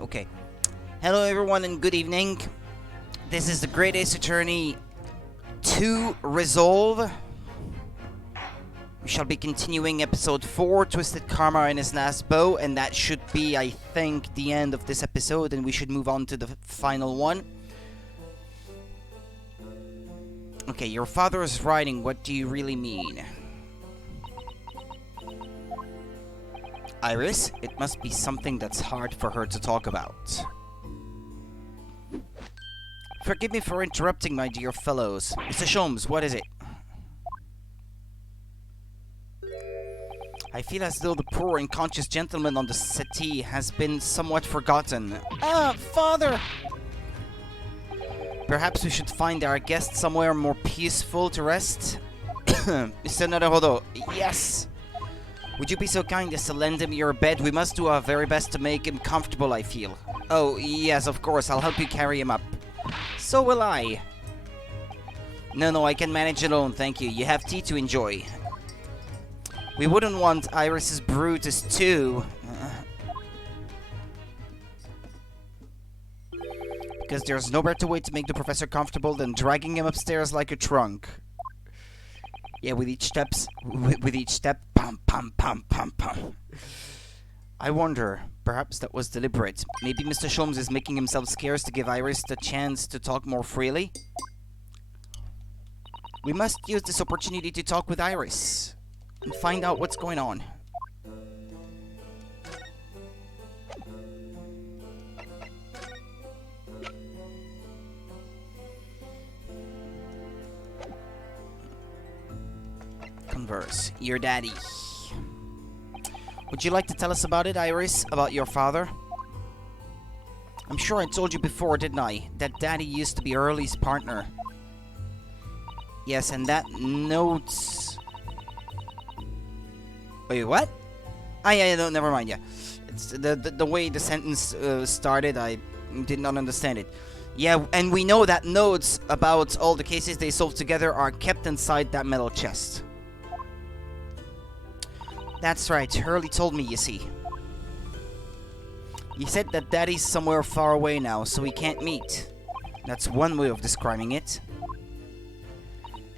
Okay. Hello everyone and good evening. This is the Great Ace Attorney 2 Resolve. We shall be continuing episode 4, Twisted Karma and his last bow, and that should be, I think, the end of this episode, and we should move on to the final one. Okay, your father is writing. What do you really mean? Iris, it must be something that's hard for her to talk about. Forgive me for interrupting, my dear fellows. Mr. Sholmes, what is it? I feel as though the poor unconscious gentleman on the settee has been somewhat forgotten. Ah, father! Perhaps we should find our guest somewhere more peaceful to rest? Mr. Naruhodo, yes! Would you be so kind as to lend him your bed? We must do our very best to make him comfortable, I feel. Oh, yes, of course, I'll help you carry him up. So will I. No, I can manage alone, thank you. You have tea to enjoy. We wouldn't want Iris's Brutus too. Because there's no better way to make the professor comfortable than dragging him upstairs like a trunk. Yeah, with each step, pum, pum, pum, pum, pum. I wonder, perhaps that was deliberate. Maybe Mr. Sholmes is making himself scarce to give Iris the chance to talk more freely. We must use this opportunity to talk with Iris and find out what's going on. Converse. Your daddy. Would you like to tell us about it, Iris? About your father? I'm sure I told you before, didn't I? That daddy used to be Early's partner. Yes, and that notes... Wait, what? Ah, yeah, no, never mind, yeah. It's the way the sentence started, I did not understand it. Yeah, and we know that notes about all the cases they solved together are kept inside that metal chest. That's right, Hurley told me, you see. He said that Daddy's somewhere far away now, so we can't meet. That's one way of describing it.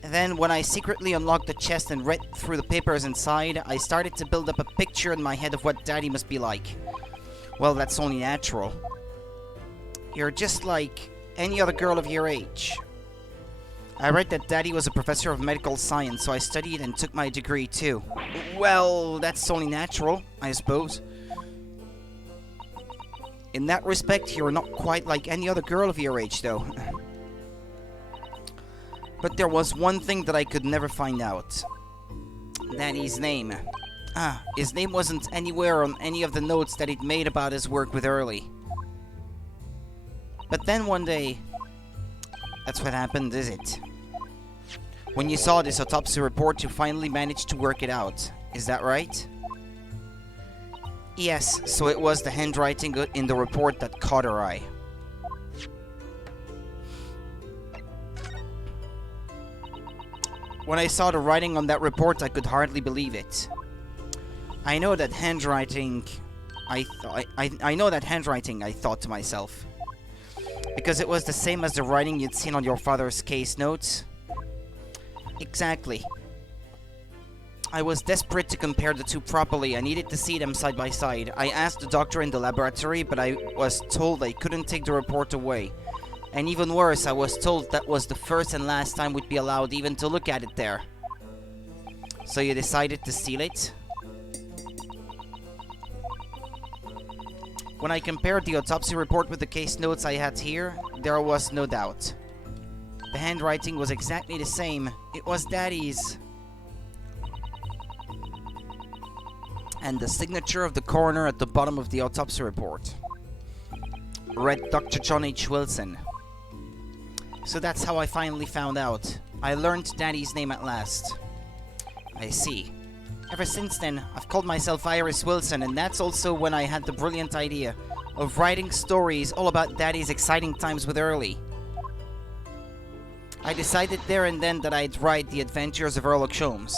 And then, when I secretly unlocked the chest and read through the papers inside, I started to build up a picture in my head of what Daddy must be like. Well, that's only natural. You're just like any other girl of your age. I read that Daddy was a professor of medical science, so I studied and took my degree too. Well, that's only natural, I suppose. In that respect, you're not quite like any other girl of your age, though. But there was one thing that I could never find out. Daddy's name. Ah, his name wasn't anywhere on any of the notes that he'd made about his work with Early. But then one day... That's what happened, is it? When you saw this autopsy report, you finally managed to work it out. Is that right? Yes, so it was the handwriting in the report that caught her eye. When I saw the writing on that report, I could hardly believe it. I know that handwriting, I thought to myself. Because it was the same as the writing you'd seen on your father's case notes. Exactly. I was desperate to compare the two properly. I needed to see them side by side. I asked the doctor in the laboratory, but I was told I couldn't take the report away. And even worse, I was told that was the first and last time we'd be allowed even to look at it there. So you decided to steal it? When I compared the autopsy report with the case notes I had here, there was no doubt. The handwriting was exactly the same. It was Daddy's. And the signature of the coroner at the bottom of the autopsy report read Dr. John H. Wilson. So that's how I finally found out. I learned Daddy's name at last. I see. Ever since then, I've called myself Iris Wilson, and that's also when I had the brilliant idea of writing stories all about Daddy's exciting times with Early. I decided there and then that I'd write the adventures of Sholmes.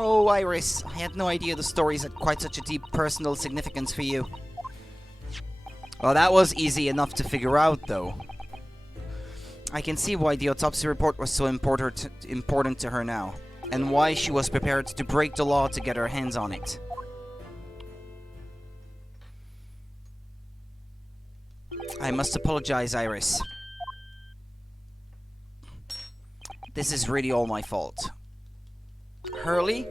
Oh, Iris, I had no idea the stories had quite such a deep personal significance for you. Well, that was easy enough to figure out, though. I can see why the autopsy report was so important to her now, and why she was prepared to break the law to get her hands on it. I must apologize, Iris. This is really all my fault. Hurley?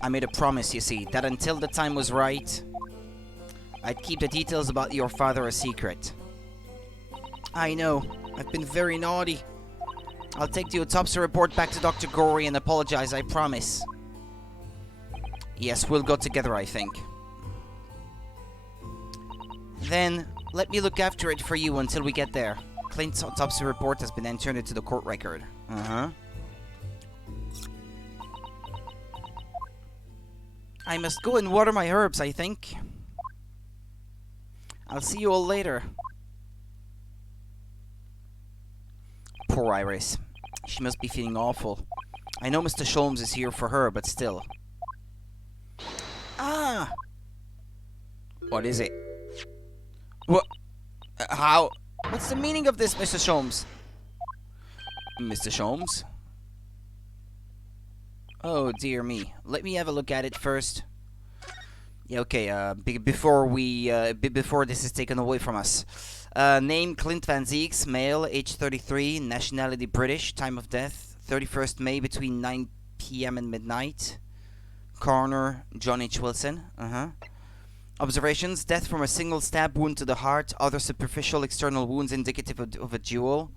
I made a promise, you see, that until the time was right, I'd keep the details about your father a secret. I know. I've been very naughty. I'll take the autopsy report back to Dr. Gory and apologize, I promise. Yes, we'll go together, I think. Then, let me look after it for you until we get there. Clint's autopsy report has been entered into the court record. I must go and water my herbs, I think. I'll see you all later. Poor Iris. She must be feeling awful. I know Mr. Sholmes is here for her, but still. Ah! What is it? What? How? What's the meaning of this, Mr. Sholmes? Mr. Sholmes? Oh, dear me. Let me have a look at it first. Yeah, okay, before this is taken away from us. Name Clint Van Zieks, male, age 33, nationality British, time of death 31st May between 9 p.m. and midnight. Coroner John H. Wilson. Observations: death from a single stab wound to the heart, other superficial external wounds indicative of a duel.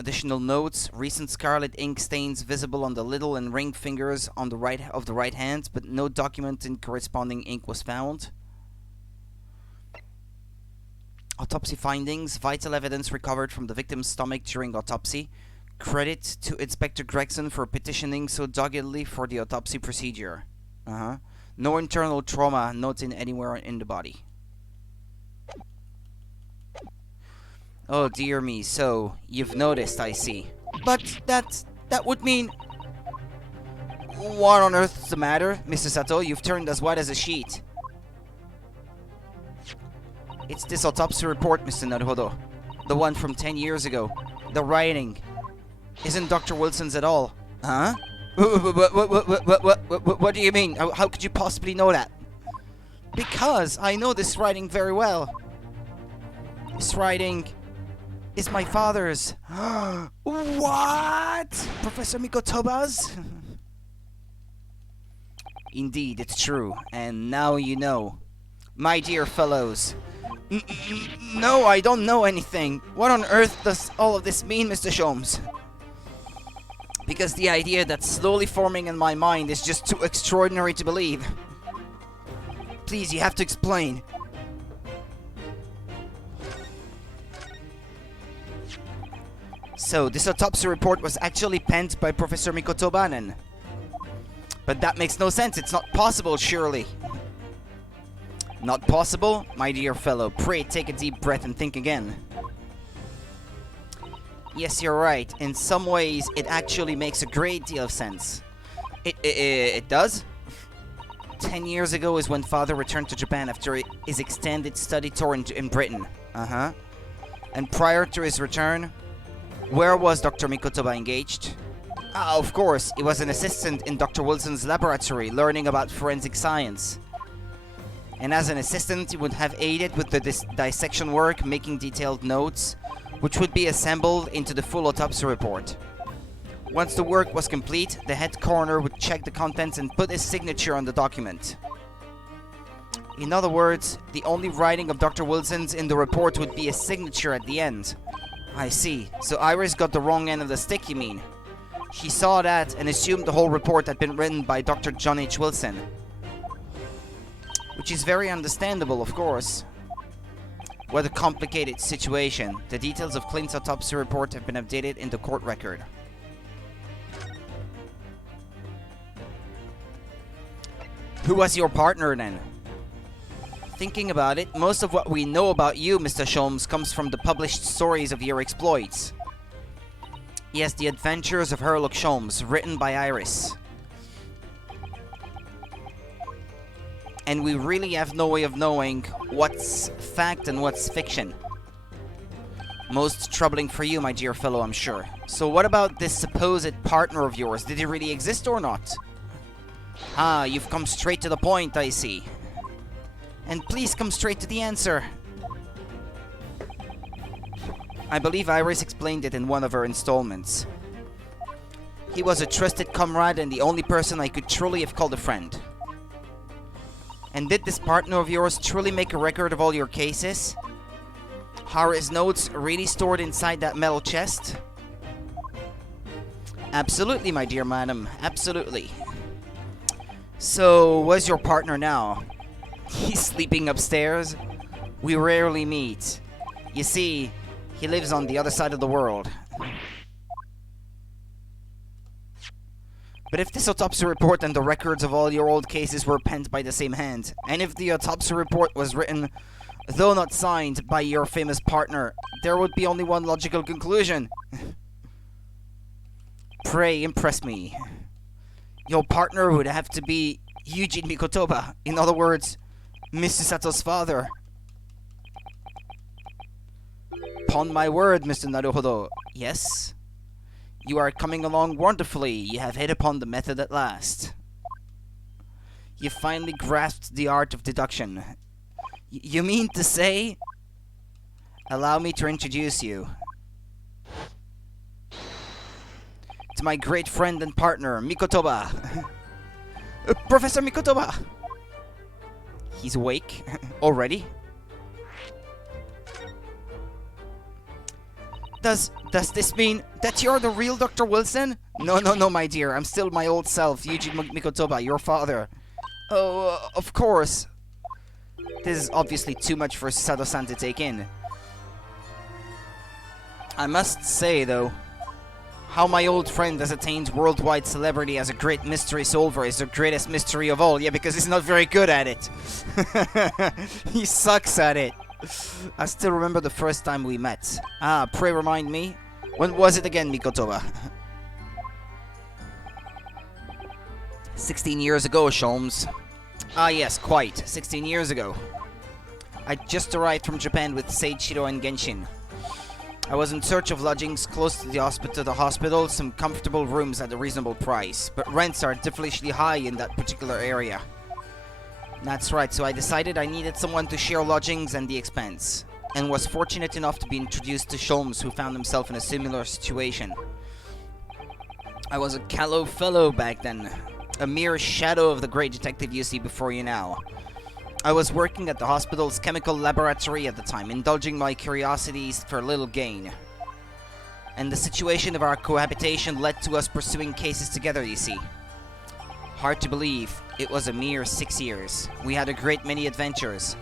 Additional notes: recent scarlet ink stains visible on the little and ring fingers on the right hand, but no document in corresponding ink was found. Autopsy findings: vital evidence recovered from the victim's stomach during autopsy. Credit to Inspector Gregson for petitioning so doggedly for the autopsy procedure. No internal trauma noted anywhere in the body. Oh dear me, so you've noticed, I see. But that would mean... What on earth's the matter, Mr. Sato? You've turned as white as a sheet. It's this autopsy report, Mr. Naruhodo. The one from 10 years ago. The writing isn't Dr. Wilson's at all. Huh? What do you mean? How could you possibly know that? Because I know this writing very well. This writing is my father's. What? Professor Mikotoba's? Indeed, it's true. And now you know. My dear fellows. No, I don't know anything. What on earth does all of this mean, Mr. Sholmes? Because the idea that's slowly forming in my mind is just too extraordinary to believe. Please, you have to explain. So, this autopsy report was actually penned by Professor Mikotobanen. But that makes no sense. It's not possible, surely. Not possible? My dear fellow, pray take a deep breath and think again. Yes, you're right. In some ways, it actually makes a great deal of sense. It does? 10 years ago is when Father returned to Japan after his extended study tour in Britain. And prior to his return, where was Dr. Mikotoba engaged? Of course, he was an assistant in Dr. Wilson's laboratory, learning about forensic science. And as an assistant, he would have aided with the dissection work, making detailed notes, which would be assembled into the full autopsy report. Once the work was complete, the head coroner would check the contents and put his signature on the document. In other words, the only writing of Dr. Wilson's in the report would be a signature at the end. I see. So Iris got the wrong end of the stick, you mean? She saw that and assumed the whole report had been written by Dr. John H. Wilson. Which is very understandable, of course. What a complicated situation. The details of Clint's autopsy report have been updated in the court record. Who was your partner then? Thinking about it, most of what we know about you, Mr. Sholmes, comes from the published stories of your exploits. Yes, The Adventures of Herlock Sholmes, written by Iris. and we really have no way of knowing what's fact and what's fiction. Most troubling for you, my dear fellow, I'm sure. So what about this supposed partner of yours? Did he really exist or not? Ah, you've come straight to the point, I see. And please come straight to the answer. I believe Iris explained it in one of her installments. He was a trusted comrade and the only person I could truly have called a friend. And did this partner of yours truly make a record of all your cases? Are his notes really stored inside that metal chest? Absolutely, my dear madam. Absolutely. So, where's your partner now? He's sleeping upstairs? We rarely meet. You see, he lives on the other side of the world. But if this autopsy report and the records of all your old cases were penned by the same hand, and if the autopsy report was written, though not signed, by your famous partner, there would be only one logical conclusion. Pray, impress me. Your partner would have to be Eugene Mikotoba. In other words, Mr. Sato's father. Upon my word, Mr. Naruhodo. Yes? You are coming along wonderfully. You have hit upon the method at last. You finally grasped the art of deduction. You mean to say? Allow me to introduce you to my great friend and partner, Mikotoba. Professor Mikotoba! He's awake already? Does this mean that you're the real Dr. Wilson? No, my dear. I'm still my old self, Yuji Mikotoba, your father. Oh, of course. This is obviously too much for Sato-san to take in. I must say, though, how my old friend has attained worldwide celebrity as a great mystery solver is the greatest mystery of all. Yeah, because he's not very good at it. He sucks at it. I still remember the first time we met. Ah, pray remind me. When was it again, Mikotoba? 16 years ago, Sholmes. Ah, yes, quite. 16 years ago. I just arrived from Japan with Seiichiro and Genshin. I was in search of lodgings close to the hospital, some comfortable rooms at a reasonable price, but rents are devilishly high in that particular area. That's right, so I decided I needed someone to share lodgings and the expense, and was fortunate enough to be introduced to Sholmes, who found himself in a similar situation. I was a callow fellow back then, a mere shadow of the great detective you see before you now. I was working at the hospital's chemical laboratory at the time, indulging my curiosities for little gain. And the situation of our cohabitation led to us pursuing cases together, you see. Hard to believe, it was a mere 6 years. We had a great many adventures.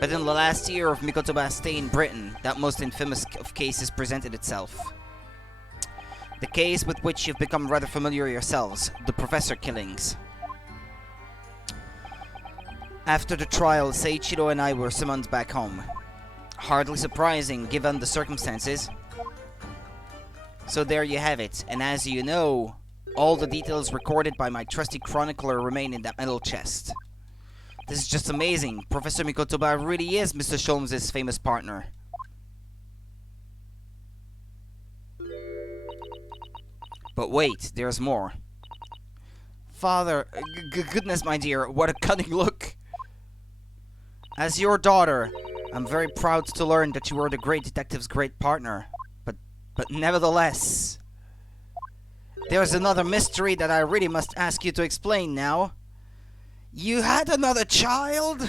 But in the last year of Mikotoba's stay in Britain, that most infamous of cases presented itself. The case with which you've become rather familiar yourselves, the professor killings. After the trial, Seiichiro and I were summoned back home. Hardly surprising, given the circumstances. So there you have it, and as you know, all the details recorded by my trusty chronicler remain in that metal chest. This is just amazing. Professor Mikotoba really is Mr. Sholmes' famous partner. But wait, there's more. Father, goodness my dear, what a cunning look. As your daughter, I'm very proud to learn that you are the great detective's great partner. But nevertheless, there's another mystery that I really must ask you to explain now. You had another child?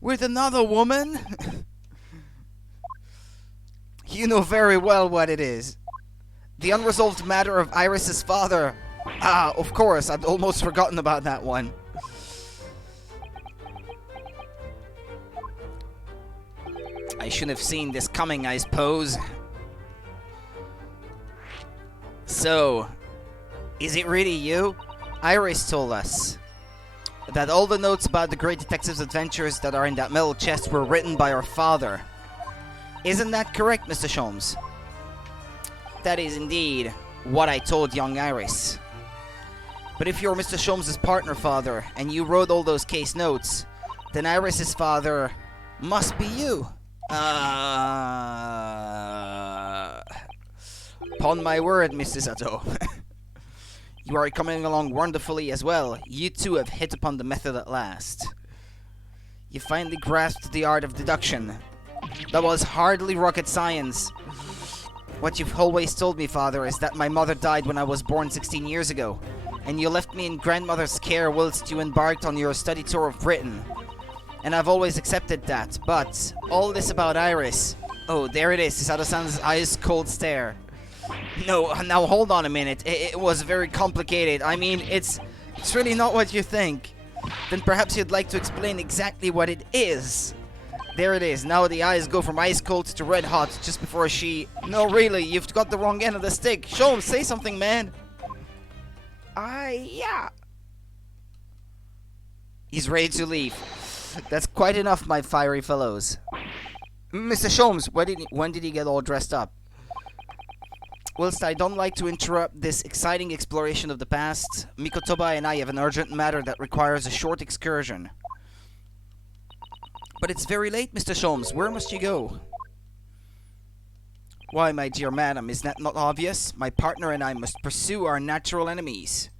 With another woman? You know very well what it is. The unresolved matter of Iris's father. Ah, of course, I'd almost forgotten about that one. I shouldn't have seen this coming, I suppose. So, is it really you? Iris told us that all the notes about the great detective's adventures that are in that metal chest were written by her father. Isn't that correct, Mr. Sholmes? That is indeed what I told young Iris. But if you're Mr. Sholmes' partner, father, and you wrote all those case notes, Then Iris's father must be you. Upon my word, Mr. Sato. You are coming along wonderfully as well. You too have hit upon the method at last. You finally grasped the art of deduction. That was hardly rocket science. What you've always told me, Father, is that my mother died when I was born 16 years ago, and you left me in grandmother's care whilst you embarked on your study tour of Britain. And I've always accepted that, but all this about Iris... Oh, there it is, Sato-san's ice-cold stare. No, now hold on a minute. It was very complicated. I mean, it's really not what you think. Then perhaps you'd like to explain exactly what it is. There it is. Now the eyes go from ice cold to red hot just before she... No, really, you've got the wrong end of the stick. Show him, say something, man. Yeah. He's ready to leave. That's quite enough, my fiery fellows. Mr. Sholmes, when did he get all dressed up? Whilst I don't like to interrupt this exciting exploration of the past, Mikotoba and I have an urgent matter that requires a short excursion. But it's very late, Mr. Sholmes. Where must you go? Why, my dear madam, is that not obvious? My partner and I must pursue our natural enemies.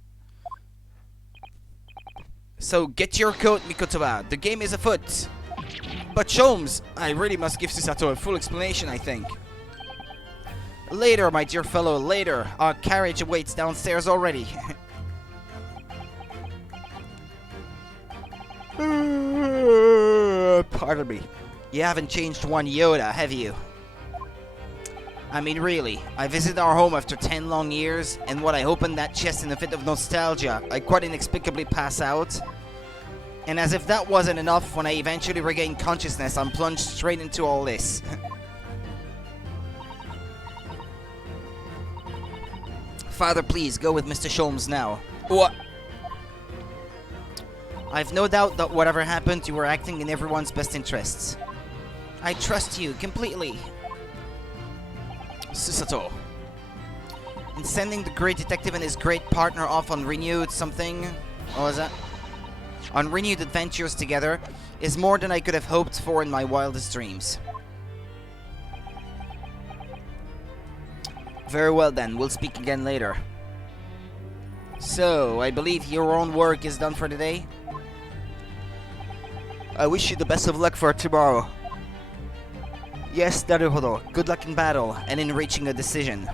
So get your coat, Mikotoba. The game is afoot. But Sholmes, I really must give Susato a full explanation, I think. Later, my dear fellow, later. Our carriage awaits downstairs already. Pardon me. You haven't changed one iota, have you? I mean, really, I visited our home after 10 long years, and when I opened that chest in a fit of nostalgia, I quite inexplicably pass out. And as if that wasn't enough, when I eventually regained consciousness, I'm plunged straight into all this. Father, please, go with Mr. Sholmes now. What? I've no doubt that whatever happened, you were acting in everyone's best interests. I trust you completely. Susato. In sending the great detective and his great partner off on renewed something... What was that? On renewed adventures together is more than I could have hoped for in my wildest dreams. Very well then, we'll speak again later. So, I believe your own work is done for the day? I wish you the best of luck for tomorrow. Yes, naruhodo. Good luck in battle and in reaching a decision.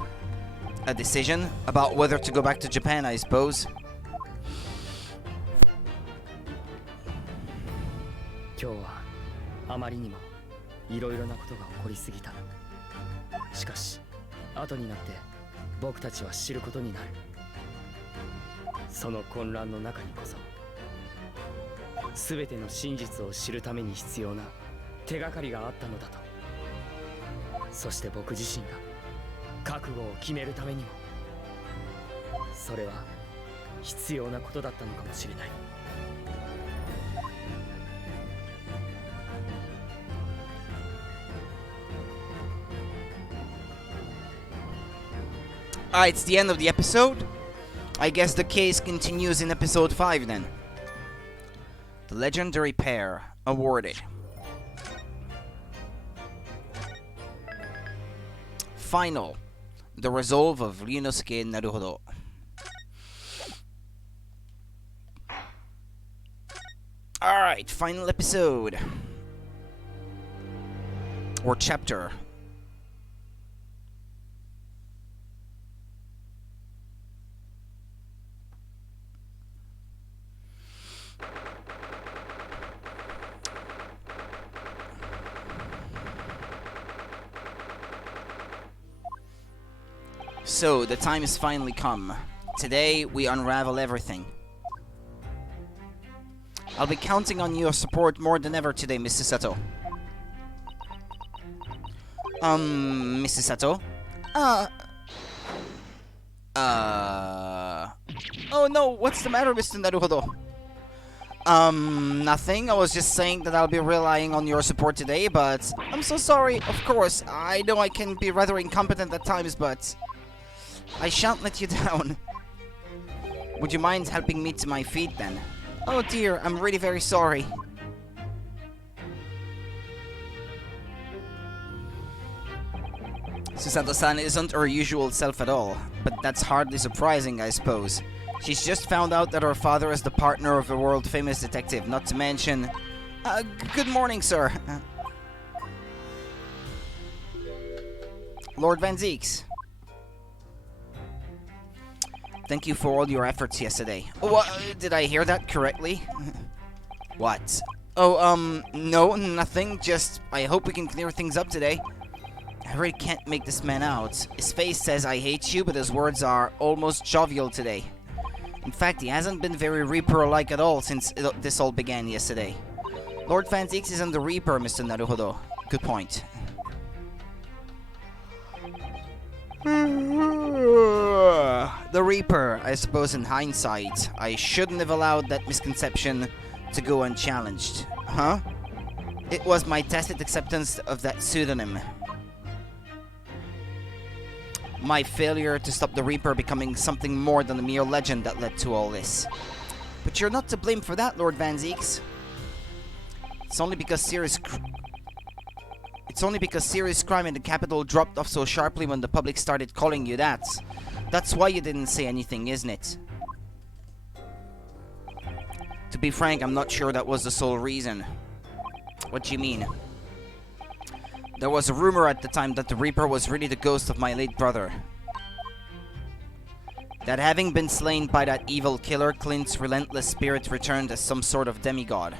A decision? About whether to go back to Japan, I suppose. Today, あまりにもいろいろなことが起こりすぎた。しかし、後になって僕たちは知ることになる。その混乱の中にこそ、すべての真実を知るために必要な手がかりがあったのだと。そして僕自身が覚悟を決めるためにも、それは必要なことだったのかもしれない。Alright, it's the end of the episode. I guess the case continues in episode 5 then. The legendary pair awarded. Final. The resolve of Ryunosuke Naruhodo. Alright, final episode. Or chapter. So, the time has finally come. Today, we unravel everything. I'll be counting on your support more than ever today, Mrs. Sato. Mrs. Sato? Oh no, what's the matter, Mr. Naruhodo? Nothing. I was just saying that I'll be relying on your support today, but I'm so sorry. Of course, I know I can be rather incompetent at times, but I shan't let you down. Would you mind helping me to my feet then? Oh dear, I'm really very sorry. Susato-san isn't her usual self at all, but that's hardly surprising, I suppose. She's just found out that her father is the partner of a world-famous detective, not to mention... good morning, sir. Lord Van Zeeks. Thank you for all your efforts yesterday. What? Did I hear that correctly? What? Oh, no, nothing. Just, I hope we can clear things up today. I really can't make this man out. His face says I hate you, but his words are almost jovial today. In fact, he hasn't been very Reaper-like at all since this all began yesterday. Lord Van Zeeks isn't the Reaper, Mr. Naruhodo. Good point. The Reaper, I suppose in hindsight. I shouldn't have allowed that misconception to go unchallenged. Huh? It was my tacit acceptance of that pseudonym. My failure to stop the Reaper becoming something more than a mere legend that led to all this. But you're not to blame for that, Lord Van Zeeks. It's only because serious crime in the capital dropped off so sharply when the public started calling you that. That's why you didn't say anything, isn't it? To be frank, I'm not sure that was the sole reason. What do you mean? There was a rumor at the time that the Reaper was really the ghost of my late brother. That having been slain by that evil killer, Clint's relentless spirit returned as some sort of demigod.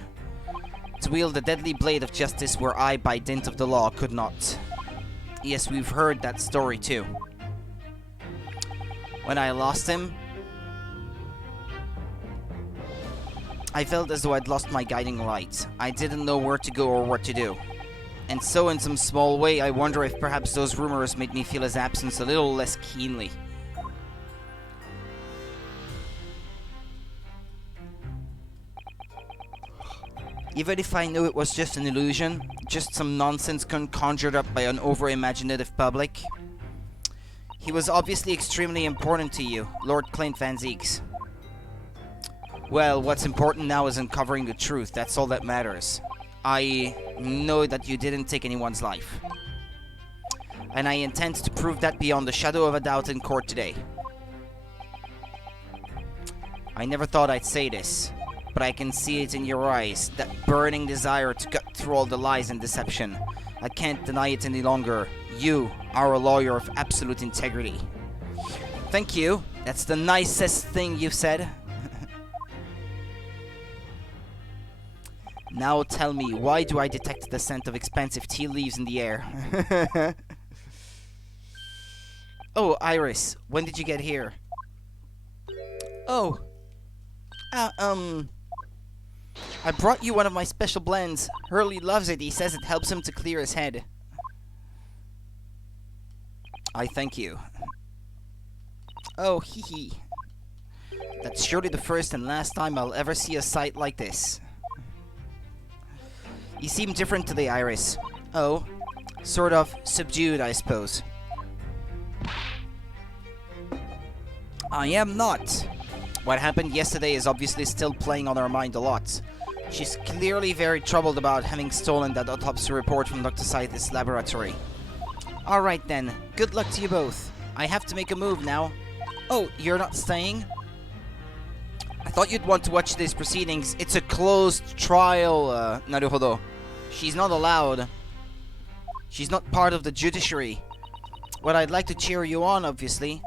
To wield the deadly blade of justice where I, by dint of the law, could not. Yes, we've heard that story too. When I lost him, I felt as though I'd lost my guiding light. I didn't know where to go or what to do. And so in some small way, I wonder if perhaps those rumors made me feel his absence a little less keenly. Even if I knew it was just an illusion, just some nonsense conjured up by an over-imaginative public. He was obviously extremely important to you, Lord Clint Van Zeeks. Well, what's important now is uncovering the truth, that's all that matters. I know that you didn't take anyone's life. And I intend to prove that beyond the shadow of a doubt in court today. I never thought I'd say this, but I can see it in your eyes, that burning desire to cut through all the lies and deception. I can't deny it any longer. You are a lawyer of absolute integrity. Thank you. That's the nicest thing you've said. Now tell me, why do I detect the scent of expensive tea leaves in the air? Oh, Iris, when did you get here? Oh. I brought you one of my special blends. Hurley loves it. He says it helps him to clear his head. I thank you. Oh, hee hee. That's surely the first and last time I'll ever see a sight like this. You seem different today, Iris. Oh, sort of subdued, I suppose. I am not. What happened yesterday is obviously still playing on her mind a lot. She's clearly very troubled about having stolen that autopsy report from Dr. Scythe's laboratory. Alright then, good luck to you both. I have to make a move now. Oh, you're not staying? I thought you'd want to watch these proceedings. It's a closed trial, Naruhodo. She's not allowed. She's not part of the judiciary. Well, I'd like to cheer you on, obviously.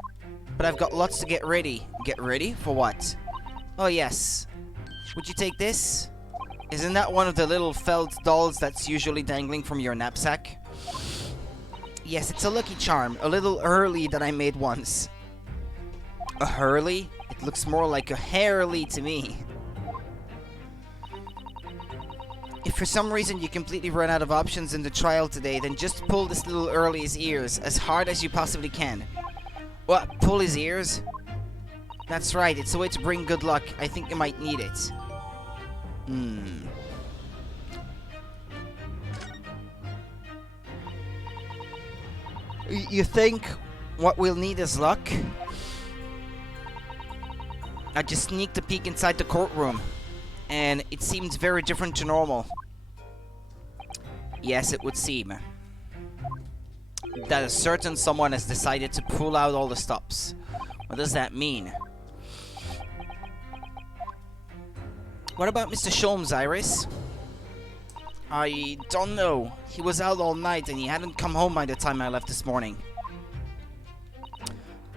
But I've got lots to get ready. Get ready? For what? Oh, yes. Would you take this? Isn't that one of the little felt dolls that's usually dangling from your knapsack? Yes, it's a lucky charm. A little Hurley that I made once. A Hurley? It looks more like a Hairley to me. If for some reason you completely run out of options in the trial today, then just pull this little Hurley's ears as hard as you possibly can. What? Pull his ears? That's right, it's a way to bring good luck. I think you might need it. You think what we'll need is luck? I just sneaked a peek inside the courtroom, and it seemed very different to normal. Yes, it would seem. That a certain someone has decided to pull out all the stops. What does that mean? What about Mr. Sholmes, Iris? I don't know. He was out all night and he hadn't come home by the time I left this morning.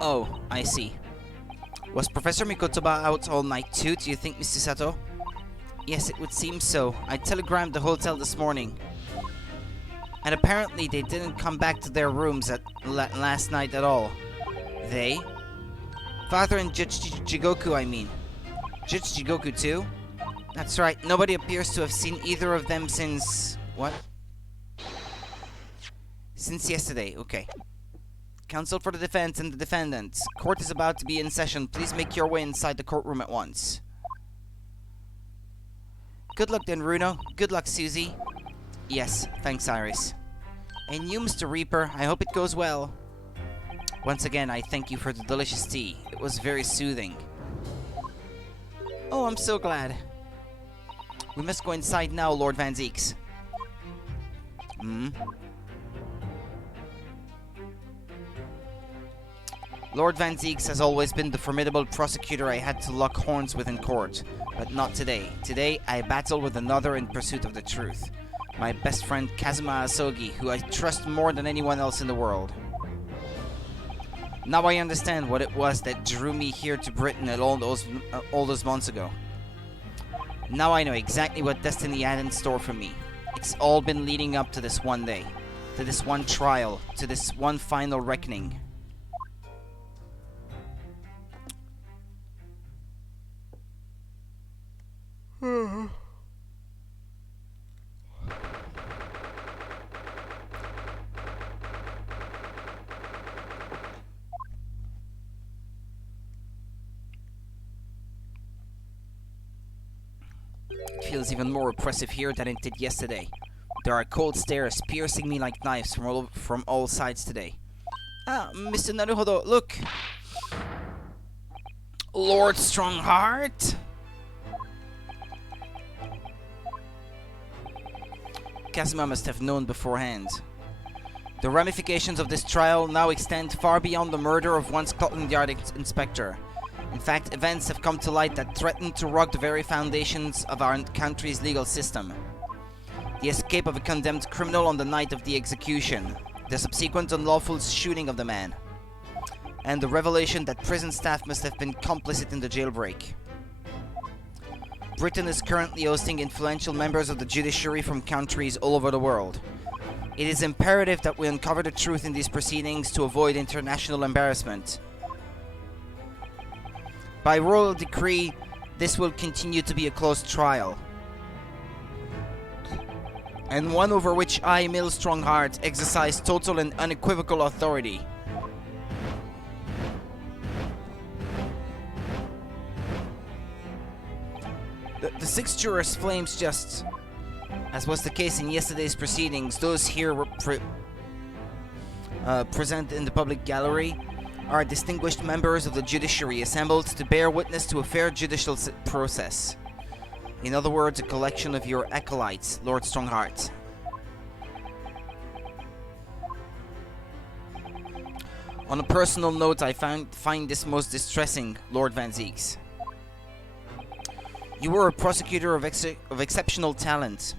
Oh, I see. Was Professor Mikotoba out all night too, do you think, Mr. Sato? Yes, it would seem so. I telegrammed the hotel this morning. And apparently they didn't come back to their rooms last night at all. They? Father and Judge Jigoku, I mean. Judge Jigoku too? That's right. Nobody appears to have seen either of them since... What? Since yesterday. Okay. Counsel for the defense and the defendants. Court is about to be in session. Please make your way inside the courtroom at once. Good luck then, Runo. Good luck, Susie. Yes, thanks, Iris. And you, Mr. Reaper, I hope it goes well. Once again, I thank you for the delicious tea. It was very soothing. Oh, I'm so glad. We must go inside now, Lord Van Zieks. Lord Van Zieks has always been the formidable prosecutor I had to lock horns with in court. But not today. Today, I battle with another in pursuit of the truth. My best friend Kazuma Asogi, who I trust more than anyone else in the world. Now I understand what it was that drew me here to Britain all those months ago. Now I know exactly what destiny had in store for me. It's all been leading up to this one day, to this one trial, to this one final reckoning. It feels even more oppressive here than it did yesterday. There are cold stares piercing me like knives from all sides today. Ah, Mr. Naruhodo, look! Lord Strongheart? Kazuma must have known beforehand. The ramifications of this trial now extend far beyond the murder of one Scotland Yard inspector. In fact, events have come to light that threaten to rock the very foundations of our country's legal system. The escape of a condemned criminal on the night of the execution, the subsequent unlawful shooting of the man, and the revelation that prison staff must have been complicit in the jailbreak. Britain is currently hosting influential members of the judiciary from countries all over the world. It is imperative that we uncover the truth in these proceedings to avoid international embarrassment. By royal decree, this will continue to be a closed trial, and one over which I, Mill Strongheart, exercise total and unequivocal authority. The six jurors' flames just, as was the case in yesterday's proceedings, those here were present in the public gallery are distinguished members of the judiciary assembled to bear witness to a fair judicial process. In other words, a collection of your acolytes, Lord Strongheart. On a personal note, I find this most distressing, Lord Van Zieks. You were a prosecutor of exceptional talent,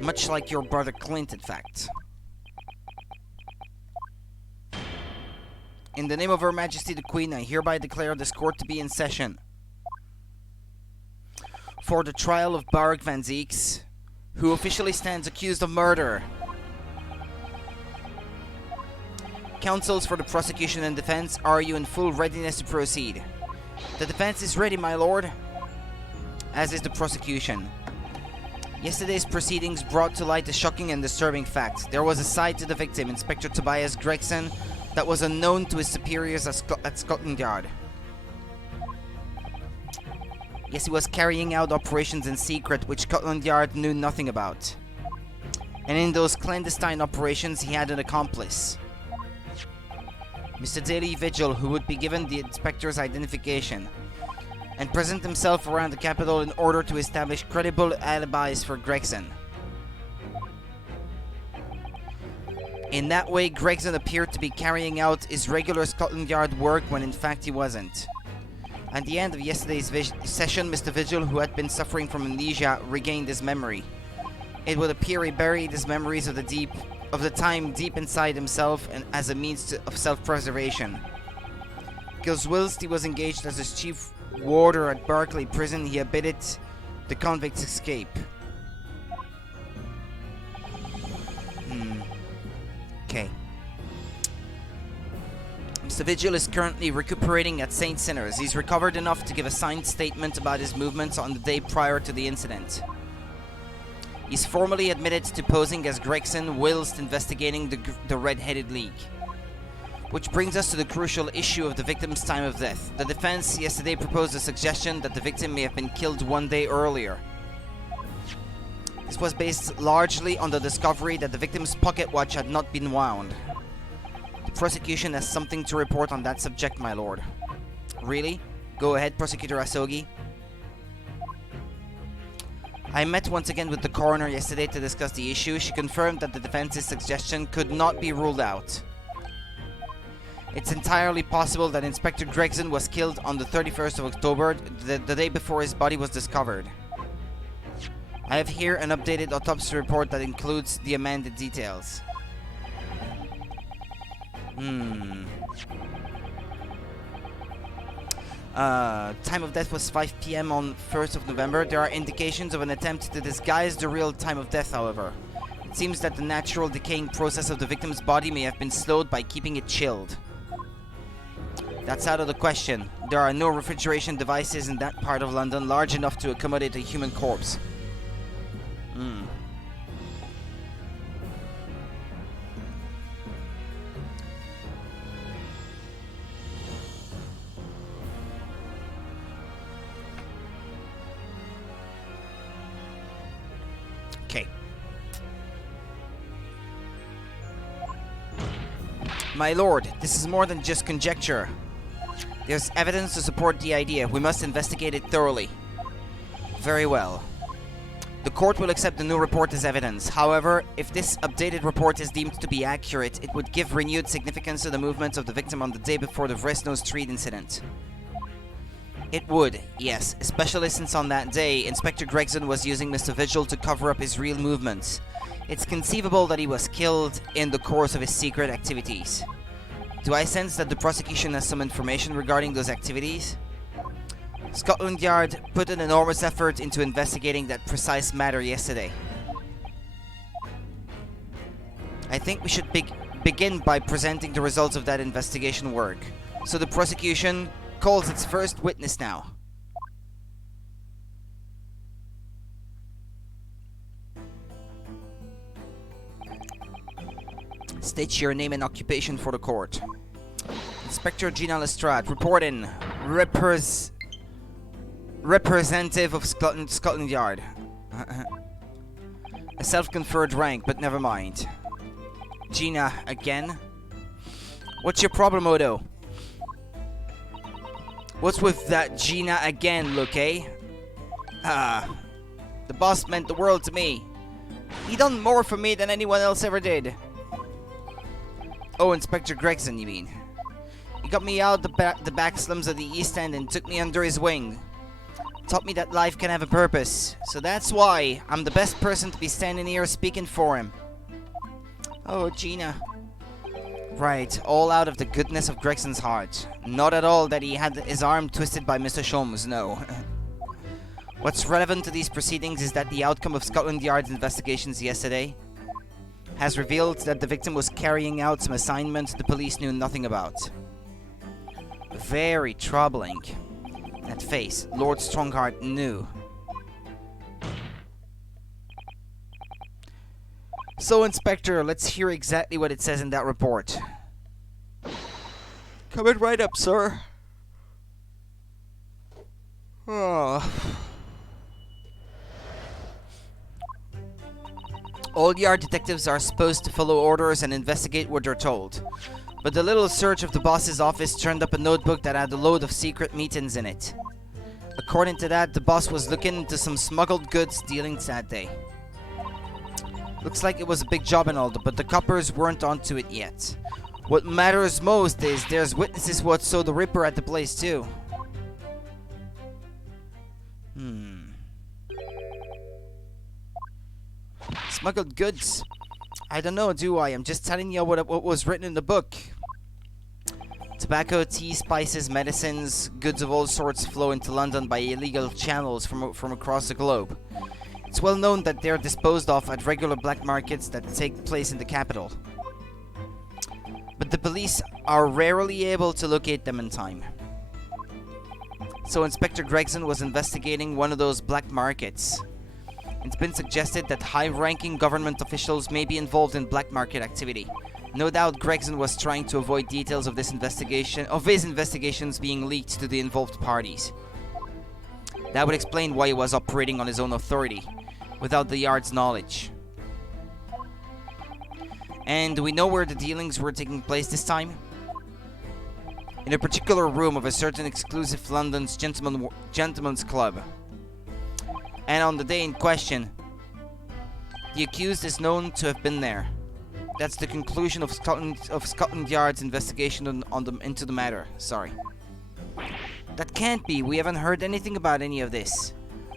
much like your brother Clint, in fact. In the name of Her Majesty the Queen, I hereby declare this court to be in session for the trial of Barak Van Zieks, who officially stands accused of murder. Counsels for the prosecution and defense, are you in full readiness to proceed? The defense is ready, my lord, as is the prosecution. Yesterday's proceedings brought to light a shocking and disturbing fact. There was a side to the victim, Inspector Tobias Gregson, that was unknown to his superiors at Scotland Yard. Yes, he was carrying out operations in secret which Scotland Yard knew nothing about. And in those clandestine operations, he had an accomplice, Mr. Daily Vigil, who would be given the inspector's identification and present himself around the capital in order to establish credible alibis for Gregson. In that way, Gregson appeared to be carrying out his regular Scotland Yard work when in fact he wasn't. At the end of yesterday's session, Mr. Vigil, who had been suffering from amnesia, regained his memory. It would appear he buried his memories of the time deep inside himself and as a means of self-preservation. Because whilst he was engaged as his chief warder at Berkeley Prison, he abetted the convict's escape. Okay. Mr. Vigil is currently recuperating at St. Sinners. He's recovered enough to give a signed statement about his movements on the day prior to the incident. He's formally admitted to posing as Gregson whilst investigating the Red-Headed League. Which brings us to the crucial issue of the victim's time of death. The defense yesterday proposed a suggestion that the victim may have been killed one day earlier. This was based largely on the discovery that the victim's pocket watch had not been wound. The prosecution has something to report on that subject, my lord. Really? Go ahead, Prosecutor Asogi. I met once again with the coroner yesterday to discuss the issue. She confirmed that the defense's suggestion could not be ruled out. It's entirely possible that Inspector Gregson was killed on the 31st of October, the day before his body was discovered. I have here an updated autopsy report that includes the amended details. Time of death was 5 p.m. on 1st of November. There are indications of an attempt to disguise the real time of death, however. It seems that the natural decaying process of the victim's body may have been slowed by keeping it chilled. That's out of the question. There are no refrigeration devices in that part of London large enough to accommodate a human corpse. Okay. My lord, this is more than just conjecture. There's evidence to support the idea. We must investigate it thoroughly. Very well. The court will accept the new report as evidence. However, if this updated report is deemed to be accurate, it would give renewed significance to the movements of the victim on the day before the Fresno Street incident. It would, yes, especially since on that day, Inspector Gregson was using Mr. Vigil to cover up his real movements. It's conceivable that he was killed in the course of his secret activities. Do I sense that the prosecution has some information regarding those activities? Scotland Yard put an enormous effort into investigating that precise matter yesterday. I think we should begin by presenting the results of that investigation work. So the prosecution calls its first witness now. State your name and occupation for the court. Inspector Gina Lestrade, reporting. Representative of Scotland Yard. A self-conferred rank, but never mind. Gina, again? What's your problem, Odo? What's with that Gina again look, eh? The boss meant the world to me. He done more for me than anyone else ever did. Oh, Inspector Gregson, you mean? He got me out the back slums of the East End and took me under his wing. Taught me that life can have a purpose. So that's why I'm the best person to be standing here speaking for him. Oh, Gina. Right, all out of the goodness of Gregson's heart. Not at all that he had his arm twisted by Mr. Sholmes, no. What's relevant to these proceedings is that the outcome of Scotland Yard's investigations yesterday has revealed that the victim was carrying out some assignments the police knew nothing about. Very troubling. That face, Lord Strongheart knew. So, Inspector, let's hear exactly what it says in that report. Coming right up, sir. Oh. All Yard detectives are supposed to follow orders and investigate what they're told. But the little search of the boss's office turned up a notebook that had a load of secret meetings in it. According to that, the boss was looking into some smuggled goods dealings that day. Looks like it was a big job and all, but the coppers weren't onto it yet. What matters most is there's witnesses what saw the Ripper at the place too. Smuggled goods? I don't know, do I? I'm just telling you what was written in the book. Tobacco, tea, spices, medicines, goods of all sorts flow into London by illegal channels from across the globe. It's well known that they're disposed of at regular black markets that take place in the capital. But the police are rarely able to locate them in time. So Inspector Gregson was investigating one of those black markets. It's been suggested that high-ranking government officials may be involved in black market activity. No doubt Gregson was trying to avoid details of his investigations being leaked to the involved parties. That would explain why he was operating on his own authority, without the Yard's knowledge. And do we know where the dealings were taking place this time? In a particular room of a certain exclusive London's gentleman's club. And on the day in question, the accused is known to have been there. That's the conclusion of Scotland Yard's investigation into the matter. Sorry. That can't be. We haven't heard anything about any of this.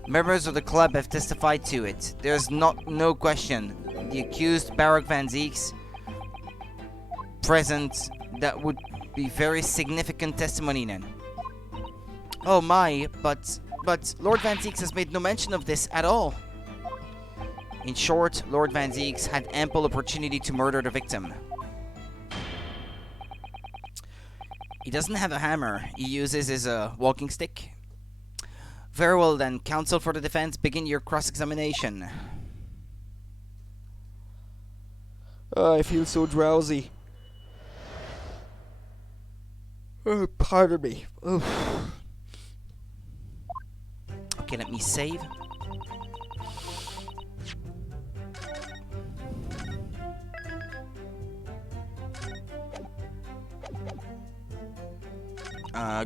Members of the club have testified to it. There's no question. The accused, Baroque Van Zieks, present. That would be very significant testimony then. Oh my, but Lord Van Zieks has made no mention of this at all. In short, Lord Van Zieks had ample opportunity to murder the victim. He doesn't have a hammer. He uses his walking stick. Very well then, counsel for the defense, begin your cross-examination. I feel so drowsy. Pardon me. Okay, let me save.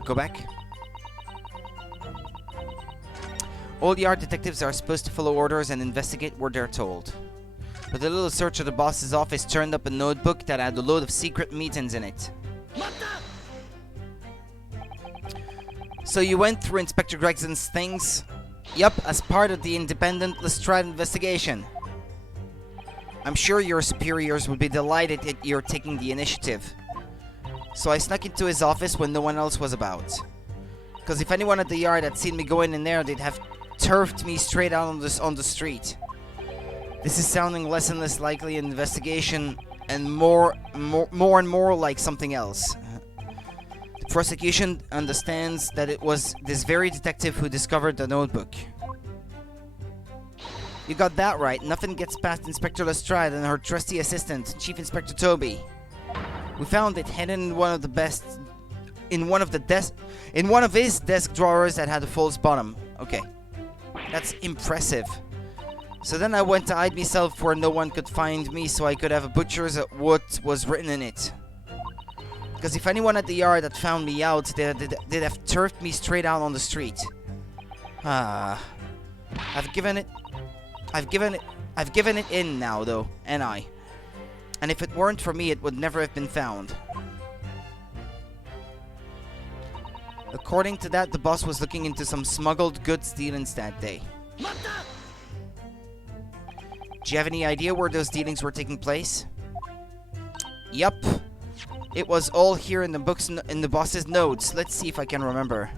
Go back. All Yard detectives are supposed to follow orders and investigate where they're told. But a little search of the boss's office turned up a notebook that had a load of secret meetings in it. So you went through Inspector Gregson's things? Yup, as part of the independent Lestrade investigation. I'm sure your superiors would be delighted that you're taking the initiative. So I snuck into his office when no one else was about. Because if anyone at the Yard had seen me go in there, they'd have turfed me straight out on the street. This is sounding less and less likely an investigation and more and more like something else. The prosecution understands that it was this very detective who discovered the notebook. You got that right. Nothing gets past Inspector Lestrade and her trusty assistant, Chief Inspector Toby. We found it hidden in one of his desk drawers that had a false bottom. Okay. That's impressive. So then I went to hide myself where no one could find me so I could have a butcher's at what was written in it. Because if anyone at the Yard had found me out, they'd have turfed me straight out on the street. I've given it in now though, and I. And if it weren't for me, it would never have been found. According to that, the boss was looking into some smuggled goods dealings that day. Do you have any idea where those dealings were taking place? Yup. It was all here in the books, in the boss's notes. Let's see if I can remember.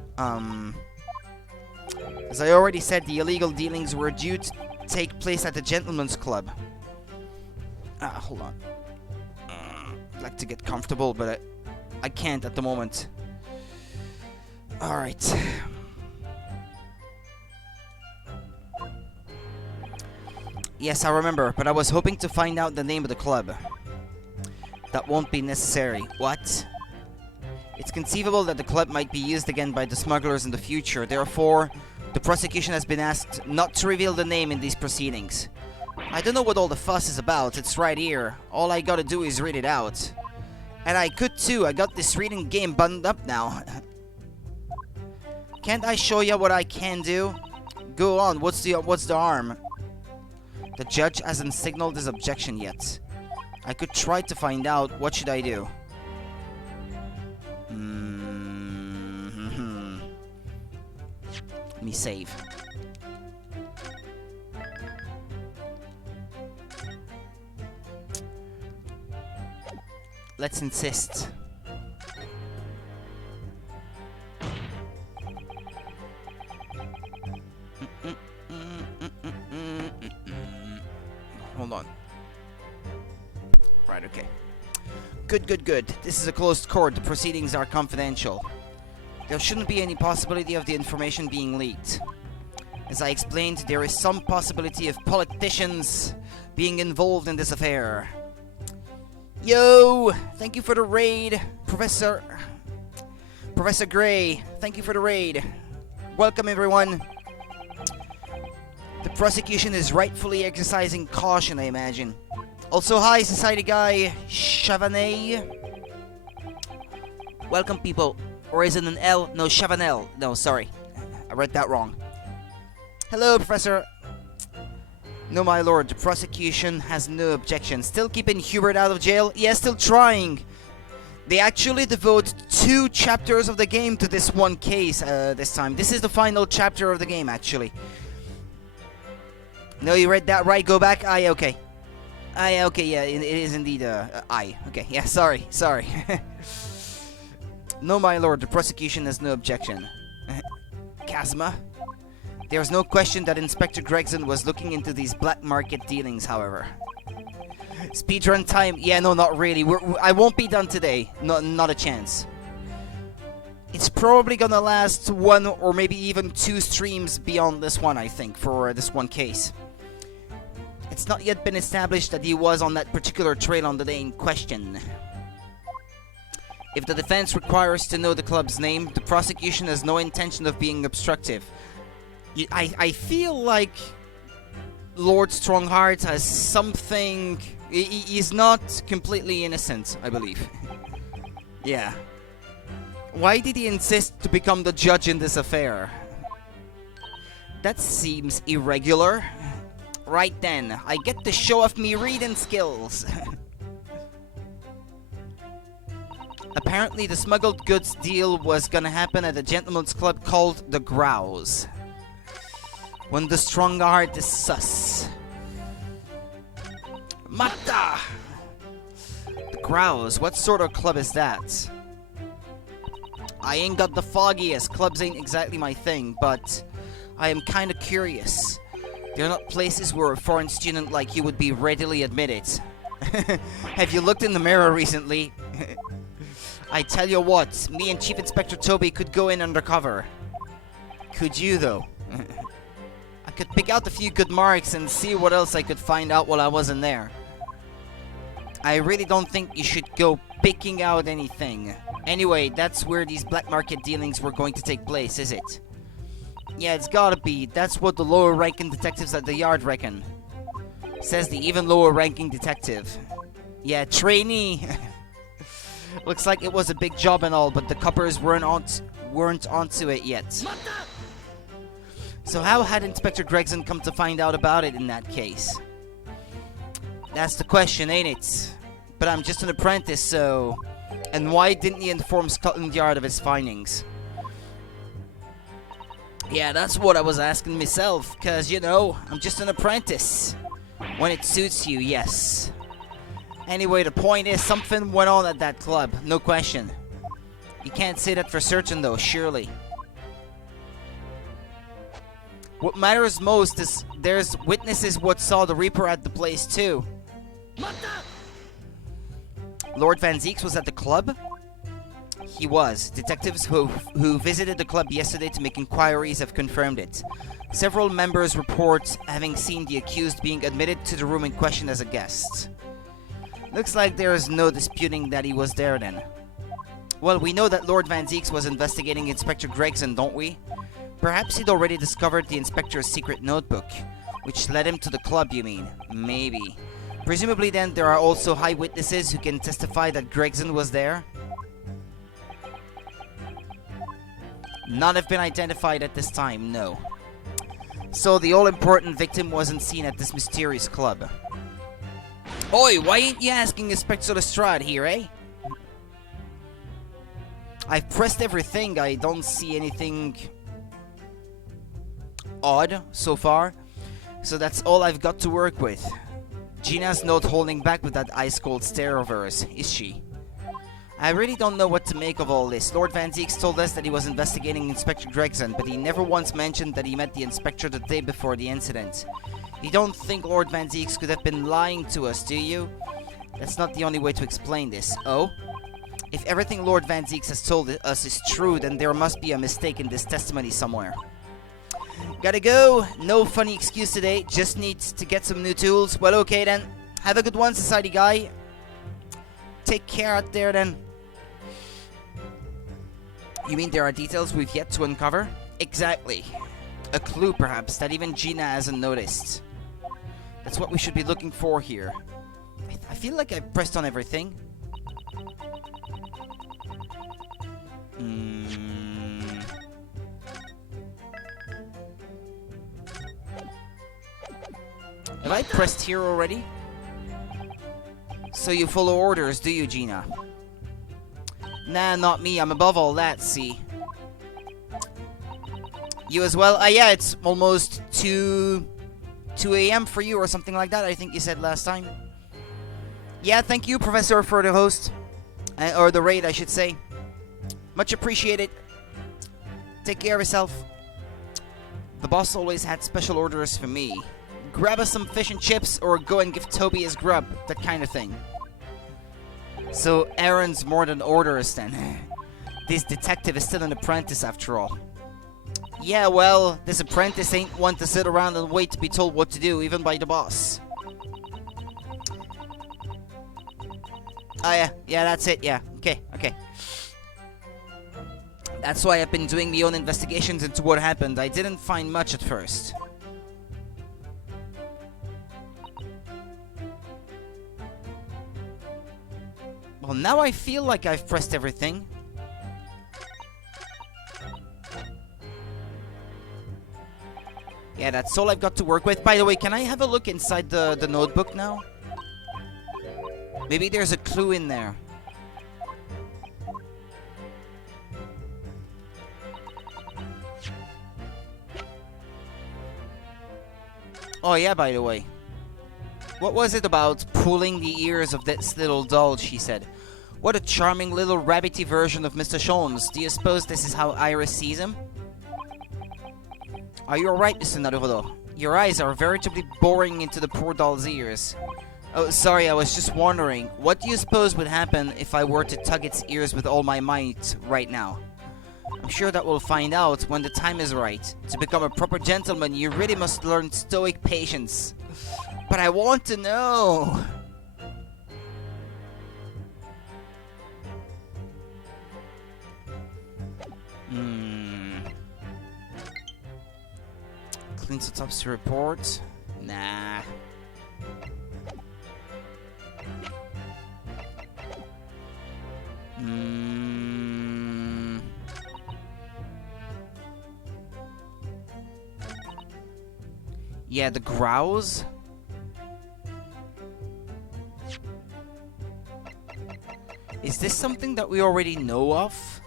As I already said, the illegal dealings were due to take place at the Gentleman's Club. Hold on. I'd like to get comfortable, but I can't at the moment. Alright. Yes, I remember, but I was hoping to find out the name of the club. That won't be necessary. What? It's conceivable that the club might be used again by the smugglers in the future. Therefore, the prosecution has been asked not to reveal the name in these proceedings. I don't know what all the fuss is about. It's right here. All I gotta do is read it out. And I could too. I got this reading game buttoned up now. Can't I show you what I can do? Go on. What's the harm? The judge hasn't signaled his objection yet. I could try to find out. What should I do? Let me save. Let's insist. Hold on. Right, okay. Good. This is a closed court. The proceedings are confidential. There shouldn't be any possibility of the information being leaked. As I explained, there is some possibility of politicians being involved in this affair. Yo! Thank you for the raid, Professor Gray. Thank you for the raid. Welcome, everyone. The prosecution is rightfully exercising caution, I imagine. Also, hi, Society Guy Chavanel. Welcome, people. Or is it an L? No, Chavanel. No, sorry. I read that wrong. Hello, Professor. No, my lord. The prosecution has no objection. Still keeping Hubert out of jail? Yeah, still trying. They actually devote 2 chapters of the game to this one case this time. This is the final chapter of the game, actually. No, you read that right. Go back. Aye, okay. Aye, okay, yeah, it is indeed, aye. Okay, yeah, sorry. No, my lord, the prosecution has no objection. Chasma? There's no question that Inspector Gregson was looking into these black market dealings, however. Speedrun time? Yeah, no, not really. I won't be done today. Not a chance. It's probably gonna last 1 or maybe even 2 streams beyond this one, I think, for this one case. It's not yet been established that he was on that particular trail on the day in question. If the defense requires to know the club's name, the prosecution has no intention of being obstructive. I feel like Lord Strongheart has something... He's not completely innocent, I believe. Yeah. Why did he insist to become the judge in this affair? That seems irregular. Right then, I get to show off me reading skills. Apparently, the smuggled goods deal was gonna happen at a gentleman's club called the Grouse. When the strong heart is sus. Mata! The Grouse, what sort of club is that? I ain't got the foggiest. Clubs ain't exactly my thing, but I am kinda curious. They're not places where a foreign student like you would be readily admitted. Have you looked in the mirror recently? I tell you what, me and Chief Inspector Toby could go in undercover. Could you, though? I could pick out a few good marks and see what else I could find out while I wasn't there. I really don't think you should go picking out anything. Anyway, that's where these black market dealings were going to take place, is it? Yeah, it's gotta be. That's what the lower-ranking detectives at the yard reckon. Says the even lower-ranking detective. Yeah, trainee. Looks like it was a big job and all, but the coppers weren't onto it yet. So how had Inspector Gregson come to find out about it in that case? That's the question, ain't it? But I'm just an apprentice, so... And why didn't he inform Scotland Yard of his findings? Yeah, that's what I was asking myself, cause, you know, I'm just an apprentice. When it suits you, yes. Anyway, the point is, something went on at that club, no question. You can't say that for certain, though, surely. What matters most is there's witnesses what saw the Reaper at the place, too. Lord Van Zeeks was at the club? He was. Detectives who visited the club yesterday to make inquiries have confirmed it. Several members report having seen the accused being admitted to the room in question as a guest. Looks like there is no disputing that he was there then. Well, we know that Lord Van Zeeks was investigating Inspector Gregson, don't we? Perhaps he'd already discovered the Inspector's secret notebook, which led him to the club, you mean? Maybe. Presumably then, there are also high witnesses who can testify that Gregson was there? None have been identified at this time, no. So the all-important victim wasn't seen at this mysterious club. Oi, why ain't you asking Inspector Lestrade here, eh? I've pressed everything. I don't see anything odd so far. So that's all I've got to work with. Gina's not holding back with that ice-cold stare of hers, is she? I really don't know what to make of all this. Lord Van Zieks told us that he was investigating Inspector Gregson, but he never once mentioned that he met the inspector the day before the incident. You don't think Lord Van Zieks could have been lying to us, do you? That's not the only way to explain this. Oh? If everything Lord Van Zieks has told us is true, then there must be a mistake in this testimony somewhere. Gotta go. No funny excuse today. Just need to get some new tools. Well, okay then. Have a good one, society guy. Take care out there then. You mean there are details we've yet to uncover? Exactly. A clue, perhaps, that even Gina hasn't noticed. That's what we should be looking for here. I feel like I've pressed on everything. Have I pressed here already? So you follow orders, do you, Gina? Nah, not me. I'm above all that, see. You as well? Yeah, it's almost 2 a.m. for you or something like that, I think you said last time. Yeah, thank you, Professor, for the host. Or the raid, I should say. Much appreciated. Take care of yourself. The boss always had special orders for me. Grab us some fish and chips or go and give Toby his grub. That kind of thing. So, errands more than orders then. This detective is still an apprentice after all. Yeah, well, this apprentice ain't one to sit around and wait to be told what to do, even by the boss. Oh yeah, that's it, yeah. Okay. That's why I've been doing my own investigations into what happened. I didn't find much at first. Well, now I feel like I've pressed everything. Yeah, that's all I've got to work with. By the way, can I have a look inside the notebook now? Maybe there's a clue in there. Oh yeah, by the way. What was it about pulling the ears of this little doll, she said. What a charming little rabbity version of Mr. Sholmes. Do you suppose this is how Iris sees him? Are you alright, Mr. Naruto? Your eyes are veritably boring into the poor doll's ears. Oh, sorry, I was just wondering. What do you suppose would happen if I were to tug its ears with all my might right now? I'm sure that we'll find out when the time is right. To become a proper gentleman, you really must learn stoic patience. But I want to know. Cleans the tops report. Nah. Yeah, the growls. Is this something that we already know of?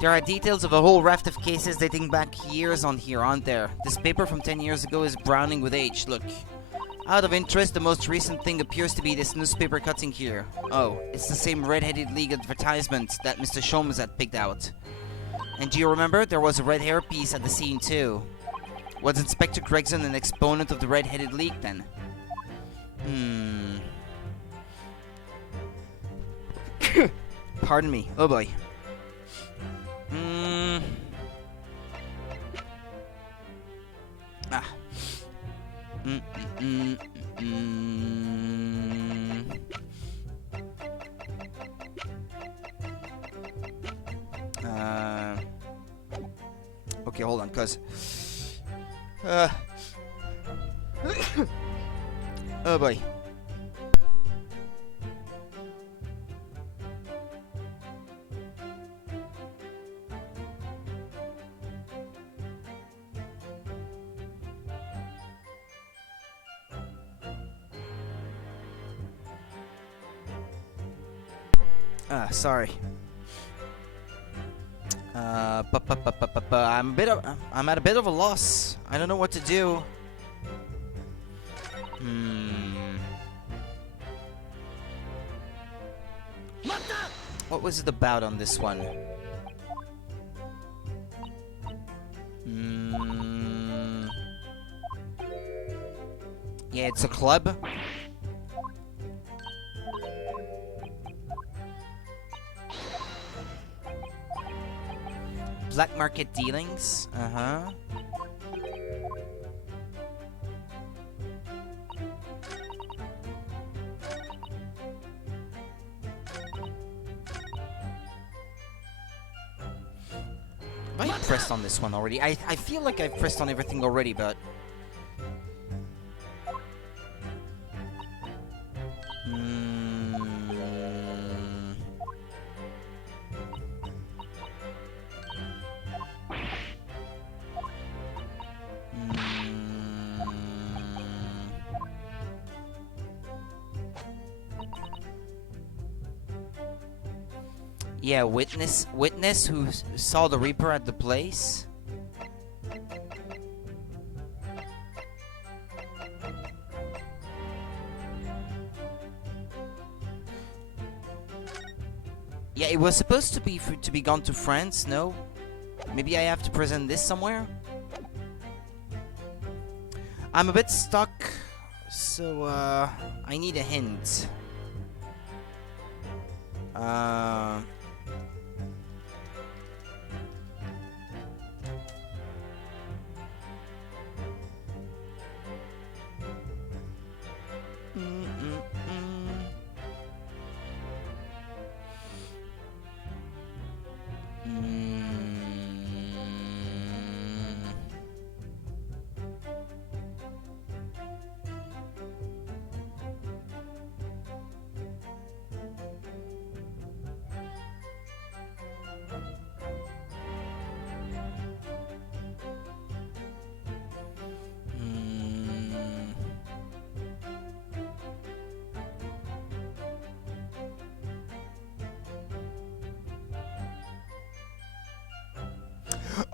There are details of a whole raft of cases dating back years on here, aren't there? This paper from 10 years ago is browning with age, look. Out of interest, the most recent thing appears to be this newspaper cutting here. Oh, it's the same Red-Headed League advertisement that Mr. Sholmes had picked out. And do you remember? There was a red hair piece at the scene too. Was Inspector Gregson an exponent of the Red-Headed League then? Pardon me. Oh boy. Okay, hold on, cuz. Oh boy. Sorry. I'm at a bit of a loss. I don't know what to do. What was it about on this one? Yeah, it's a club. Black market dealings? Uh-huh. Have I pressed on this one already? I feel like I've pressed on everything already, but... Yeah, witness who saw the Reaper at the place. Yeah, it was supposed to be gone to France. No, maybe I have to present this somewhere. I'm a bit stuck, so I need a hint.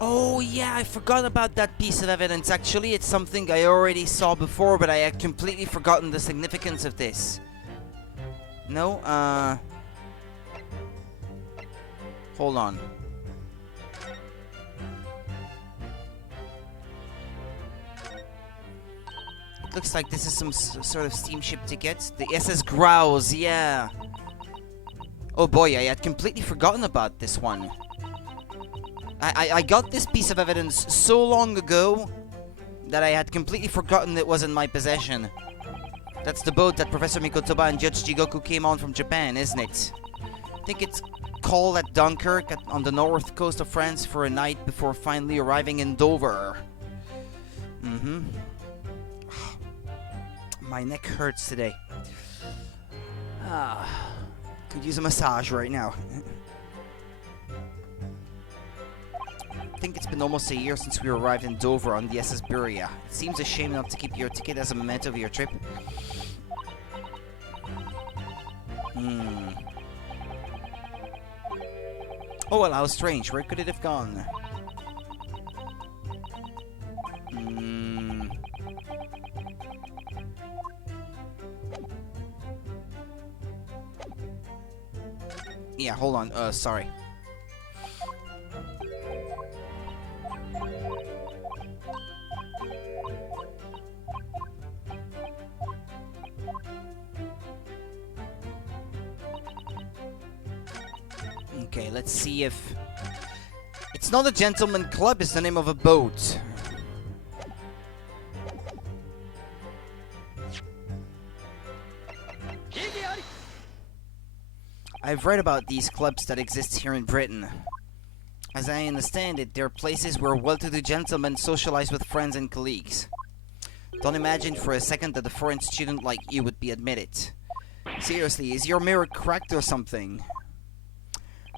Oh yeah, I forgot about that piece of evidence. Actually, it's something I already saw before, but I had completely forgotten the significance of this. No, hold on. It looks like this is some sort of steamship ticket. The SS Grouse, yeah. Oh boy, I had completely forgotten about this one. I got this piece of evidence so long ago that I had completely forgotten it was in my possession. That's the boat that Professor Mikotoba and Judge Jigoku came on from Japan, isn't it? I think it's called at Dunkirk on the north coast of France for a night before finally arriving in Dover. My neck hurts today. Could use a massage right now. I think it's been almost a year since we arrived in Dover on the SS Buria. It seems a shame not to keep your ticket as a memento of your trip. Oh well, how strange. Where could it have gone? Yeah, hold on. Sorry. Okay, let's see if... It's not a gentleman club, it's the name of a boat. I've read about these clubs that exist here in Britain. As I understand it, they're places where well-to-do gentlemen socialize with friends and colleagues. Don't imagine for a second that a foreign student like you would be admitted. Seriously, is your mirror cracked or something?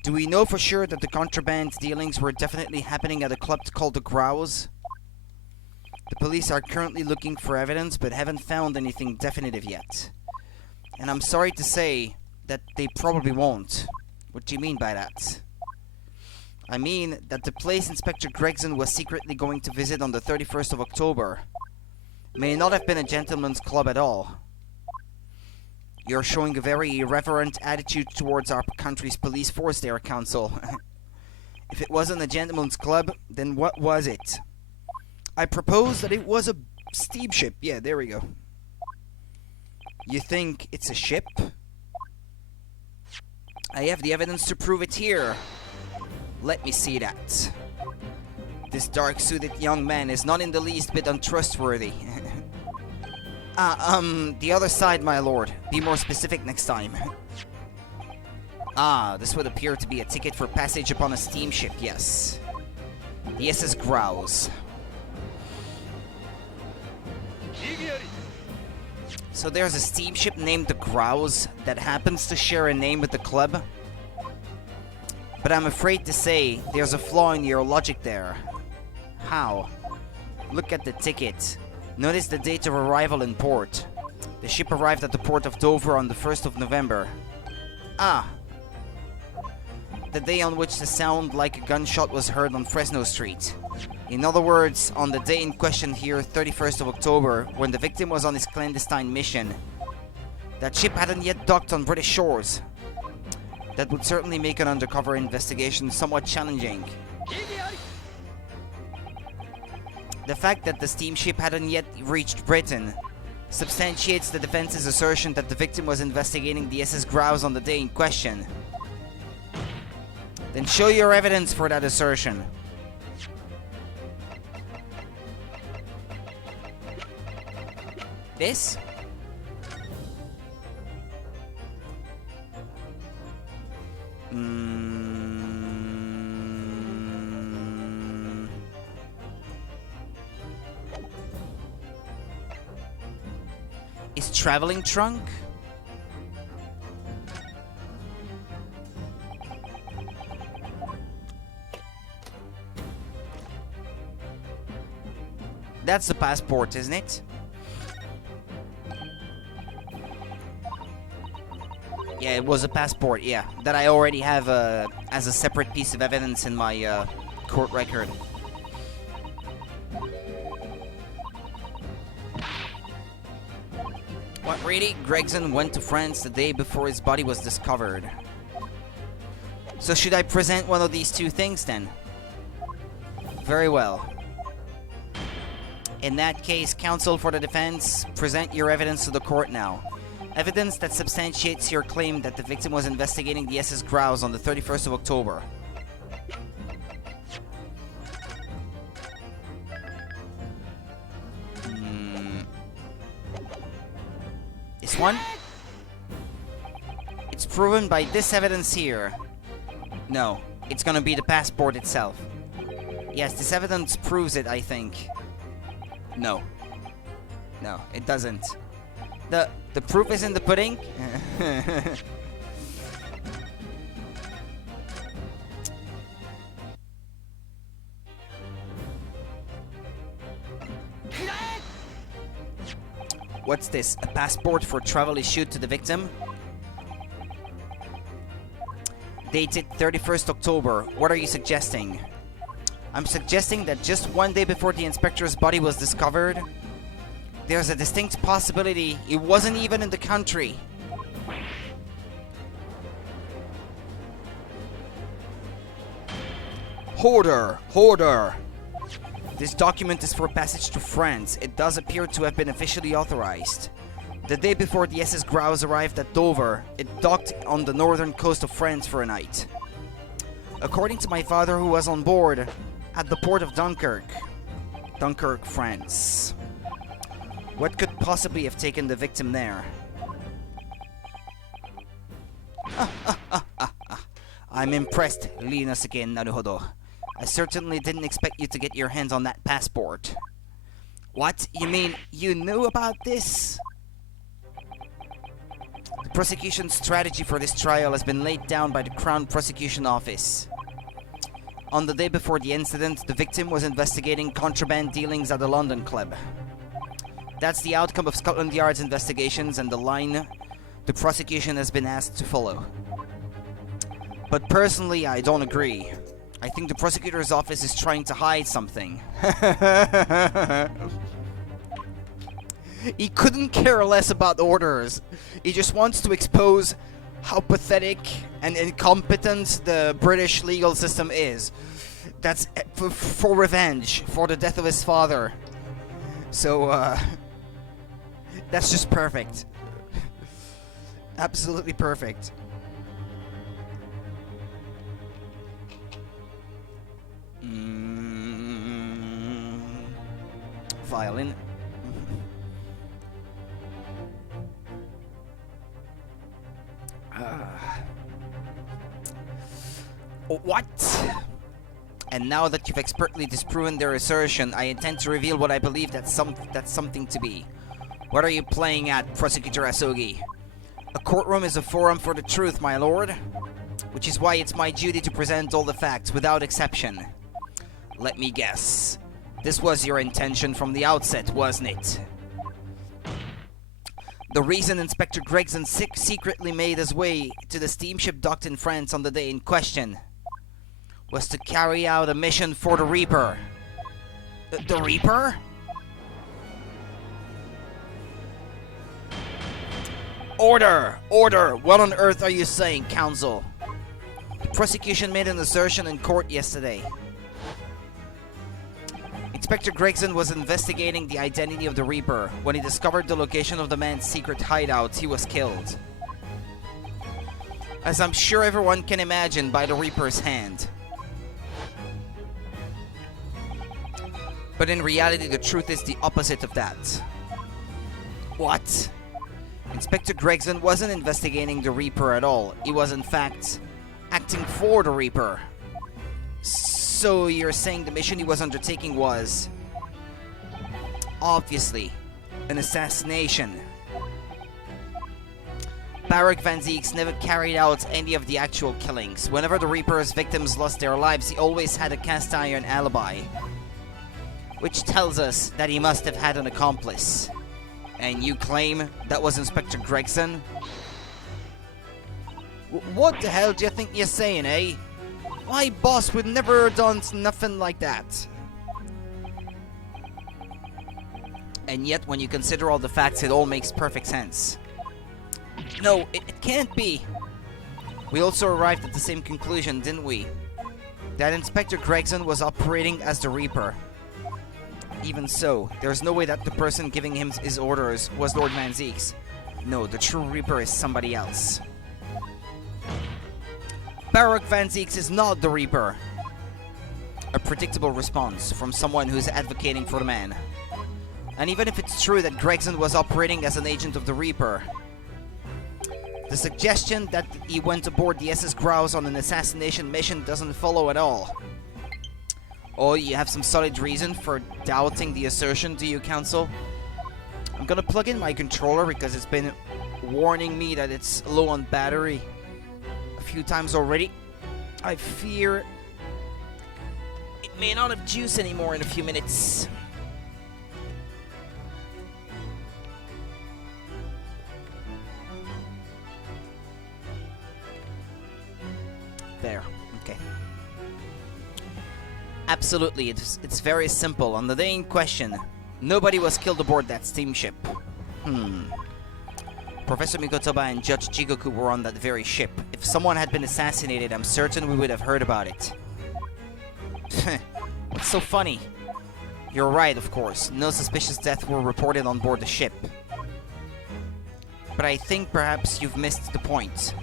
Do we know for sure that the contraband dealings were definitely happening at a club called the Grouse? The police are currently looking for evidence, but haven't found anything definitive yet. And I'm sorry to say that they probably won't. What do you mean by that? I mean that the place Inspector Gregson was secretly going to visit on the 31st of October may not have been a gentleman's club at all. You're showing a very irreverent attitude towards our country's police force there, Counsel. If it wasn't a gentleman's club, then what was it? I propose that it was a steamship. Yeah, there we go. You think it's a ship? I have the evidence to prove it here. Let me see that. This dark-suited young man is not in the least bit untrustworthy. The other side, my lord. Be more specific next time. This would appear to be a ticket for passage upon a steamship, yes. The SS Grouse. So there's a steamship named the Grouse that happens to share a name with the club. But I'm afraid to say there's a flaw in your logic there. How? Look at the ticket. Notice the date of arrival in port. The ship arrived at the port of Dover on the 1st of November. The day on which the sound like a gunshot was heard on Fresno Street. In other words, on the day in question here, 31st of October, when the victim was on his clandestine mission. That ship hadn't yet docked on British shores. That would certainly make an undercover investigation somewhat challenging. The fact that the steamship hadn't yet reached Britain substantiates the defense's assertion that the victim was investigating the SS Grouse on the day in question. Then show your evidence for that assertion. This? Is traveling trunk? That's the passport, isn't it? Yeah, it was a passport, yeah. That I already have as a separate piece of evidence in my court record. What, really? Gregson went to France the day before his body was discovered. So should I present one of these two things then? Very well. In that case, counsel for the defense, present your evidence to the court now. Evidence that substantiates your claim that the victim was investigating the SS Grouse on the 31st of October. This one? It's proven by this evidence here. No, it's gonna be the passport itself. Yes, this evidence proves it, I think. No. No, it doesn't. The proof is in the pudding. What's this? A passport for travel issued to the victim? Dated 31st October. What are you suggesting? I'm suggesting that just one day before the inspector's body was discovered, there's a distinct possibility he wasn't even in the country. Hoarder! Hoarder! This document is for passage to France. It does appear to have been officially authorized. The day before the SS Grouse arrived at Dover, it docked on the northern coast of France for a night. According to my father, who was on board at the port of Dunkirk, France. What could possibly have taken the victim there? I'm impressed, Linasuke Naruhodo. I certainly didn't expect you to get your hands on that passport. What? You mean you knew about this? The prosecution's strategy for this trial has been laid down by the Crown Prosecution Office. On the day before the incident, the victim was investigating contraband dealings at a London club. That's the outcome of Scotland Yard's investigations and the line the prosecution has been asked to follow. But personally, I don't agree. I think the prosecutor's office is trying to hide something. He couldn't care less about orders. He just wants to expose how pathetic and incompetent the British legal system is. That's for revenge, for the death of his father. So, that's just perfect. Absolutely perfect. Violin. What? And now that you've expertly disproven their assertion, I intend to reveal what I believe that's something to be. What are you playing at, Prosecutor Asogi? A courtroom is a forum for the truth, my lord. Which is why it's my duty to present all the facts without exception. Let me guess. This was your intention from the outset, wasn't it? The reason Inspector Gregson secretly made his way to the steamship docked in France on the day in question was to carry out a mission for the Reaper. The Reaper? Order! Order! What on earth are you saying, counsel? The prosecution made an assertion in court yesterday. Inspector Gregson was investigating the identity of the Reaper. When he discovered the location of the man's secret hideout, he was killed. As I'm sure everyone can imagine, by the Reaper's hand. But in reality, the truth is the opposite of that. What? Inspector Gregson wasn't investigating the Reaper at all. He was, in fact, acting for the Reaper. So you're saying the mission he was undertaking was, obviously, an assassination. Barak Van Zieks never carried out any of the actual killings. Whenever the Reaper's victims lost their lives, he always had a cast iron alibi. Which tells us that he must have had an accomplice. And you claim that was Inspector Gregson? What the hell do you think you're saying, eh? My boss would never have done nothing like that. And yet, when you consider all the facts, it all makes perfect sense. No, it can't be. We also arrived at the same conclusion, didn't we? That Inspector Gregson was operating as the Reaper. Even so, there's no way that the person giving him his orders was Lord Van Zieks. No, the true Reaper is somebody else. Barak Van Zieks is not the Reaper. A predictable response from someone who's advocating for the man. And even if it's true that Gregson was operating as an agent of the Reaper, the suggestion that he went aboard the SS Grouse on an assassination mission doesn't follow at all. Oh, you have some solid reason for doubting the assertion, do you, counsel? I'm gonna plug in my controller because it's been warning me that it's low on battery a few times already. I fear it may not have juice anymore in a few minutes. There. Okay. Absolutely, it's very simple. On the day in question, nobody was killed aboard that steamship. Professor Mikotoba and Judge Jigoku were on that very ship. If someone had been assassinated, I'm certain we would have heard about it. What's so funny? You're right, of course. No suspicious deaths were reported on board the ship. But I think perhaps you've missed the point.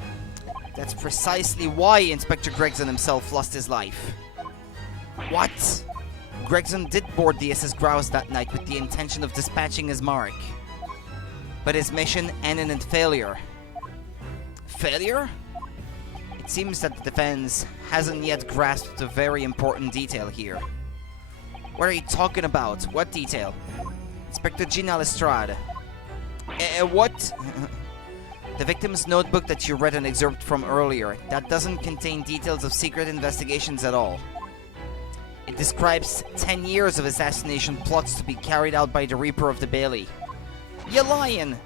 That's precisely why Inspector Gregson himself lost his life. What? Gregson did board the SS Grouse that night with the intention of dispatching his mark. But his mission ended in failure. Failure? It seems that the defense hasn't yet grasped a very important detail here. What are you talking about? What detail? Inspector Gina Lestrade. What? The victim's notebook that you read an excerpt from earlier, that doesn't contain details of secret investigations at all. It describes 10 years of assassination plots to be carried out by the Reaper of the Bailey. You're lying!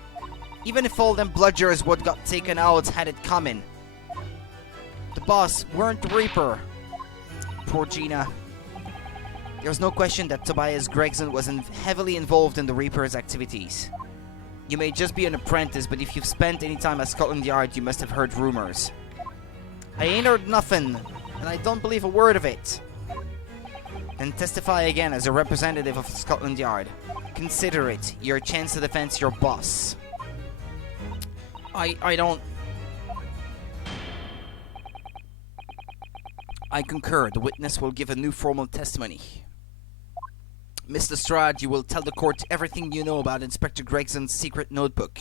Even if all them bludgers would got taken out had it coming. The the boss weren't the Reaper. Poor Gina. There's no question that Tobias Gregson was heavily involved in the Reaper's activities. You may just be an apprentice, but if you've spent any time at Scotland Yard, you must have heard rumors. I ain't heard nothing, and I don't believe a word of it. Then testify again as a representative of Scotland Yard. Consider it your chance to defend your boss. I don't... I concur. The witness will give a new formal testimony. Miss Lestrade, you will tell the court everything you know about Inspector Gregson's secret notebook.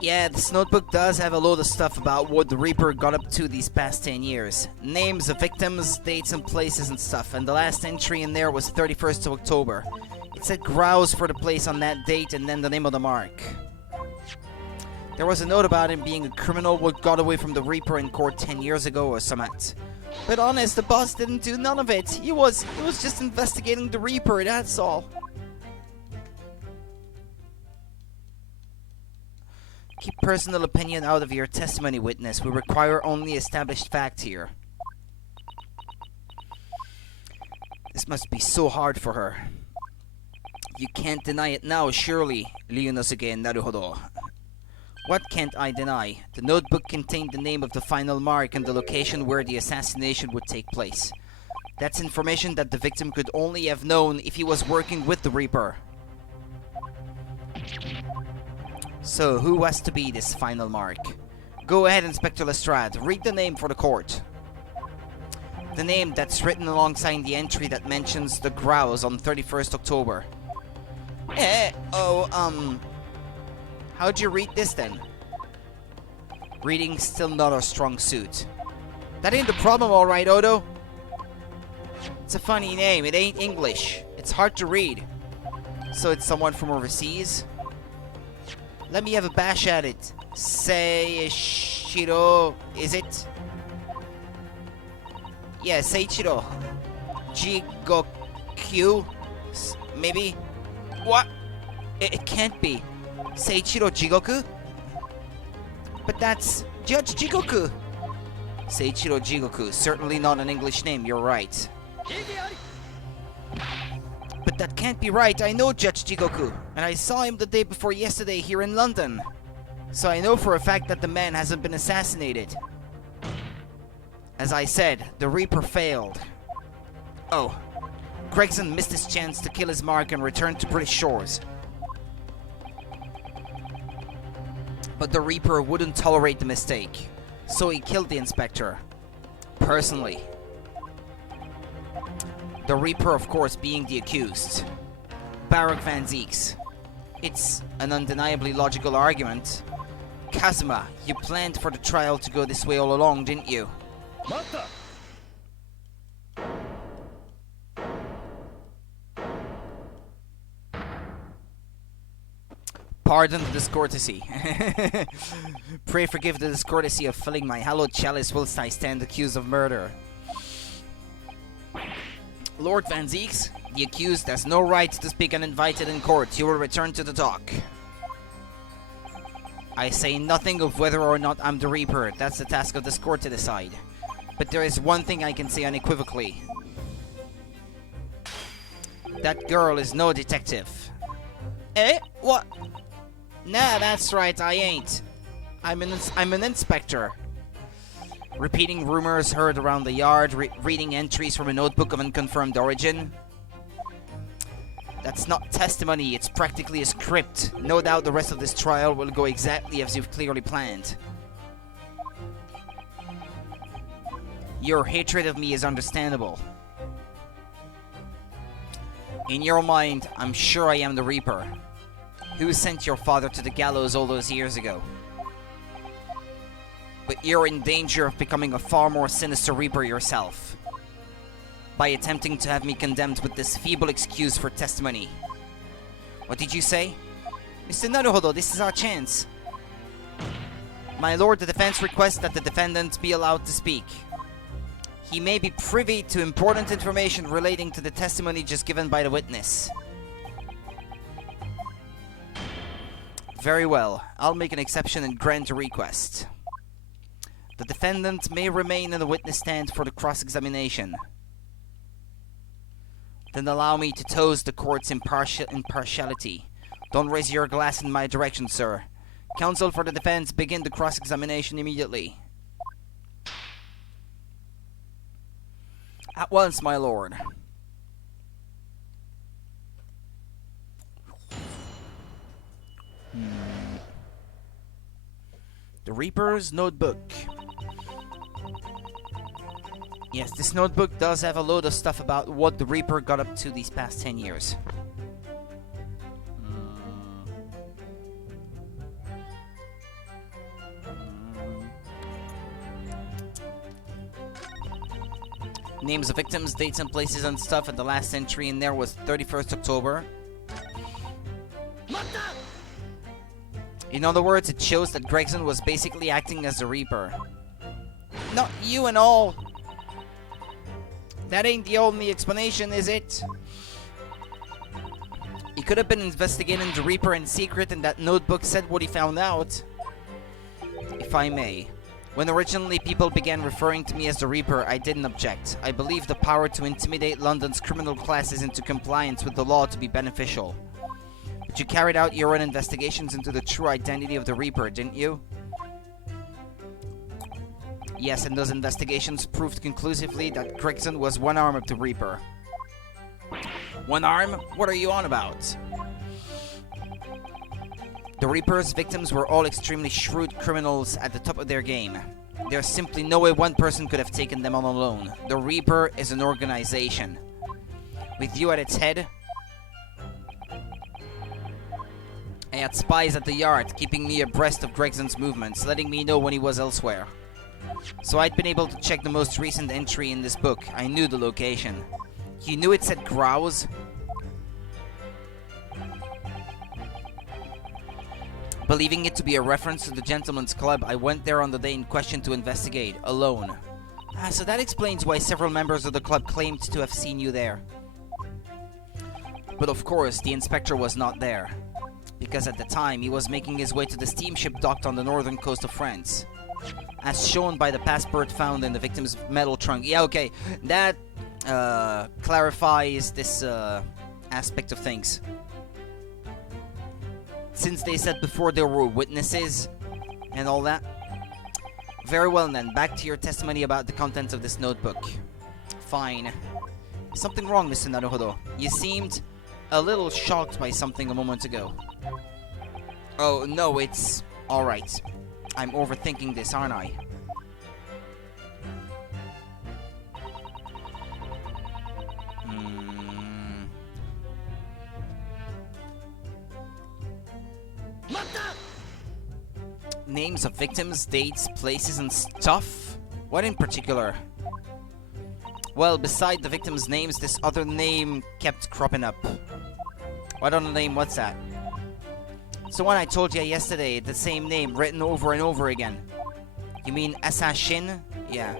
Yeah, this notebook does have a load of stuff about what the Reaper got up to these past 10 years. Names of victims, dates and places and stuff, and the last entry in there was 31st of October. It said grouse for the place on that date and then the name of the mark. There was a note about him being a criminal who got away from the Reaper in court 10 years ago or something. But honest, the boss didn't do none of it. He was just investigating the Reaper, that's all. Keep personal opinion out of your testimony, witness. We require only established fact here. This must be so hard for her. You can't deny it now, surely. Ryunosuke Naruhodo. What can't I deny? The notebook contained the name of the final mark and the location where the assassination would take place. That's information that the victim could only have known if he was working with the Reaper. So, who was to be this final mark? Go ahead, Inspector Lestrade. Read the name for the court. The name that's written alongside the entry that mentions the grouse on 31st October. How'd you read this then? Reading still not our strong suit. That ain't the problem, alright, Odo. It's a funny name. It ain't English. It's hard to read. So it's someone from overseas? Let me have a bash at it. Seiichiro, is it? Yeah, Seiichiro. Jigokyu? Maybe? What? It can't be. Seiichiro Jigoku? But that's Judge Jigoku. Seiichiro Jigoku. Certainly not an English name, you're right. But that can't be right. I know Judge Jigoku, and I saw him the day before yesterday here in London. So I know for a fact that the man hasn't been assassinated. As I said, the Reaper failed. Oh, Gregson missed his chance to kill his mark and return to British shores. But the Reaper wouldn't tolerate the mistake, so he killed the inspector. Personally. The Reaper, of course, being the accused. Barak Van Zieks. It's an undeniably logical argument. Kazuma, you planned for the trial to go this way all along, didn't you? Pardon the discourtesy. Pray forgive the discourtesy of filling my hallowed chalice whilst I stand accused of murder. Lord Van Zieks, the accused has no right to speak uninvited in court. You will return to the dock. I say nothing of whether or not I'm the Reaper. That's the task of this court to decide. But there is one thing I can say unequivocally. That girl is no detective. Eh? What? Nah, that's right, I ain't. I'm an inspector. Repeating rumors heard around the yard, reading entries from a notebook of unconfirmed origin. That's not testimony, it's practically a script. No doubt the rest of this trial will go exactly as you've clearly planned. Your hatred of me is understandable. In your mind, I'm sure I am the Reaper. Who sent your father to the gallows all those years ago? But you're in danger of becoming a far more sinister Reaper yourself, by attempting to have me condemned with this feeble excuse for testimony. What did you say? Mr. Naruhodo, this is our chance. My lord, the defense requests that the defendant be allowed to speak. He may be privy to important information relating to the testimony just given by the witness. Very well. I'll make an exception and grant a request. The defendant may remain in the witness stand for the cross-examination. Then allow me to toast the court's impartiality. Don't raise your glass in my direction, sir. Counsel for the defense, begin the cross-examination immediately. At once, my lord. The Reaper's Notebook. Yes, this notebook does have a load of stuff about what the Reaper got up to these past 10 years. Names of victims, dates and places and stuff, and the last entry in there was 31st October. In other words, it shows that Gregson was basically acting as the Reaper. Not you and all! That ain't the only explanation, is it? He could have been investigating the Reaper in secret, and that notebook said what he found out. If I may. When originally people began referring to me as the Reaper, I didn't object. I believed the power to intimidate London's criminal classes into compliance with the law to be beneficial. But you carried out your own investigations into the true identity of the Reaper, didn't you? Yes, and those investigations proved conclusively that Gregson was one arm of the Reaper. One arm? What are you on about? The Reaper's victims were all extremely shrewd criminals at the top of their game. There's simply no way one person could have taken them on alone. The Reaper is an organization. With you at its head, I had spies at the yard, keeping me abreast of Gregson's movements, letting me know when he was elsewhere. So I'd been able to check the most recent entry in this book. I knew the location. You knew it said Grouse? Believing it to be a reference to the Gentleman's Club, I went there on the day in question to investigate, alone. So that explains why several members of the club claimed to have seen you there. But of course, the inspector was not there. Because at the time, he was making his way to the steamship docked on the northern coast of France. As shown by the passport found in the victim's metal trunk. Yeah, okay, that clarifies this aspect of things. Since they said before there were witnesses and all that. Very well then, back to your testimony about the contents of this notebook. Fine. Something wrong, Mr. Naruhodo. You seemed a little shocked by something a moment ago. Oh, no, it's alright. I'm overthinking this, aren't I? Names of victims, dates, places, and stuff? What in particular? Well, beside the victims' names, this other name kept cropping up. What other name? What's that? It's the one I told you yesterday, the same name, written over and over again. You mean Assassin? Yeah.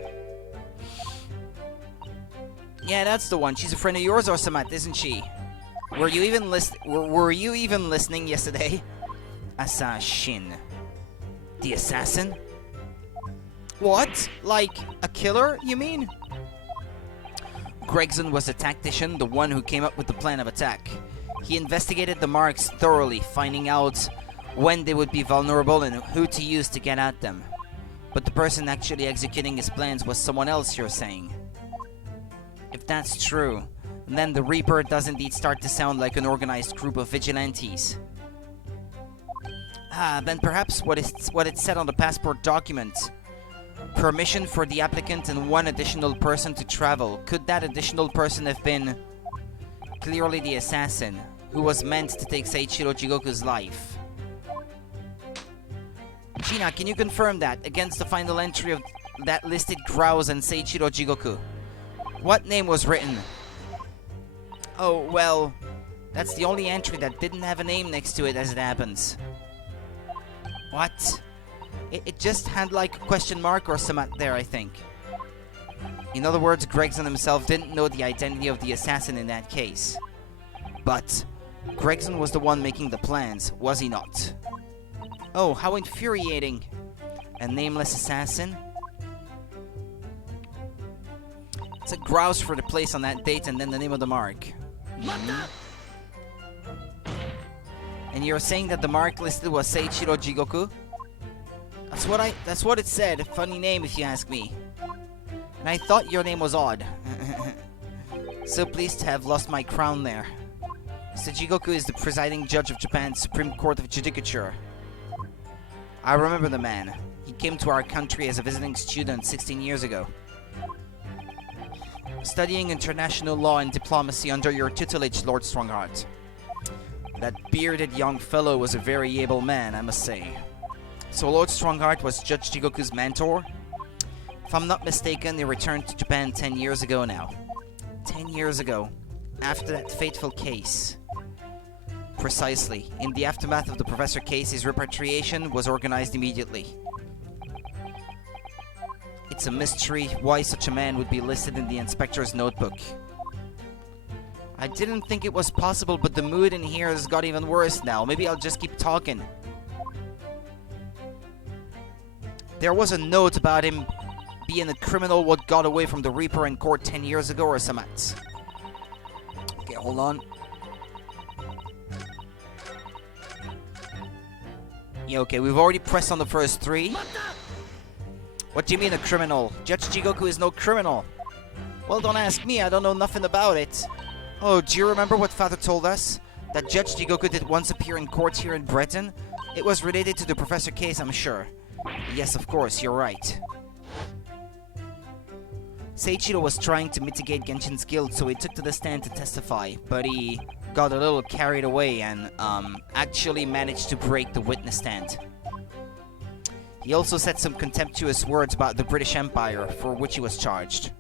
Yeah, that's the one. She's a friend of yours or something, isn't she? Were you even listening yesterday? Assassin. The assassin? What? Like a killer, you mean? Gregson was a tactician, the one who came up with the plan of attack. He investigated the marks thoroughly, finding out when they would be vulnerable and who to use to get at them. But the person actually executing his plans was someone else, you're saying? If that's true, then the Reaper does indeed start to sound like an organized group of vigilantes. Then perhaps what it said on the passport document. Permission for the applicant and one additional person to travel. Could that additional person have been clearly the assassin who was meant to take Seiichiro Jigoku's life? Gina, can you confirm that against the final entry of that listed Grouse and Seiichiro Jigoku? What name was written? Oh, well, that's the only entry that didn't have a name next to it as it happens. What? It just had like a question mark or something there, I think. In other words, Gregson himself didn't know the identity of the assassin in that case. But Gregson was the one making the plans, was he not? Oh, how infuriating. A nameless assassin? It's a grouse for the place on that date and then the name of the mark. And you're saying that the mark listed was Seiichiro Jigoku? That's what it said. Funny name if you ask me. And I thought your name was odd. So pleased to have lost my crown there. Mr. Jigoku is the presiding judge of Japan's Supreme Court of Judicature. I remember the man. He came to our country as a visiting student 16 years ago. Studying international law and diplomacy under your tutelage, Lord Strongheart. That bearded young fellow was a very able man, I must say. So Lord Strongheart was Judge Jigoku's mentor? If I'm not mistaken, he returned to Japan 10 years ago now. 10 years ago, after that fateful case. Precisely. In the aftermath of the Professor case, his repatriation was organized immediately. It's a mystery why such a man would be listed in the inspector's notebook. I didn't think it was possible, but the mood in here has got even worse now. Maybe I'll just keep talking. There was a note about him being a criminal what got away from the Reaper in court 10 years ago or something. Okay, hold on. Yeah, okay, we've already pressed on the first three. What do you mean a criminal? Judge Jigoku is no criminal. Well, don't ask me, I don't know nothing about it. Oh, do you remember what Father told us? That Judge Jigoku did once appear in court here in Britain? It was related to the Professor case, I'm sure. Yes, of course, you're right. Seiichiro was trying to mitigate Genshin's guilt, so he took to the stand to testify, but he got a little carried away and, actually managed to break the witness stand. He also said some contemptuous words about the British Empire, for which he was charged.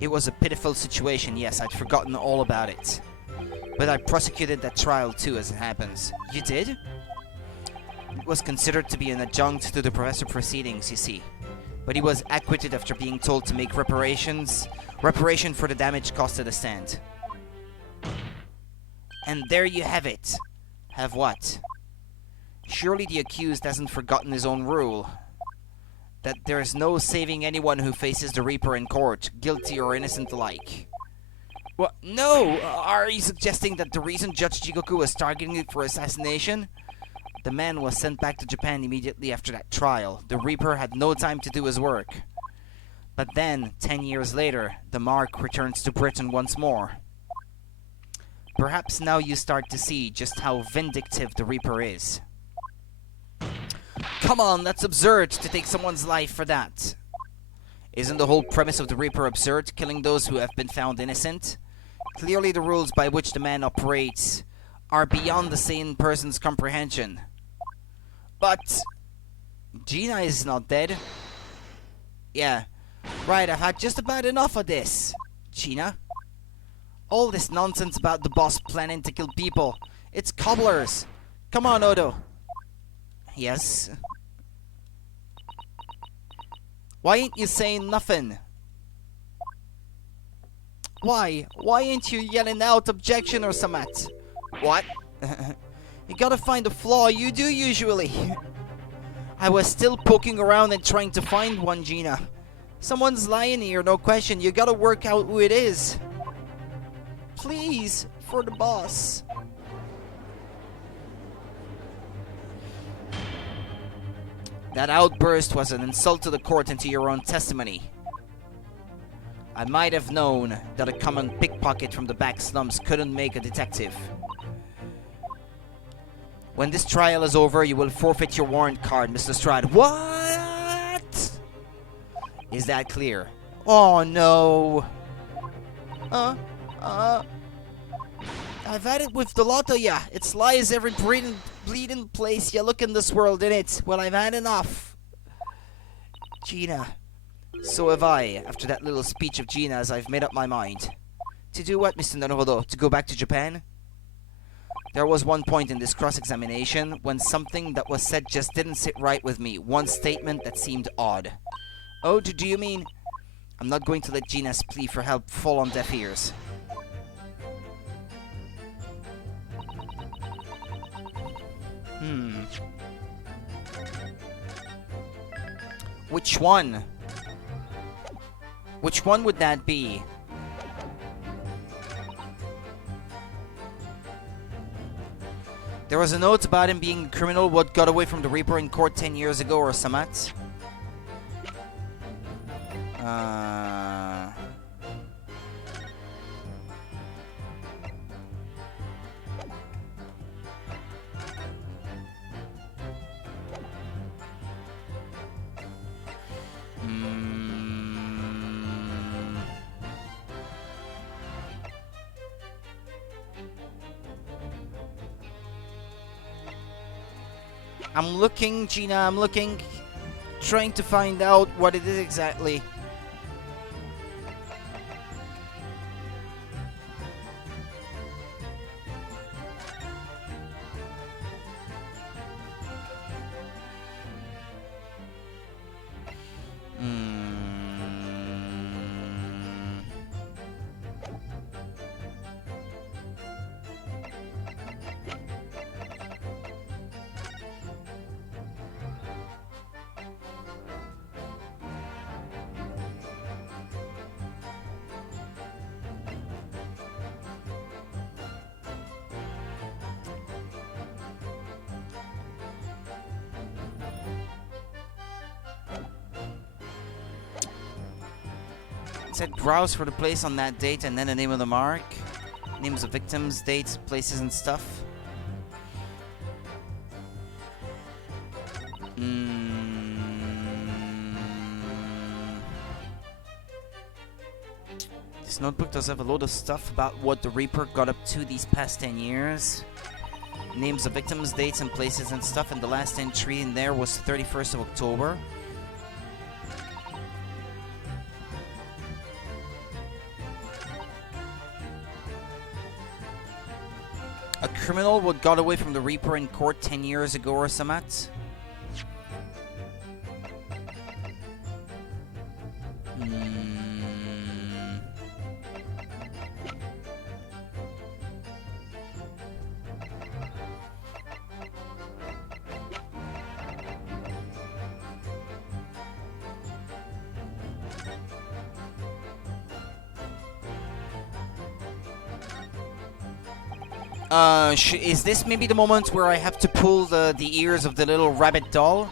It was a pitiful situation, yes, I'd forgotten all about it. But I prosecuted that trial too, as it happens. You did? It was considered to be an adjunct to the Professor proceedings, you see. But he was acquitted after being told to make reparation for the damage caused to the stand. And there you have it. Have what? Surely the accused hasn't forgotten his own rule. That there is no saving anyone who faces the Reaper in court, guilty or innocent alike. What? No! Are you suggesting that the reason Judge Jigoku was targeting it for assassination? The man was sent back to Japan immediately after that trial. The Reaper had no time to do his work. But then, 10 years later, the mark returns to Britain once more. Perhaps now you start to see just how vindictive the Reaper is. Come on, that's absurd to take someone's life for that. Isn't the whole premise of the Reaper absurd, killing those who have been found innocent? Clearly the rules by which the man operates are beyond the sane person's comprehension. But Gina is not dead. Yeah, right, I've had just about enough of this. Gina? All this nonsense about the boss planning to kill people. It's cobblers. Come on, Odo. Yes? Why ain't you saying nothing? Why? Why ain't you yelling out objection or something? What? You gotta find a flaw, you do usually. I was still poking around and trying to find one, Gina. Someone's lying here, no question. You gotta work out who it is. Please, for the boss. That outburst was an insult to the court and to your own testimony. I might have known that a common pickpocket from the back slums couldn't make a detective. When this trial is over, you will forfeit your warrant card, Mr. Strad. What? Is that clear? Oh, no. I've had it with the lot of ya. It's lies every bleeding place you look in this world, innit? Well, I've had enough. Gina. So have I, after that little speech of Gina's. I've made up my mind. To do what, Mr. Naruhodo? To go back to Japan? There was one point in this cross-examination when something that was said just didn't sit right with me. One statement that seemed odd. Oh, do you mean... I'm not going to let Gina's plea for help fall on deaf ears. Which one? Which one would that be? There was a note about him being a criminal what got away from the Reaper in court 10 years ago or something. I'm looking, Gina, I'm looking. Trying to find out what it is exactly. It said browse for the place on that date and then the name of the mark. Names of victims, dates, places and stuff. This notebook does have a load of stuff about what the Reaper got up to these past 10 years. Names of victims, dates and places and stuff, and the last entry in there was 31st of October. A criminal what got away from the Reaper in court 10 years ago or something. Is this maybe the moment where I have to pull the ears of the little rabbit doll?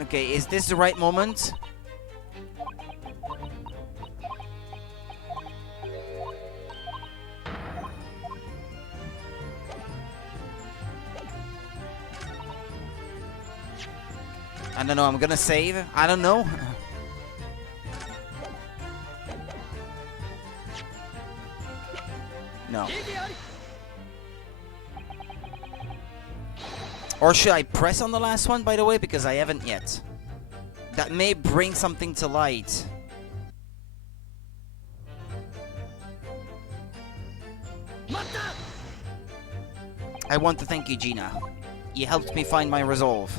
Okay, is this the right moment? I don't know, I'm gonna save. I don't know. No. Or should I press on the last one, by the way? Because I haven't yet. That may bring something to light. I want to thank you, Gina. You helped me find my resolve.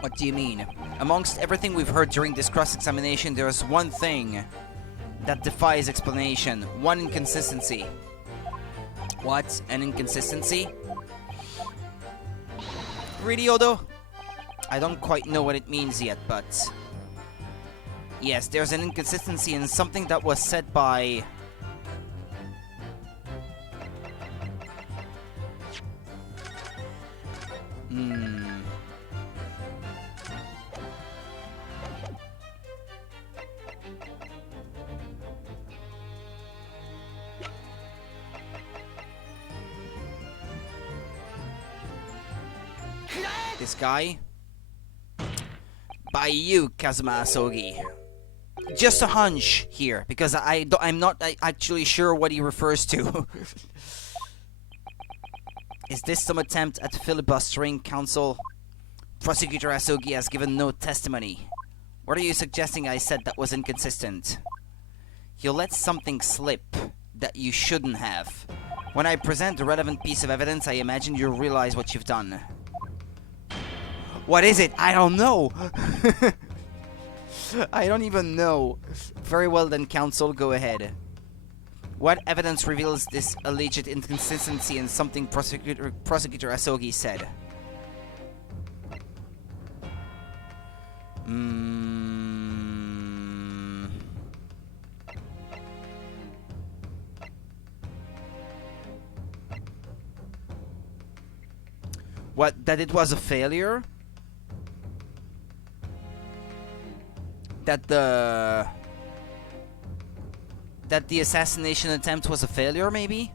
What do you mean? Amongst everything we've heard during this cross-examination, there is one thing that defies explanation. One inconsistency. What? An inconsistency? Really, Odo? I don't quite know what it means yet, but... yes, there's an inconsistency in something that was said by... This guy? By you, Kazuma Asogi. just a hunch here, because I'm not actually sure what he refers to. Is this some attempt at filibustering, counsel? Prosecutor Asogi has given no testimony. What are you suggesting I said that was inconsistent? You let something slip that you shouldn't have. When I present a relevant piece of evidence, I imagine you'll realize what you've done. What is it? I don't know. I don't even know. Very well then, counsel, go ahead. What evidence reveals this alleged inconsistency in something Prosecutor Asogi said? What, that it was a failure? That the assassination attempt was a failure, maybe?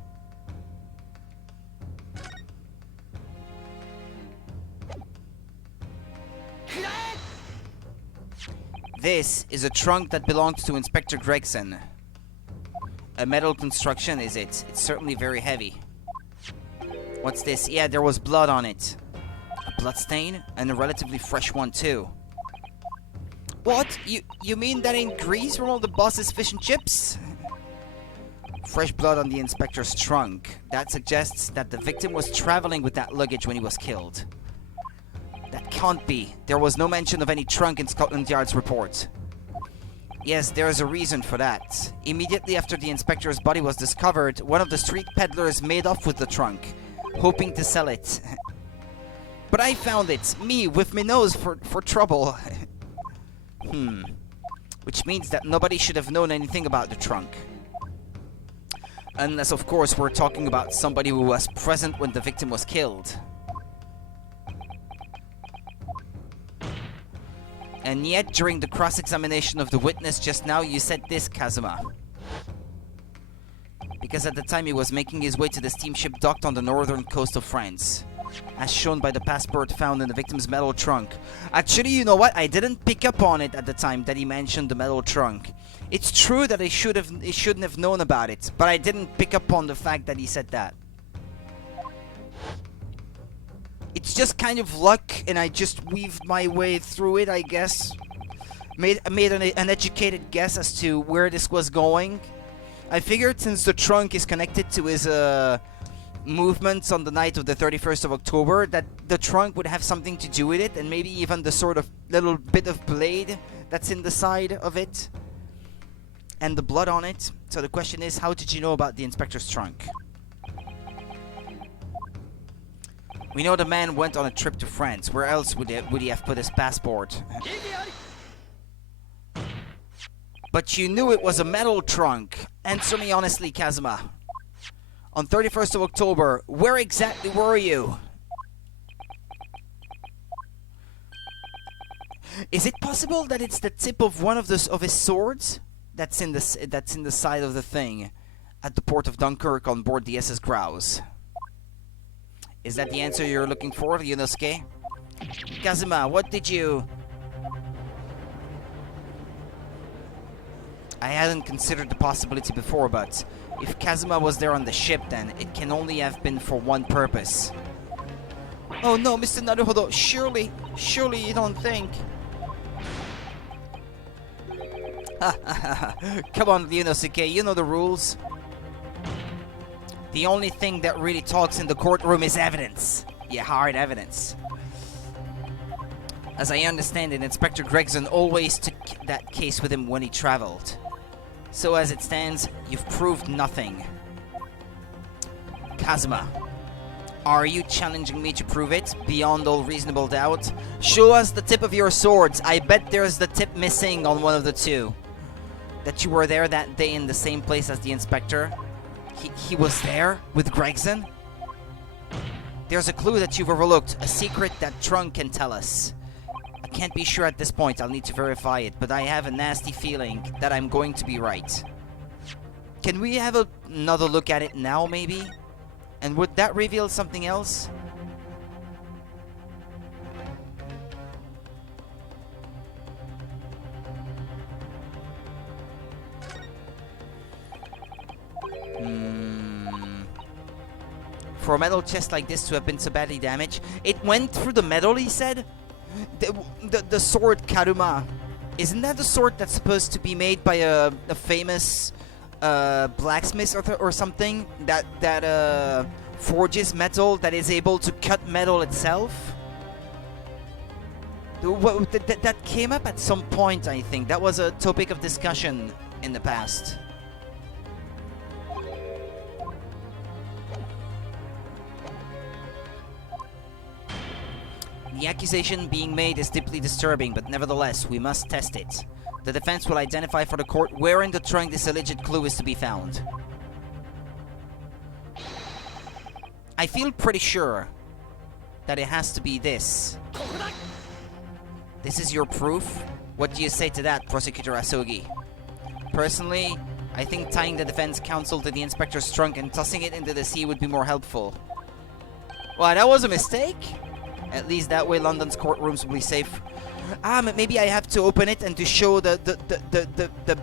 This is a trunk that belongs to Inspector Gregson. A metal construction, is it? It's certainly very heavy. What's this? Yeah, there was blood on it. A blood stain? And a relatively fresh one, too. What? You mean that in Greece from all the boss's fish and chips? Fresh blood on the inspector's trunk. That suggests that the victim was traveling with that luggage when he was killed. That can't be. There was no mention of any trunk in Scotland Yard's report. Yes, there is a reason for that. Immediately after the inspector's body was discovered, one of the street peddlers made off with the trunk, hoping to sell it. But I found it, me, with my nose for trouble. Which means that nobody should have known anything about the trunk. Unless, of course, we're talking about somebody who was present when the victim was killed. And yet, during the cross-examination of the witness just now, you said this, Kazuma. Because at the time he was making his way to the steamship docked on the northern coast of France, as shown by the passport found in the victim's metal trunk. Actually, you know what? I didn't pick up on it at the time that he mentioned the metal trunk. It's true that he shouldn't have known about it, but I didn't pick up on the fact that he said that. It's just kind of luck, and I just weaved my way through it, I guess. Made an educated guess as to where this was going. I figured since the trunk is connected to his movements on the night of the 31st of October, that the trunk would have something to do with it, and maybe even the sort of little bit of blade that's in the side of it, and the blood on it. So the question is, how did you know about the inspector's trunk? We know the man went on a trip to France. Where else would he have put his passport? But you knew it was a metal trunk. Answer me honestly, Kazuma. On 31st of October, where exactly were you? Is it possible that it's the tip of one of his swords that's in the side of the thing at the port of Dunkirk on board the SS Grouse? Is that the answer you're looking for, Yunosuke? Kazuma, what did you... I hadn't considered the possibility before, but if Kazuma was there on the ship, then it can only have been for one purpose. Oh no, Mr. Naruhodo, surely you don't think... Come on, Yunosuke, you know the rules. The only thing that really talks in the courtroom is evidence. Yeah, hard evidence. As I understand it, Inspector Gregson always took that case with him when he traveled. So as it stands, you've proved nothing. Kazuma, are you challenging me to prove it beyond all reasonable doubt? Show us the tip of your swords. I bet there's the tip missing on one of the two. That you were there that day in the same place as the inspector. He was there with Gregson? There's a clue that you've overlooked, a secret that Trunk can tell us. I can't be sure at this point, I'll need to verify it, but I have a nasty feeling that I'm going to be right. Can we have another look at it now, maybe? And would that reveal something else? For a metal chest like this to have been so badly damaged. It went through the metal, he said? The sword Karuma. Isn't that the sword that's supposed to be made by a famous blacksmith or something? That forges metal, that is able to cut metal itself? That came up at some point, I think. That was a topic of discussion in the past. The accusation being made is deeply disturbing, but nevertheless, we must test it. The defense will identify for the court where in the trunk this alleged clue is to be found. I feel pretty sure that it has to be this. This is your proof? What do you say to that, Prosecutor Asogi? Personally, I think tying the defense counsel to the inspector's trunk and tossing it into the sea would be more helpful. Well, that was a mistake? At least that way London's courtrooms will be safe. Maybe I have to open it and to show the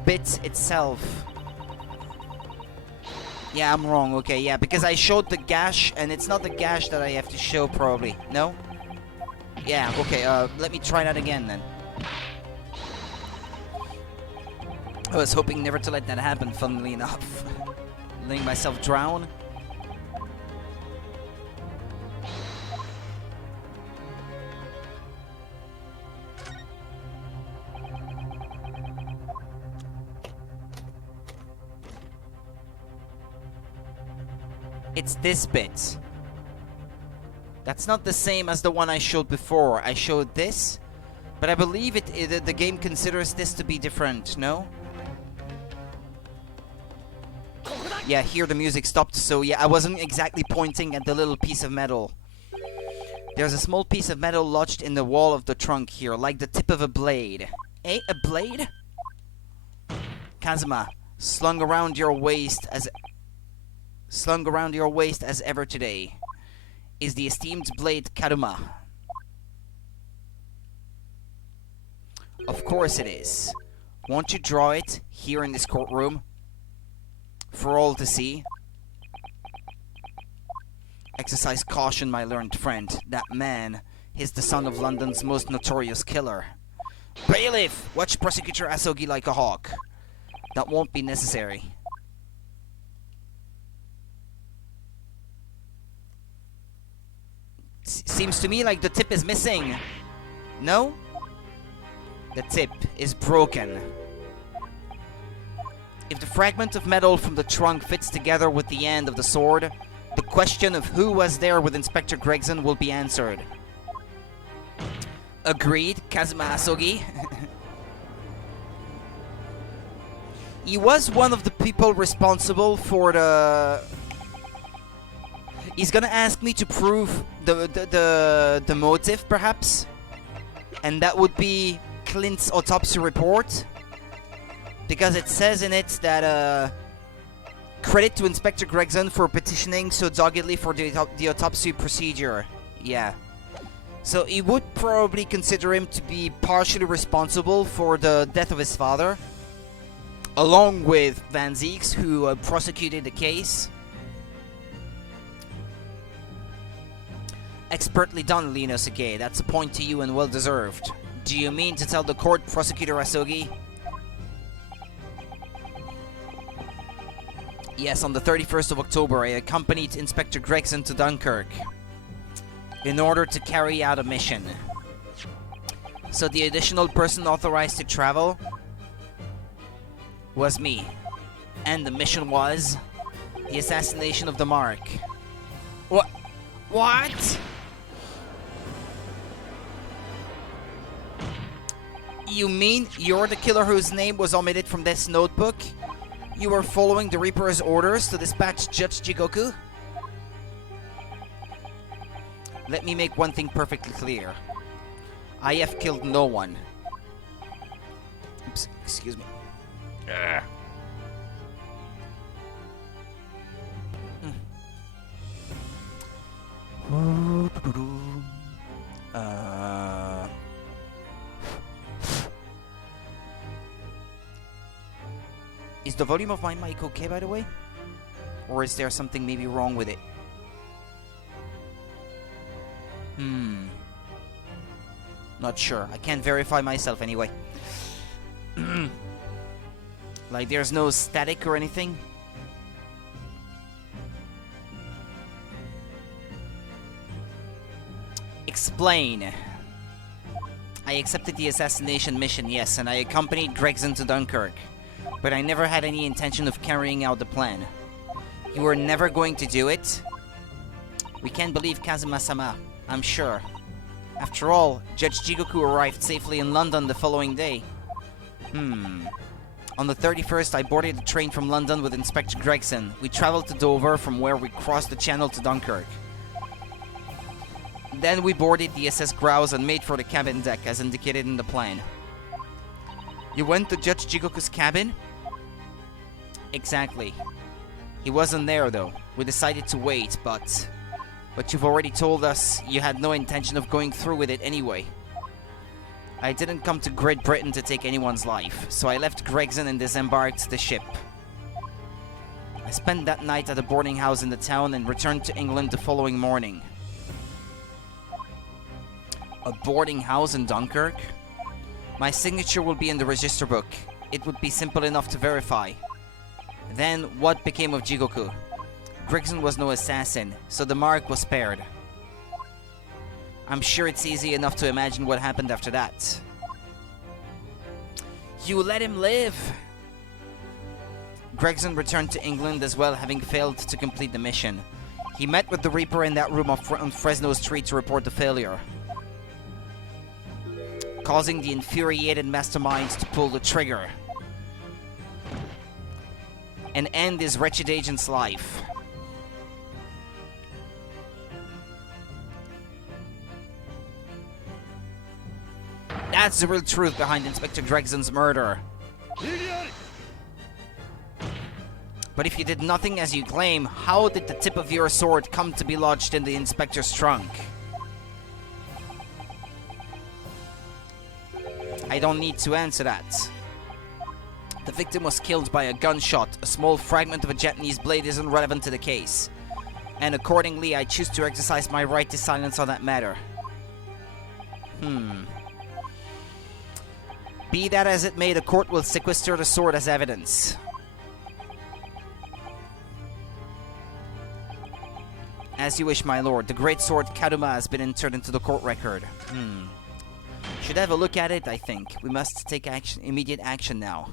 bit itself. Yeah, I'm wrong. Okay, yeah, because I showed the gash, and it's not the gash that I have to show, probably. No? Yeah, okay, let me try that again, then. I was hoping never to let that happen, funnily enough. Letting myself drown. It's this bit. That's not the same as the one I showed before. I showed this, but I believe the game considers this to be different, no? Yeah, here the music stopped, so yeah, I wasn't exactly pointing at the little piece of metal. There's a small piece of metal lodged in the wall of the trunk here, like the tip of a blade. Eh? A blade? Kazuma, slung around your waist as ever today, is the esteemed blade Karuma. Of course it is. Won't you draw it here in this courtroom? For all to see? Exercise caution, my learned friend. That man is the son of London's most notorious killer. Bailiff! Watch Prosecutor Asogi like a hawk. That won't be necessary. Seems to me like the tip is missing. No? The tip is broken. If the fragment of metal from the trunk fits together with the end of the sword, the question of who was there with Inspector Gregson will be answered. Agreed, Kazuma Asogi. He was one of the people responsible for the... He's gonna ask me to prove the motive, perhaps? And that would be Clint's autopsy report. Because it says in it that, credit to Inspector Gregson for petitioning so doggedly for the autopsy procedure. Yeah. So he would probably consider him to be partially responsible for the death of his father. Along with Van Zieks, who prosecuted the case. Expertly done, Linosuke. That's a point to you and well deserved. Do you mean to tell the court, Prosecutor Asogi? Yes, on the 31st of October, I accompanied Inspector Gregson to Dunkirk in order to carry out a mission. So the additional person authorized to travel was me. And the mission was the assassination of the Mark. What? You mean you're the killer whose name was omitted from this notebook? You were following the Reaper's orders to dispatch Judge Jigoku? Let me make one thing perfectly clear. I have killed no one. Oops, excuse me. Is the volume of my mic okay, by the way? Or is there something maybe wrong with it? Not sure. I can't verify myself anyway. Like, there's no static or anything? Explain. I accepted the assassination mission, yes, and I accompanied Gregson to Dunkirk. But I never had any intention of carrying out the plan. You were never going to do it? We can't believe Kazuma-sama, I'm sure. After all, Judge Jigoku arrived safely in London the following day. On the 31st, I boarded the train from London with Inspector Gregson. We traveled to Dover, from where we crossed the channel to Dunkirk. Then we boarded the SS Grouse and made for the cabin deck, as indicated in the plan. You went to Judge Jigoku's cabin? Exactly. He wasn't there, though. We decided to wait, but you've already told us you had no intention of going through with it anyway. I didn't come to Great Britain to take anyone's life, so I left Gregson and disembarked the ship. I spent that night at a boarding house in the town and returned to England the following morning. A boarding house in Dunkirk? My signature will be in the register book. It would be simple enough to verify. Then, what became of Jigoku? Gregson was no assassin, so the mark was spared. I'm sure it's easy enough to imagine what happened after that. You let him live! Gregson returned to England as well, having failed to complete the mission. He met with the Reaper in that room on Fresno Street to report the failure, causing the infuriated masterminds to pull the trigger and end his wretched agent's life. That's the real truth behind Inspector Gregson's murder. But if you did nothing as you claim, how did the tip of your sword come to be lodged in the inspector's trunk? I don't need to answer that. The victim was killed by a gunshot. A small fragment of a Japanese blade isn't relevant to the case. And accordingly, I choose to exercise my right to silence on that matter. Be that as it may, the court will sequester the sword as evidence. As you wish, my lord. The great sword Kaduma has been entered into the court record. Should have a look at it, I think. We must take action, immediate action now.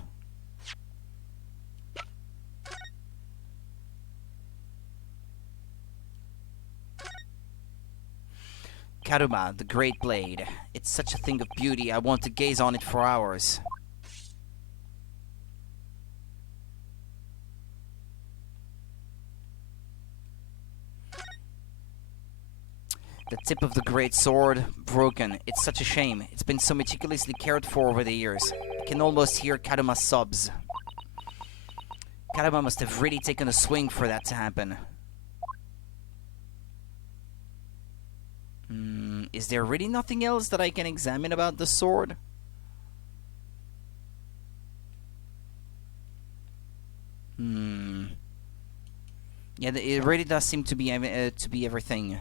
Kaduma, the great blade. It's such a thing of beauty, I want to gaze on it for hours. The tip of the great sword, broken. It's such a shame. It's been so meticulously cared for over the years. I can almost hear Kaduma's sobs. Kaduma must have really taken a swing for that to happen. Is there really nothing else that I can examine about the sword? Yeah, it really does seem to be everything.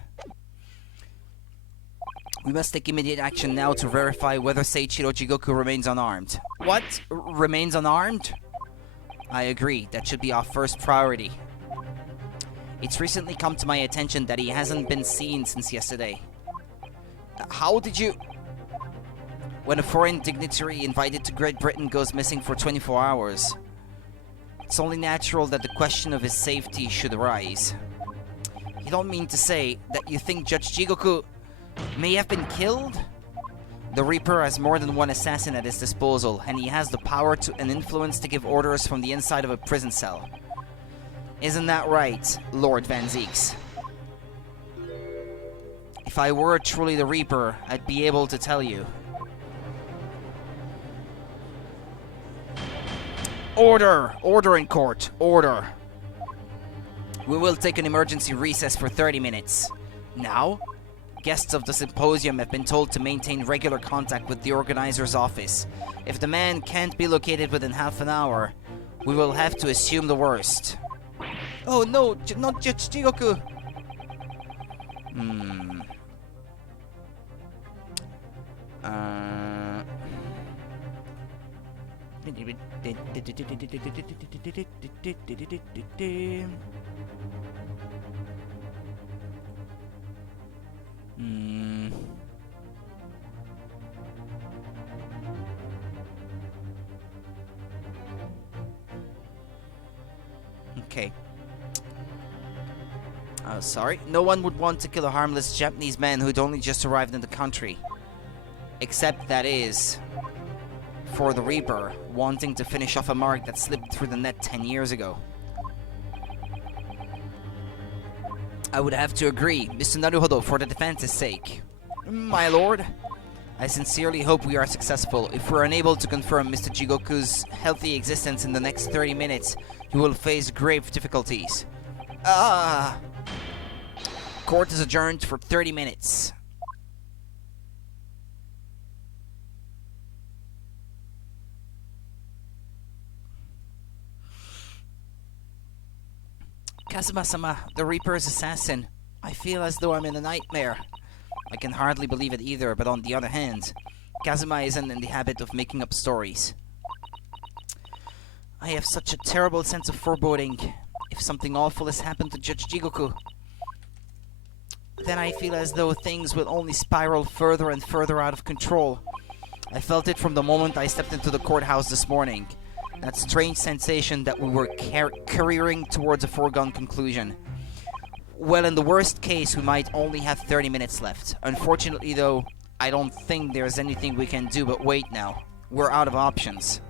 We must take immediate action now to verify whether Seiichiro Jigoku remains unarmed. What? Remains unarmed? I agree, that should be our first priority. It's recently come to my attention that he hasn't been seen since yesterday. How did you... When a foreign dignitary invited to Great Britain goes missing for 24 hours, it's only natural that the question of his safety should arise. You don't mean to say that you think Judge Jigoku may have been killed? The Reaper has more than one assassin at his disposal, and he has the power and influence to give orders from the inside of a prison cell. Isn't that right, Lord Van Zieks? If I were truly the Reaper, I'd be able to tell you. Order! Order in court! Order! We will take an emergency recess for 30 minutes. Now? Guests of the symposium have been told to maintain regular contact with the organizer's office. If the man can't be located within half an hour, we will have to assume the worst. Oh no, not Judge Jigoku! Uh... Hmm. Okay. Sorry. No one would want to kill a harmless Japanese man who'd only just arrived in the country. Except, that is, for the Reaper, wanting to finish off a mark that slipped through the net 10 years ago. I would have to agree, Mr. Naruhodo, for the defense's sake. My lord, I sincerely hope we are successful. If we're unable to confirm Mr. Jigoku's healthy existence in the next 30 minutes, you will face grave difficulties. Court is adjourned for 30 minutes. Kazuma-sama, the Reaper's assassin. I feel as though I'm in a nightmare. I can hardly believe it either, but on the other hand, Kazuma isn't in the habit of making up stories. I have such a terrible sense of foreboding. If something awful has happened to Judge Jigoku, then I feel as though things will only spiral further and further out of control. I felt it from the moment I stepped into the courthouse this morning. That strange sensation that we were careering towards a foregone conclusion. Well, in the worst case, we might only have 30 minutes left. Unfortunately, though, I don't think there's anything we can do but wait now. We're out of options.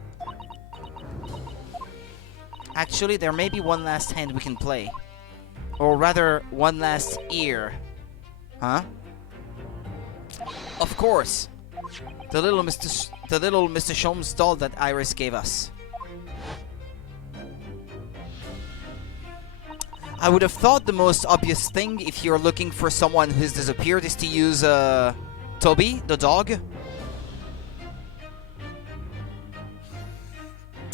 Actually, there may be one last hand we can play. Or rather, one last ear. Huh? Of course! The little Mr. Shom's doll that Iris gave us. I would have thought the most obvious thing, if you're looking for someone who's disappeared, is to use, Toby, the dog.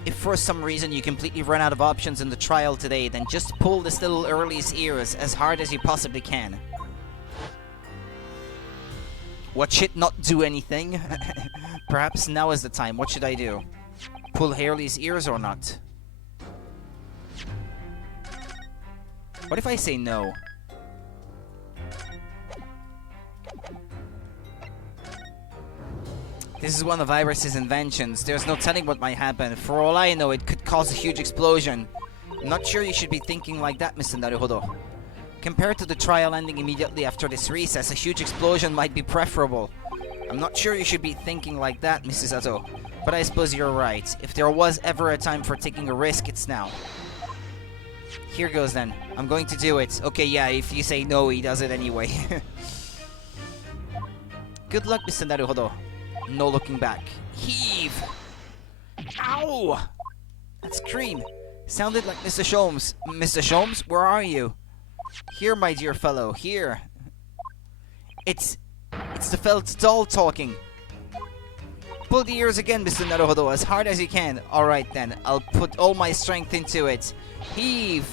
If for some reason you completely run out of options in the trial today, then just pull this little Early's ears as hard as you possibly can. Watch it not do anything. Perhaps now is the time. What should I do? Pull Hurley's ears or not? What if I say no? This is one of Iris's inventions. There's no telling what might happen. For all I know, it could cause a huge explosion. I'm not sure you should be thinking like that, Mr. Naruhodo. Compared to the trial ending immediately after this recess, a huge explosion might be preferable. I'm not sure you should be thinking like that, Mrs. Ato. But I suppose you're right. If there was ever a time for taking a risk, it's now. Here goes then. I'm going to do it. Okay, yeah, if you say no, he does it anyway. Good luck, Mr. Naruhodo. No looking back. Heave! Ow! That scream sounded like Mr. Sholmes. Mr. Sholmes, where are you? Here, my dear fellow, here. It's the felt doll talking. Pull the ears again, Mr. Naruhodo, as hard as you can. Alright then, I'll put all my strength into it. Heave!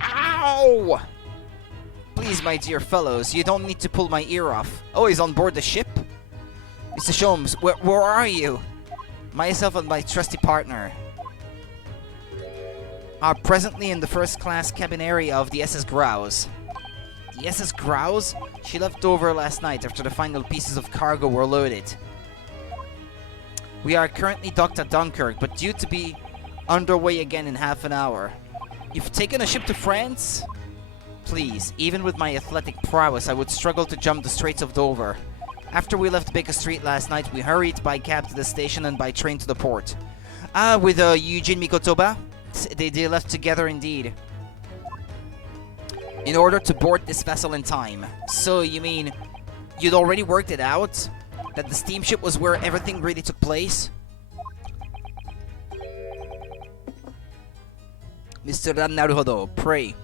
Ow! Please, my dear fellows, you don't need to pull my ear off. Oh, he's on board the ship? Mr. Sholmes, where are you? Myself and my trusty partner are presently in the first-class cabin area of the SS Grouse. The SS Grouse? She left Dover last night after the final pieces of cargo were loaded. We are currently docked at Dunkirk, but due to be underway again in half an hour. You've taken a ship to France? Please, even with my athletic prowess, I would struggle to jump the Straits of Dover. After we left Baker Street last night, we hurried by cab to the station and by train to the port. With Eugene Mikotoba? They left together indeed. In order to board this vessel in time. So, you mean, you'd already worked it out? That the steamship was where everything really took place? Mr. Naruhodo, pray.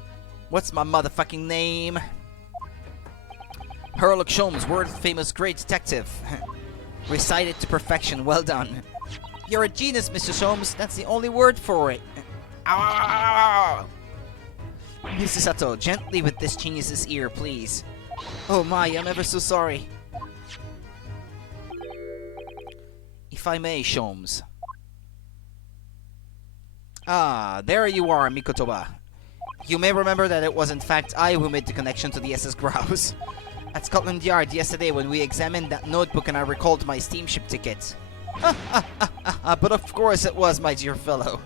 What's my motherfucking name? Herlock Sholmes, world-famous great detective. Recited to perfection, well done. You're a genius, Mr. Sholmes. That's the only word for it. Ow! Mrs. Sato, gently with this genius's ear, please. Oh my, I'm ever so sorry. if I may, Sholmes. Ah, there you are, Mikotoba. You may remember that it was in fact I who made the connection to the SS Grouse at Scotland Yard yesterday when we examined that notebook and I recalled my steamship ticket. But of course it was, my dear fellow.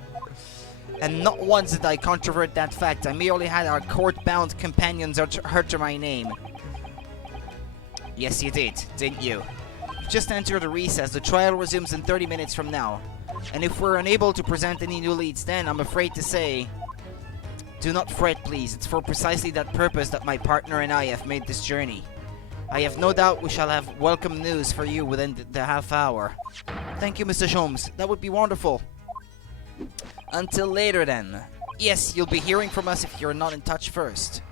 And not once did I controvert that fact. I merely had our court-bound companions utter my name. Yes, you did, didn't you? You've just entered a recess. The trial resumes in 30 minutes from now. And if we're unable to present any new leads, then I'm afraid to say... Do not fret, please. It's for precisely that purpose that my partner and I have made this journey. I have no doubt we shall have welcome news for you within the half hour. Thank you, Mr. Sholmes. That would be wonderful. Until later, then. Yes, you'll be hearing from us if you're not in touch first.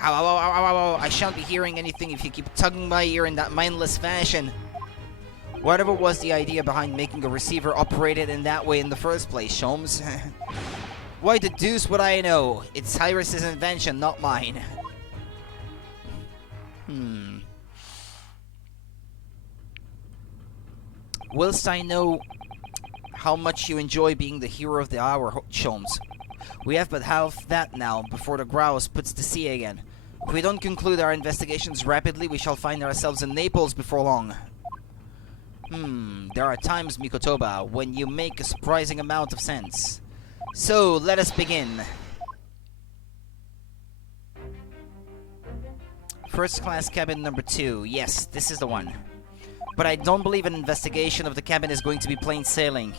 Ow, ow, ow, ow, ow, ow. I shan't be hearing anything if you keep tugging my ear in that mindless fashion. Whatever was the idea behind making a receiver operated in that way in the first place, Sholmes? Why the deuce would I know? It's Cyrus's invention, not mine. Whilst I know how much you enjoy being the hero of the hour, Sholmes, we have but half that now before the grouse puts to sea again. If we don't conclude our investigations rapidly, we shall find ourselves in Naples before long. There are times, Mikotoba, when you make a surprising amount of sense. So, let us begin. First class cabin number 2. Yes, this is the one. But I don't believe an investigation of the cabin is going to be plain sailing.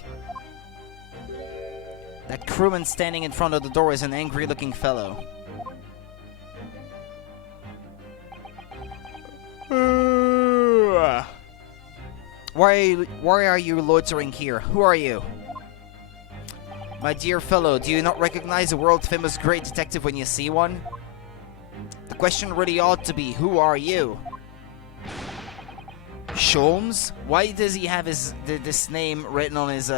That crewman standing in front of the door is an angry-looking fellow. Why are you loitering here? Who are you? My dear fellow, do you not recognize a world-famous great detective when you see one? The question really ought to be, who are you? Sholmes? Why does he have this name written on his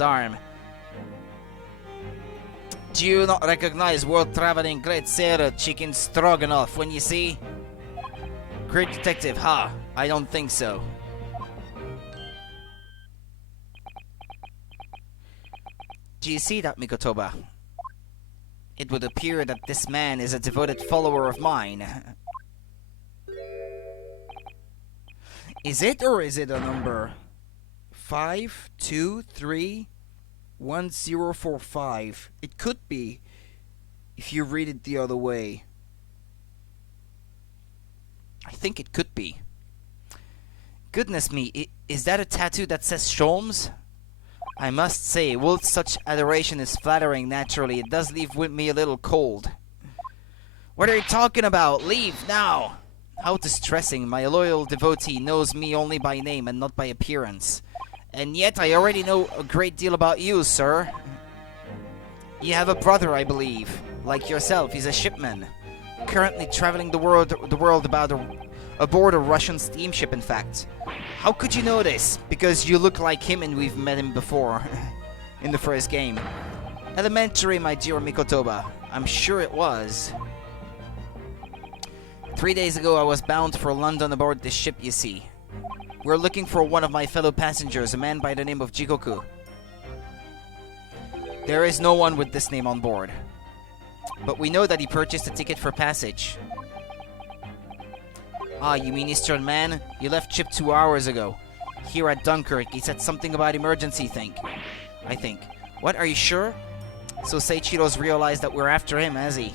arm? Do you not recognize world-traveling great sailor Chicken Stroganoff when you see? Great detective, ha! I don't think so. Do you see that, Mikotoba? It would appear that this man is a devoted follower of mine. Is it, or is it a number? 5231045. It could be, if you read it the other way. I think it could be. Goodness me, is that a tattoo that says Sholmes? I must say, whilst such adoration is flattering naturally, it does leave me a little cold. What are you talking about? Leave, now! How distressing. My loyal devotee knows me only by name and not by appearance. And yet I already know a great deal about you, sir. You have a brother, I believe. Like yourself, he's a shipman. Currently traveling the world aboard a Russian steamship, in fact. How could you know this? Because you look like him and we've met him before. In the first game. Elementary, my dear Mikotoba. I'm sure it was. 3 days ago I was bound for London aboard this ship, you see. We're looking for one of my fellow passengers, a man by the name of Jikoku. There is no one with this name on board. But we know that he purchased a ticket for passage. Ah, you mean Eastern man? You left ship 2 hours ago. Here at Dunkirk, he said something about emergency I think. What, are you sure? So Seichiro's realized that we're after him, has he?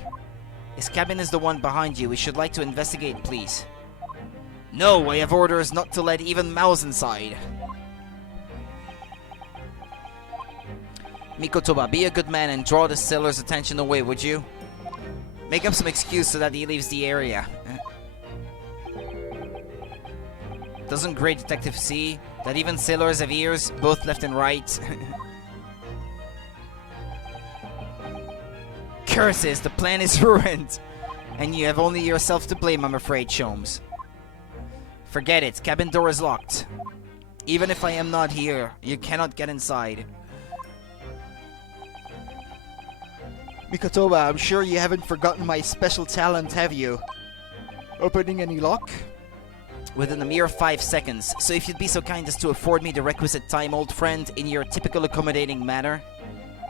His cabin is the one behind you. We should like to investigate, please. No, I have orders not to let even mouse inside. Mikotoba, be a good man and draw the sailor's attention away, would you? Make up some excuse so that he leaves the area. Doesn't Great Detective see that even sailors have ears, both left and right? Curses, the plan is ruined! And you have only yourself to blame, I'm afraid, Sholmes. Forget it, cabin door is locked. Even if I am not here, you cannot get inside. Mikotoba, I'm sure you haven't forgotten my special talent, have you? Opening any lock? within a mere 5 seconds. So if you'd be so kind as to afford me the requisite time, old friend, in your typical accommodating manner.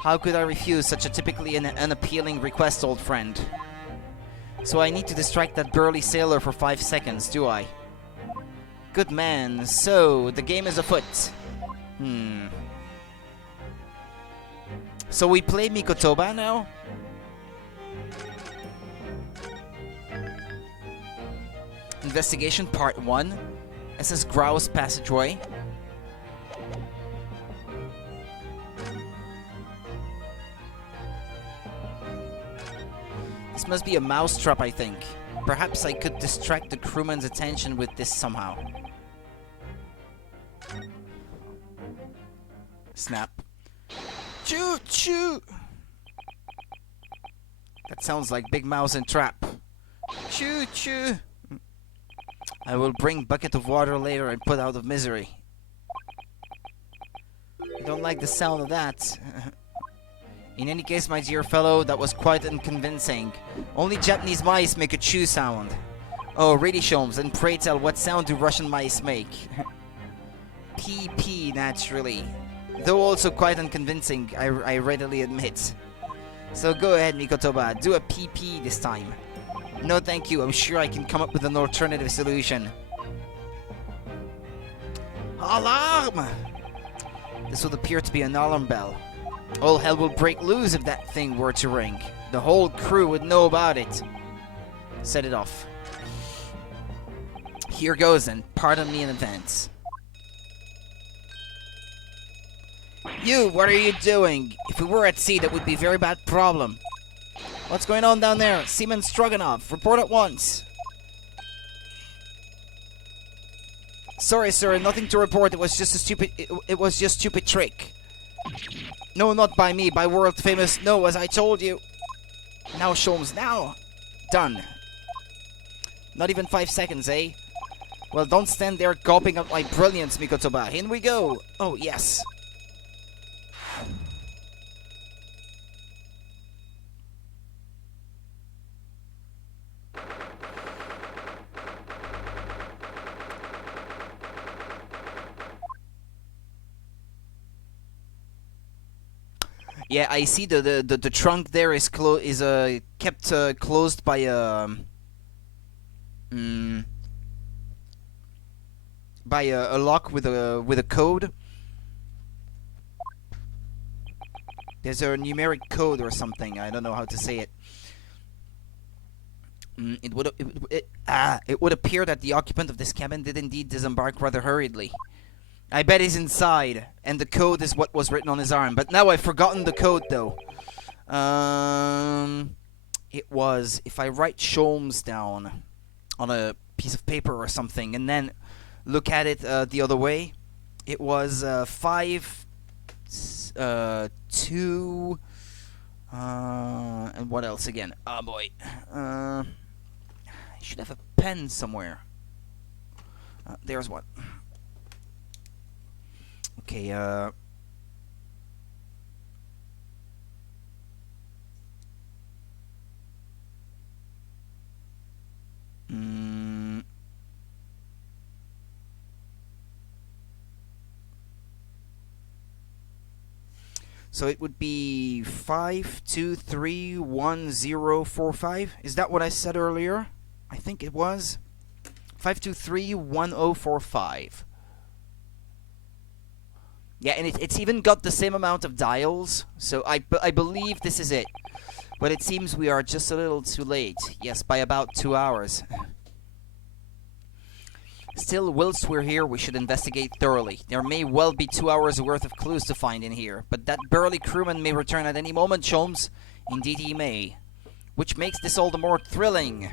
How could I refuse such a typically unappealing request, old friend? So I need to distract that burly sailor for 5 seconds, do I? Good man, so the game is afoot. So we play Mikotoba now? Investigation Part 1. SS Grouse Passageway. This must be a mousetrap, I think. Perhaps I could distract the crewman's attention with this somehow. Snap. Choo choo! That sounds like Big Mouse and Trap. Choo choo! I will bring bucket of water later and put out of misery. I don't like the sound of that. In any case, my dear fellow, that was quite unconvincing. Only Japanese mice make a chew sound. Oh, really, Sholmes, and pray tell, what sound do Russian mice make? PP, naturally. Though also quite unconvincing, I readily admit. So go ahead, Mikotoba, do a PP this time. No thank you, I'm sure I can come up with an alternative solution. Alarm! This would appear to be an alarm bell. All hell will break loose if that thing were to ring. The whole crew would know about it. Set it off. Here goes then, pardon me in advance. You, what are you doing? If we were at sea, that would be a very bad problem. What's going on down there? Seaman Stroganoff, report at once. Sorry, sir, nothing to report. It was just a stupid. It was just stupid trick. No, not by me. By world famous. No, as I told you. Now, Sholmes. Now, done. Not even 5 seconds, eh? Well, don't stand there gawping at my brilliance, Mikotoba. In we go. Oh yes. Yeah, I see the trunk there is kept closed by a lock with a code. There's a numeric code or something. I don't know how to say it. It would appear that the occupant of this cabin did indeed disembark rather hurriedly. I bet he's inside, and the code is what was written on his arm. But now I've forgotten the code, though. It was, if I write Sholmes down on a piece of paper or something, and then look at it the other way, it was 5, 2, and what else again? Oh boy. I should have a pen somewhere. There's one. Okay, so it would be 5231045. Is that what I said earlier? I think it was 5231045. Yeah, and it's even got the same amount of dials, so I believe this is it. But it seems we are just a little too late. Yes, by about 2 hours. Still, whilst we're here, we should investigate thoroughly. There may well be 2 hours worth of clues to find in here, but that burly crewman may return at any moment, Sholmes. Indeed he may. Which makes this all the more thrilling.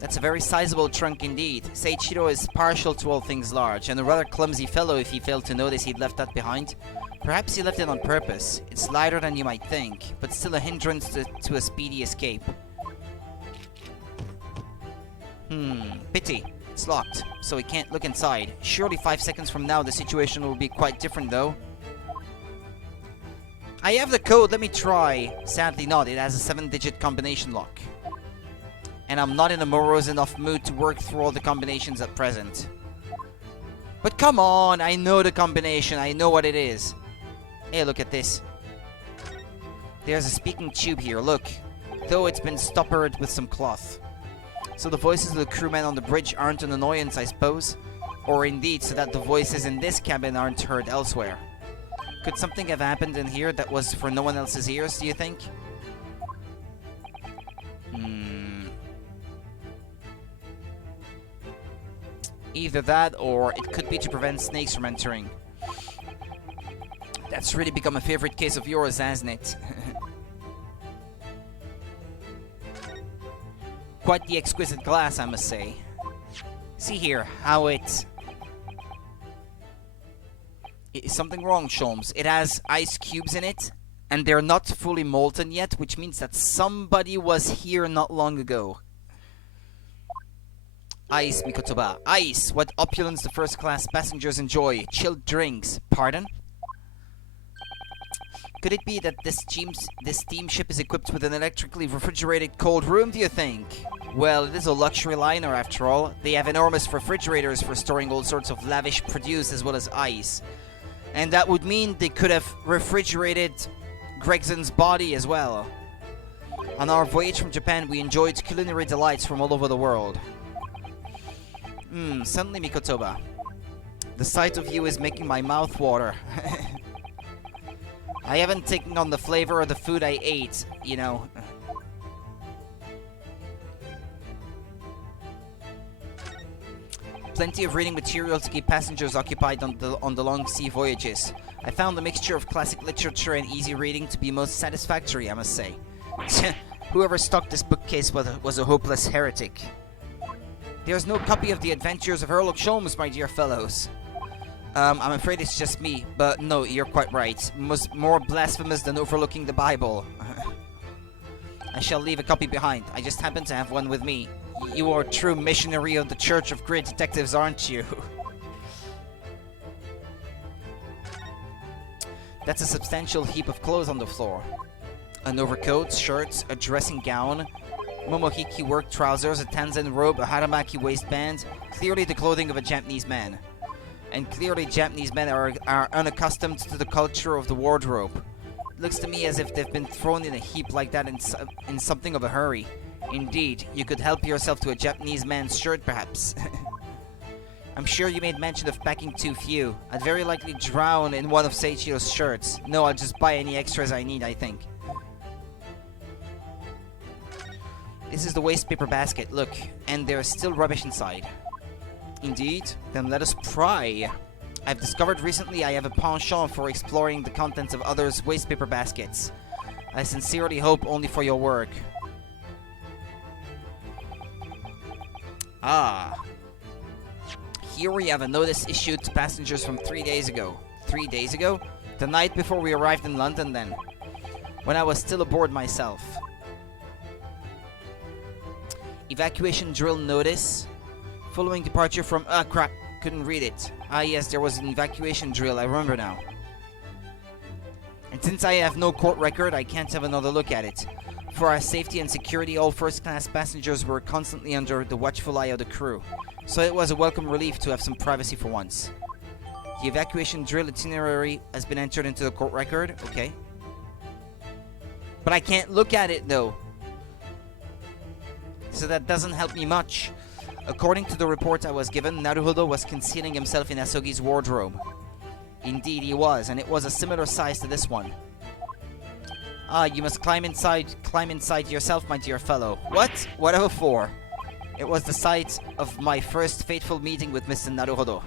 That's a very sizable trunk indeed. Seiichiro is partial to all things large, and a rather clumsy fellow if he failed to notice he'd left that behind. Perhaps he left it on purpose. It's lighter than you might think, but still a hindrance to a speedy escape. Pity. It's locked, so we can't look inside. Surely 5 seconds from now the situation will be quite different though. I have the code, let me try. Sadly not, it has a 7-digit combination lock. And I'm not in a morose enough mood to work through all the combinations at present. But come on, I know the combination, I know what it is. Hey, look at this. There's a speaking tube here, look. Though it's been stoppered with some cloth. So the voices of the crewmen on the bridge aren't an annoyance, I suppose. Or indeed, so that the voices in this cabin aren't heard elsewhere. Could something have happened in here that was for no one else's ears, do you think? Either that, or it could be to prevent snakes from entering. That's really become a favorite case of yours, hasn't it? Quite the exquisite glass, I must say. See here, how it... Is something wrong, Sholmes? It has ice cubes in it, and they're not fully molten yet, which means that somebody was here not long ago. Ice, Mikotoba. Ice! What opulence the first-class passengers enjoy. Chilled drinks. Pardon? Could it be that this steamship is equipped with an electrically refrigerated cold room, do you think? Well, it is a luxury liner, after all. They have enormous refrigerators for storing all sorts of lavish produce as well as ice. And that would mean they could have refrigerated Gregson's body as well. On our voyage from Japan, we enjoyed culinary delights from all over the world. Suddenly, Mikotoba. The sight of you is making my mouth water. I haven't taken on the flavor of the food I ate, you know. Plenty of reading material to keep passengers occupied on the long sea voyages. I found the mixture of classic literature and easy reading to be most satisfactory, I must say. Whoever stocked this bookcase was a hopeless heretic. There's no copy of the Adventures of Sherlock Holmes, my dear fellows. I'm afraid it's just me, but no, you're quite right. More blasphemous than overlooking the Bible. I shall leave a copy behind. I just happen to have one with me. You are a true missionary of the Church of Great Detectives, aren't you? That's a substantial heap of clothes on the floor. An overcoat, shirts, a dressing gown, momohiki work trousers, a tanzen robe, a haramaki waistband. Clearly the clothing of a Japanese man. And clearly Japanese men are unaccustomed to the culture of the wardrobe. It looks to me as if they've been thrown in a heap like that in something of a hurry. Indeed, you could help yourself to a Japanese man's shirt, perhaps. I'm sure you made mention of packing too few. I'd very likely drown in one of Seiichiro's shirts. No, I'll just buy any extras I need, I think. This is the waste paper basket, look. And there is still rubbish inside. Indeed? Then let us pry. I've discovered recently I have a penchant for exploring the contents of others' waste paper baskets. I sincerely hope only for your work. Ah. Here we have a notice issued to passengers from 3 days ago. 3 days ago? The night before we arrived in London then. When I was still aboard myself. Evacuation drill notice. Following departure from... Ah, crap. Couldn't read it. Ah, yes, there was an evacuation drill. I remember now. And since I have no court record, I can't have another look at it. For our safety and security, all first-class passengers were constantly under the watchful eye of the crew. So it was a welcome relief to have some privacy for once. The evacuation drill itinerary has been entered into the court record. Okay. But I can't look at it, though. So that doesn't help me much. According to the report I was given, Naruhodo was concealing himself in Asogi's wardrobe. Indeed he was, and it was a similar size to this one. Ah, you must climb inside yourself, my dear fellow. What? Whatever for? It was the site of my first fateful meeting with Mr. Naruhodo.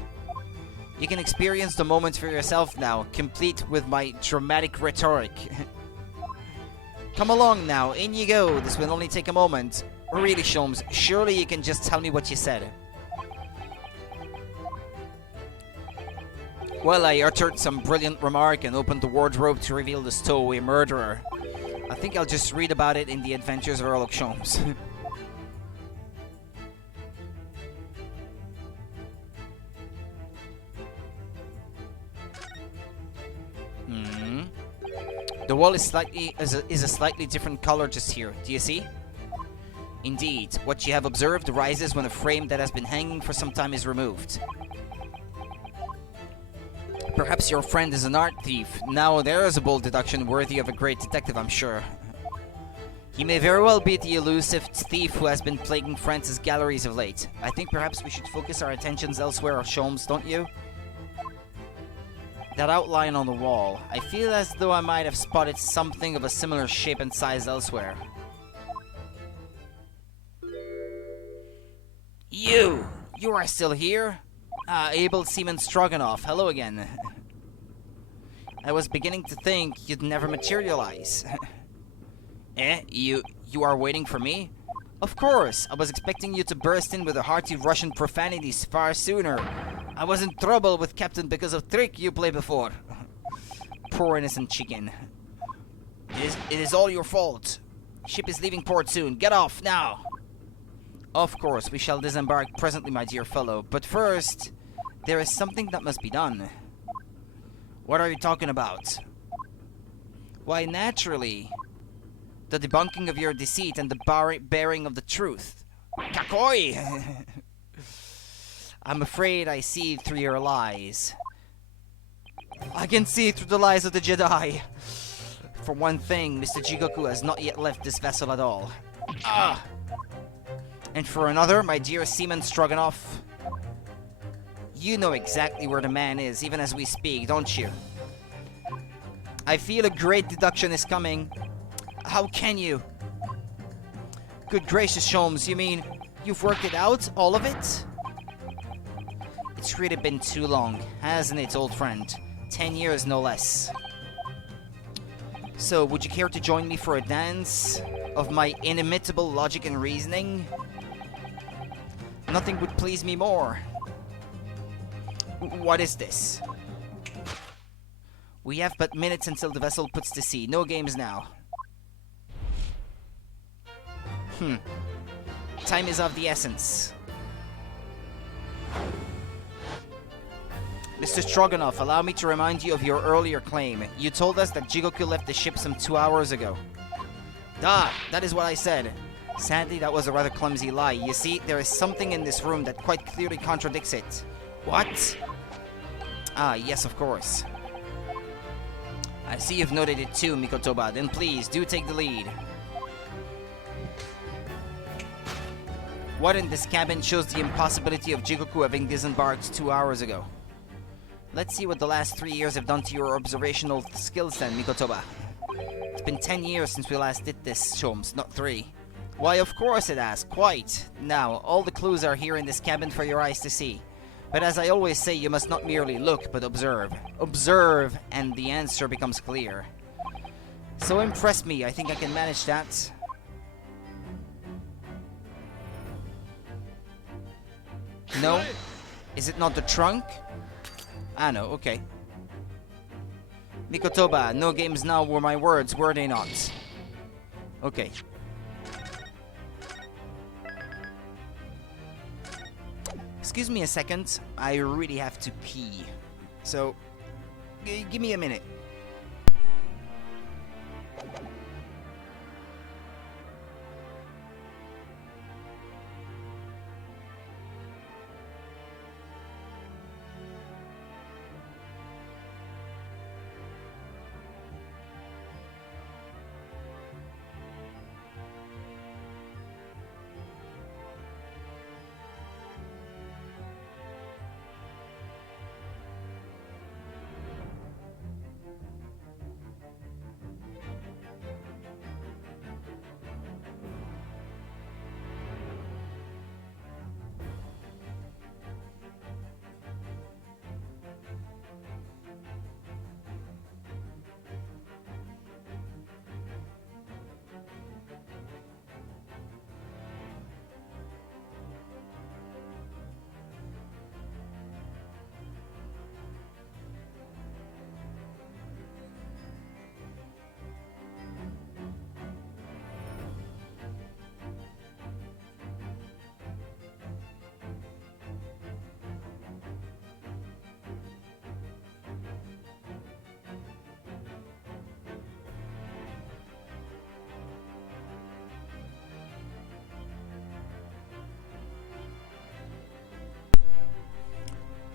You can experience the moment for yourself now, complete with my dramatic rhetoric. Come along now, in you go. This will only take a moment. Really, Sholmes, surely you can just tell me what you said. Well, I uttered some brilliant remark and opened the wardrobe to reveal the stowaway murderer. I think I'll just read about it in the Adventures of Sherlock Holmes. The wall is a slightly different color just here. Do you see? Indeed, what you have observed rises when a frame that has been hanging for some time is removed. Perhaps your friend is an art thief. Now there is a bold deduction worthy of a great detective, I'm sure. He may very well be the elusive thief who has been plaguing France's galleries of late. I think perhaps we should focus our attentions elsewhere, Sholmes, don't you? That outline on the wall. I feel as though I might have spotted something of a similar shape and size elsewhere. You! You are still here? Able Seaman Stroganoff, hello again. I was beginning to think you'd never materialize. You are waiting for me? Of course, I was expecting you to burst in with a hearty Russian profanities far sooner. I was in trouble with Captain because of trick you played before. Poor innocent chicken. It is all your fault. Ship is leaving port soon. Get off, now! Of course, we shall disembark presently, my dear fellow. But first, there is something that must be done. What are you talking about? Why, naturally, the debunking of your deceit and the bearing of the truth. Kakoi! I'm afraid I see through your lies. I can see through the lies of the Jedi. For one thing, Mr. Jigoku has not yet left this vessel at all. And for another, my dear Seaman Stroganoff, you know exactly where the man is, even as we speak, don't you? I feel a great deduction is coming. How can you? Good gracious, Sholmes, you mean you've worked it out, all of it? It's really been too long, hasn't it, old friend? 10 years, no less. So, would you care to join me for a dance of my inimitable logic and reasoning? Nothing would please me more. What is this? We have but minutes until the vessel puts to sea. No games now. Time is of the essence. Mr. Stroganoff, allow me to remind you of your earlier claim. You told us that Jigoku left the ship some 2 hours ago. That is what I said. Sadly, that was a rather clumsy lie. You see, there is something in this room that quite clearly contradicts it. What? Yes, of course. I see you've noted it too, Mikotoba. Then please, do take the lead. What in this cabin shows the impossibility of Jigoku having disembarked 2 hours ago? Let's see what the last 3 years have done to your observational skills then, Mikotoba. It's been 10 years since we last did this, Sholmes, not 3. Why, of course it has, quite. Now, all the clues are here in this cabin for your eyes to see. But as I always say, you must not merely look, but observe. Observe, and the answer becomes clear. So impress me, I think I can manage that. No? Is it not the trunk? No, okay. Mikotoba, no games now were my words, were they not? Okay. Excuse me a second, I really have to pee. So, give me a minute.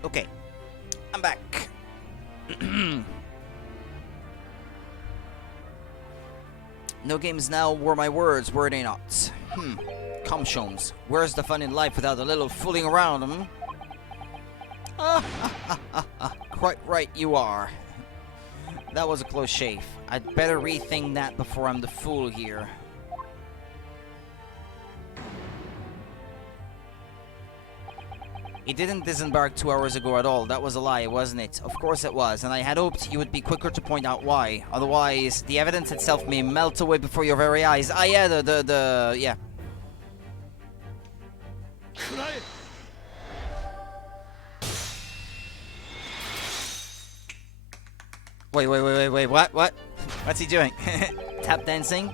Okay, I'm back. No games now were my words, were they not? Come, Sholmes, where's the fun in life without a little fooling around, Quite right you are. That was a close shave. I'd better rethink that before I'm the fool here. He didn't disembark 2 hours ago at all. That was a lie, wasn't it? Of course it was, and I had hoped you would be quicker to point out why. Otherwise, the evidence itself may melt away before your very eyes. Ah, yeah, yeah. Wait, what? What's he doing? Tap dancing?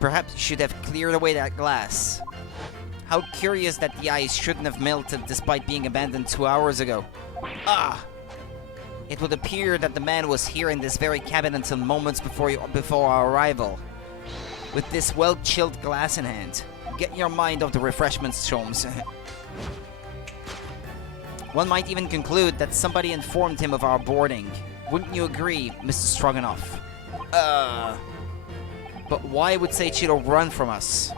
Perhaps you should have cleared away that glass. How curious that the ice shouldn't have melted despite being abandoned 2 hours ago. Ah! It would appear that the man was here in this very cabin until moments before our arrival. With this well-chilled glass in hand. Get your mind off the refreshments, Sholmes. One might even conclude that somebody informed him of our boarding. Wouldn't you agree, Mr. Stroganoff? But why would Seiichiro run from us?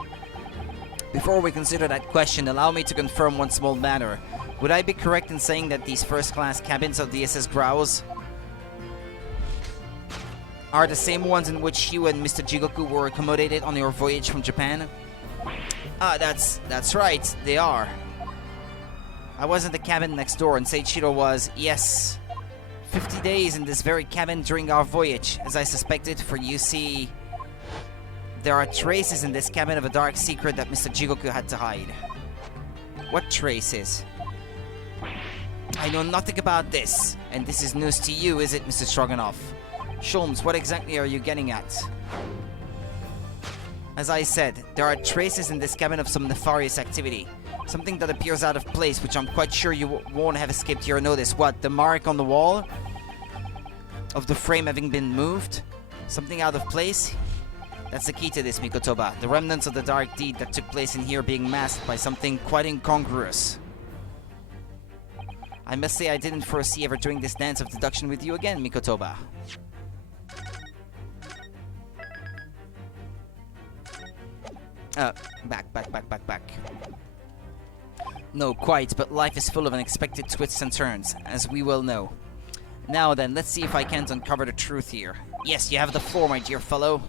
Before we consider that question, allow me to confirm one small matter. Would I be correct in saying that these first-class cabins of the SS Grouse are the same ones in which you and Mr. Jigoku were accommodated on your voyage from Japan? Ah, that's right, they are. I was in the cabin next door and Seiichiro was, yes, 50 days in this very cabin during our voyage, as I suspected, for you see... There are traces in this cabin of a dark secret that Mr. Jigoku had to hide. What traces? I know nothing about this, and this is news to you, is it, Mr. Stroganoff? Sholmes, what exactly are you getting at? As I said, there are traces in this cabin of some nefarious activity. Something that appears out of place, which I'm quite sure you won't have escaped your notice. What, the mark on the wall? Of the frame having been moved? Something out of place? That's the key to this, Mikotoba. The remnants of the dark deed that took place in here being masked by something quite incongruous. I must say I didn't foresee ever doing this dance of deduction with you again, Mikotoba. Back. No, quite, but life is full of unexpected twists and turns, as we well know. Now then, let's see if I can't uncover the truth here. Yes, you have the floor, my dear fellow.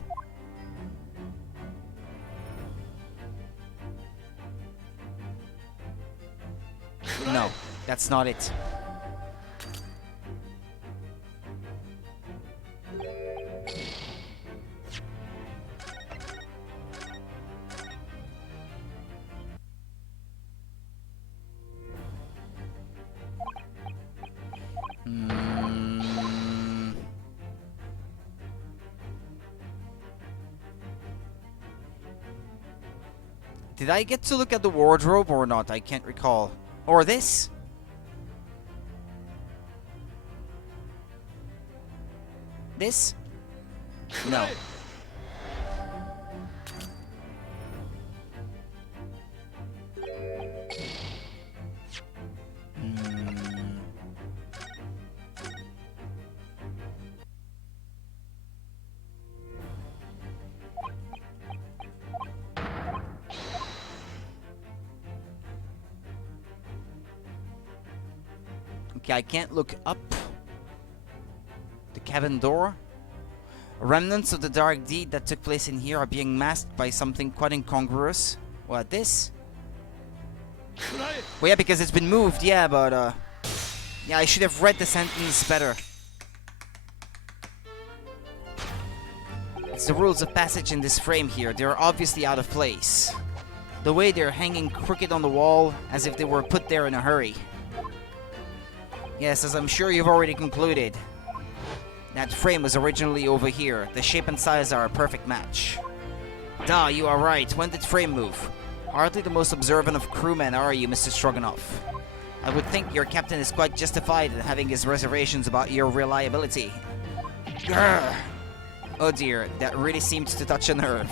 No, that's not it. Did I get to look at the wardrobe or not? I can't recall. Or this? This? No. Okay, I can't look up. The cabin door. Remnants of the dark deed that took place in here are being masked by something quite incongruous. What, this? Well, yeah, because it's been moved, yeah, but, yeah, I should have read the sentence better. It's the rules of passage in this frame here. They're obviously out of place. The way they're hanging crooked on the wall, as if they were put there in a hurry. Yes, as I'm sure you've already concluded. That frame was originally over here. The shape and size are a perfect match. Duh, you are right. When did frame move? Hardly the most observant of crewmen, are you, Mr. Stroganoff? I would think your captain is quite justified in having his reservations about your reliability. Grr. Oh dear, that really seems to touch a nerve.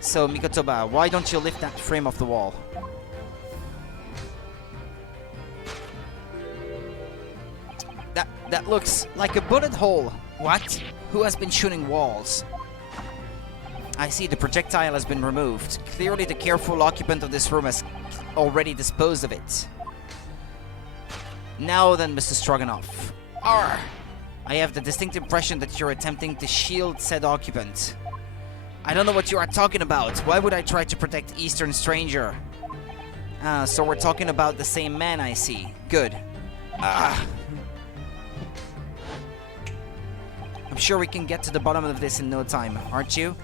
So, Mikotoba, why don't you lift that frame off the wall? That looks like a bullet hole. What? Who has been shooting walls? I see the projectile has been removed. Clearly the careful occupant of this room has already disposed of it. Now then, Mr. Stroganoff. Arr! I have the distinct impression that you're attempting to shield said occupant. I don't know what you are talking about. Why would I try to protect Eastern Stranger? Ah, so we're talking about the same man, I see. Good. Ah. I'm sure we can get to the bottom of this in no time, aren't you?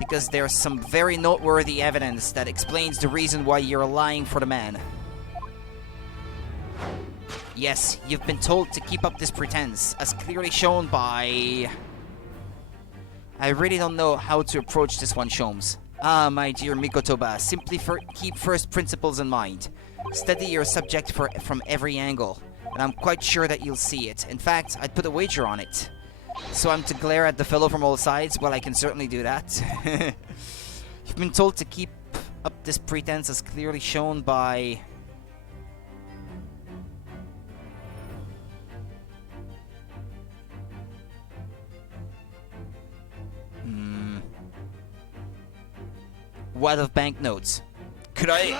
Because there's some very noteworthy evidence that explains the reason why you're lying for the man. Yes, you've been told to keep up this pretense, as clearly shown by... I really don't know how to approach this one, Sholmes. Ah, my dear Mikotoba, simply keep first principles in mind. Study your subject from every angle, and I'm quite sure that you'll see it. In fact, I'd put a wager on it. So I'm to glare at the fellow from all sides? Well, I can certainly do that. You've been told to keep up this pretense as clearly shown by... Wad of banknotes. Could I...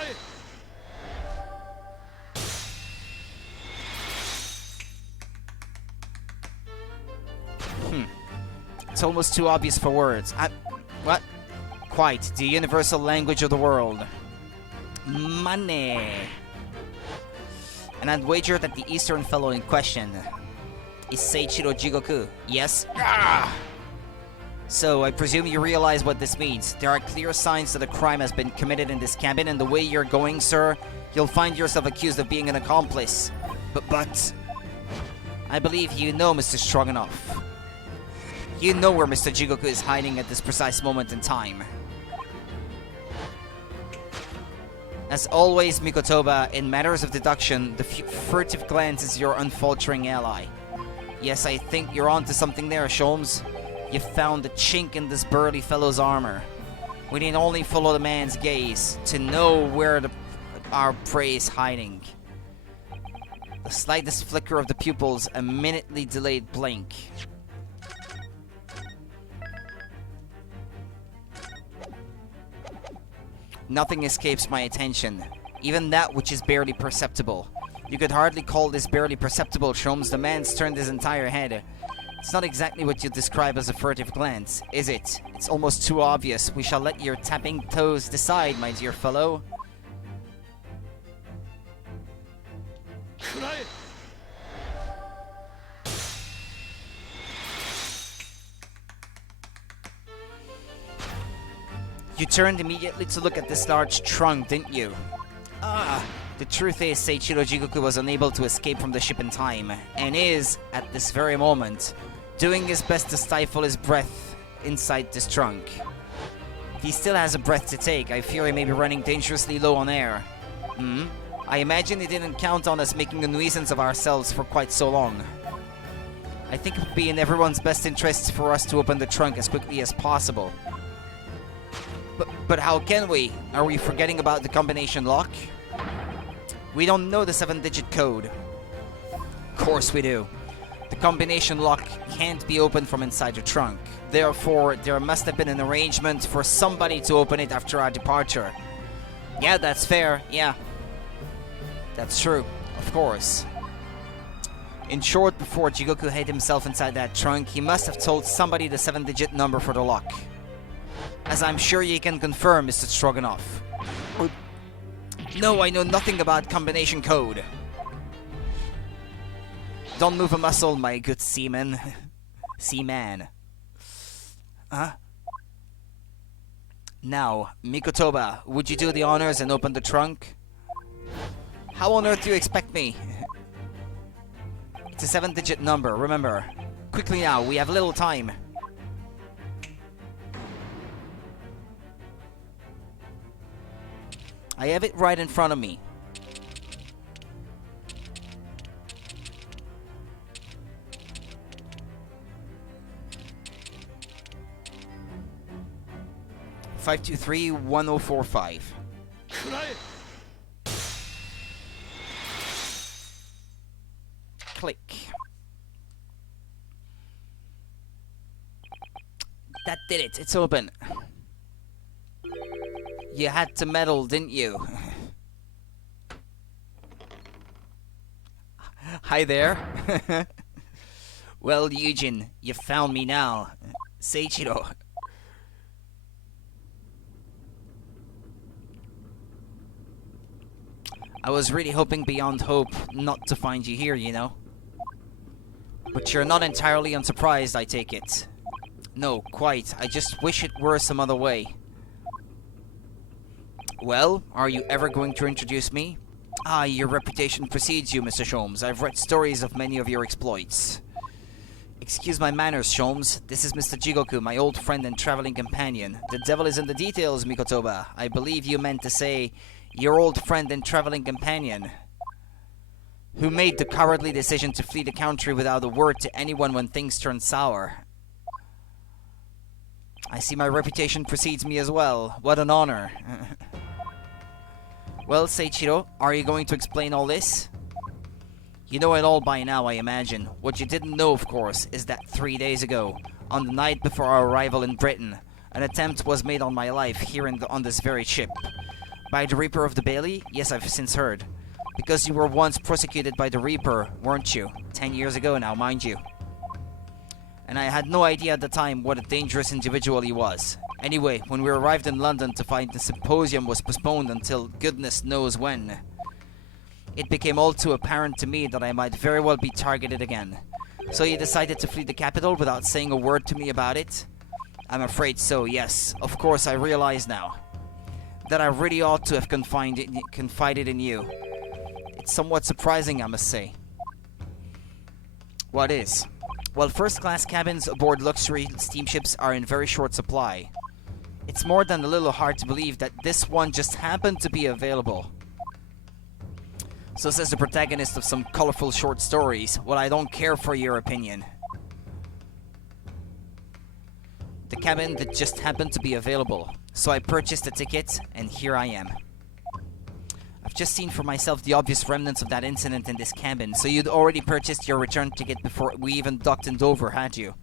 It's almost too obvious for words. What? Quite. The universal language of the world. Money. And I'd wager that the Eastern fellow in question is Seiichiro Jigoku. Yes? Ah! So, I presume you realize what this means. There are clear signs that a crime has been committed in this cabin, and the way you're going, sir, you'll find yourself accused of being an accomplice. But... I believe you know, Mr. Stroganoff. You know where Mr. Jigoku is hiding at this precise moment in time. As always, Mikotoba, in matters of deduction, the furtive glance is your unfaltering ally. Yes, I think you're onto something there, Sholmes. You've found a chink in this burly fellow's armor. We need only follow the man's gaze to know where our prey is hiding. The slightest flicker of the pupils, a minutely delayed blink. Nothing escapes my attention, even that which is barely perceptible. You could hardly call this barely perceptible, Sholmes. The man's turned his entire head. It's not exactly what you'd describe as a furtive glance, is it? It's almost too obvious. We shall let your tapping toes decide, my dear fellow. You turned immediately to look at this large trunk, didn't you? Ah, the truth is, Seiichiro Jigoku was unable to escape from the ship in time, and is, at this very moment, doing his best to stifle his breath inside this trunk. He still has a breath to take. I fear he may be running dangerously low on air. I imagine he didn't count on us making a nuisance of ourselves for quite so long. I think it would be in everyone's best interest for us to open the trunk as quickly as possible. But how can we? Are we forgetting about the combination lock? We don't know the 7-digit code. Of course we do. The combination lock can't be opened from inside the trunk. Therefore, there must have been an arrangement for somebody to open it after our departure. Yeah, that's fair. Yeah. That's true. Of course. In short, before Jigoku hid himself inside that trunk, he must have told somebody the 7-digit number for the lock. As I'm sure you can confirm, Mr. Stroganoff. No, I know nothing about combination code. Don't move a muscle, my good seaman. Seaman. Huh? Now, Mikotoba, would you do the honors and open the trunk? How on earth do you expect me? It's a 7-digit number, remember. Quickly now, we have little time. I have it right in front of me. Five two three 1045. Click. That did it. It's open. You had to meddle, didn't you? Hi there. Well, Eugene, you found me now. Seiichiro. I was really hoping beyond hope not to find you here, you know. But you're not entirely unsurprised, I take it. No, quite. I just wish it were some other way. Well, are you ever going to introduce me? Ah, your reputation precedes you, Mr. Sholmes. I've read stories of many of your exploits. Excuse my manners, Sholmes. This is Mr. Jigoku, my old friend and traveling companion. The devil is in the details, Mikotoba. I believe you meant to say your old friend and traveling companion, who made the cowardly decision to flee the country without a word to anyone when things turned sour. I see my reputation precedes me as well. What an honor. Well, Seiichiro, are you going to explain all this? You know it all by now, I imagine. What you didn't know, of course, is that 3 days ago, on the night before our arrival in Britain, an attempt was made on my life here on this very ship. By the Reaper of the Bailey? Yes, I've since heard. Because you were once prosecuted by the Reaper, weren't you? 10 years ago now, mind you. And I had no idea at the time what a dangerous individual he was. Anyway, when we arrived in London to find the symposium was postponed until goodness knows when, it became all too apparent to me that I might very well be targeted again. So you decided to flee the capital without saying a word to me about it? I'm afraid so, yes. Of course, I realize now that I really ought to have confided in you. It's somewhat surprising, I must say. What is? Well, first-class cabins aboard luxury steamships are in very short supply. It's more than a little hard to believe that this one just happened to be available. So says the protagonist of some colorful short stories. Well, I don't care for your opinion. The cabin that just happened to be available. So I purchased a ticket, and here I am. I've just seen for myself the obvious remnants of that incident in this cabin, so you'd already purchased your return ticket before we even docked in Dover, had you?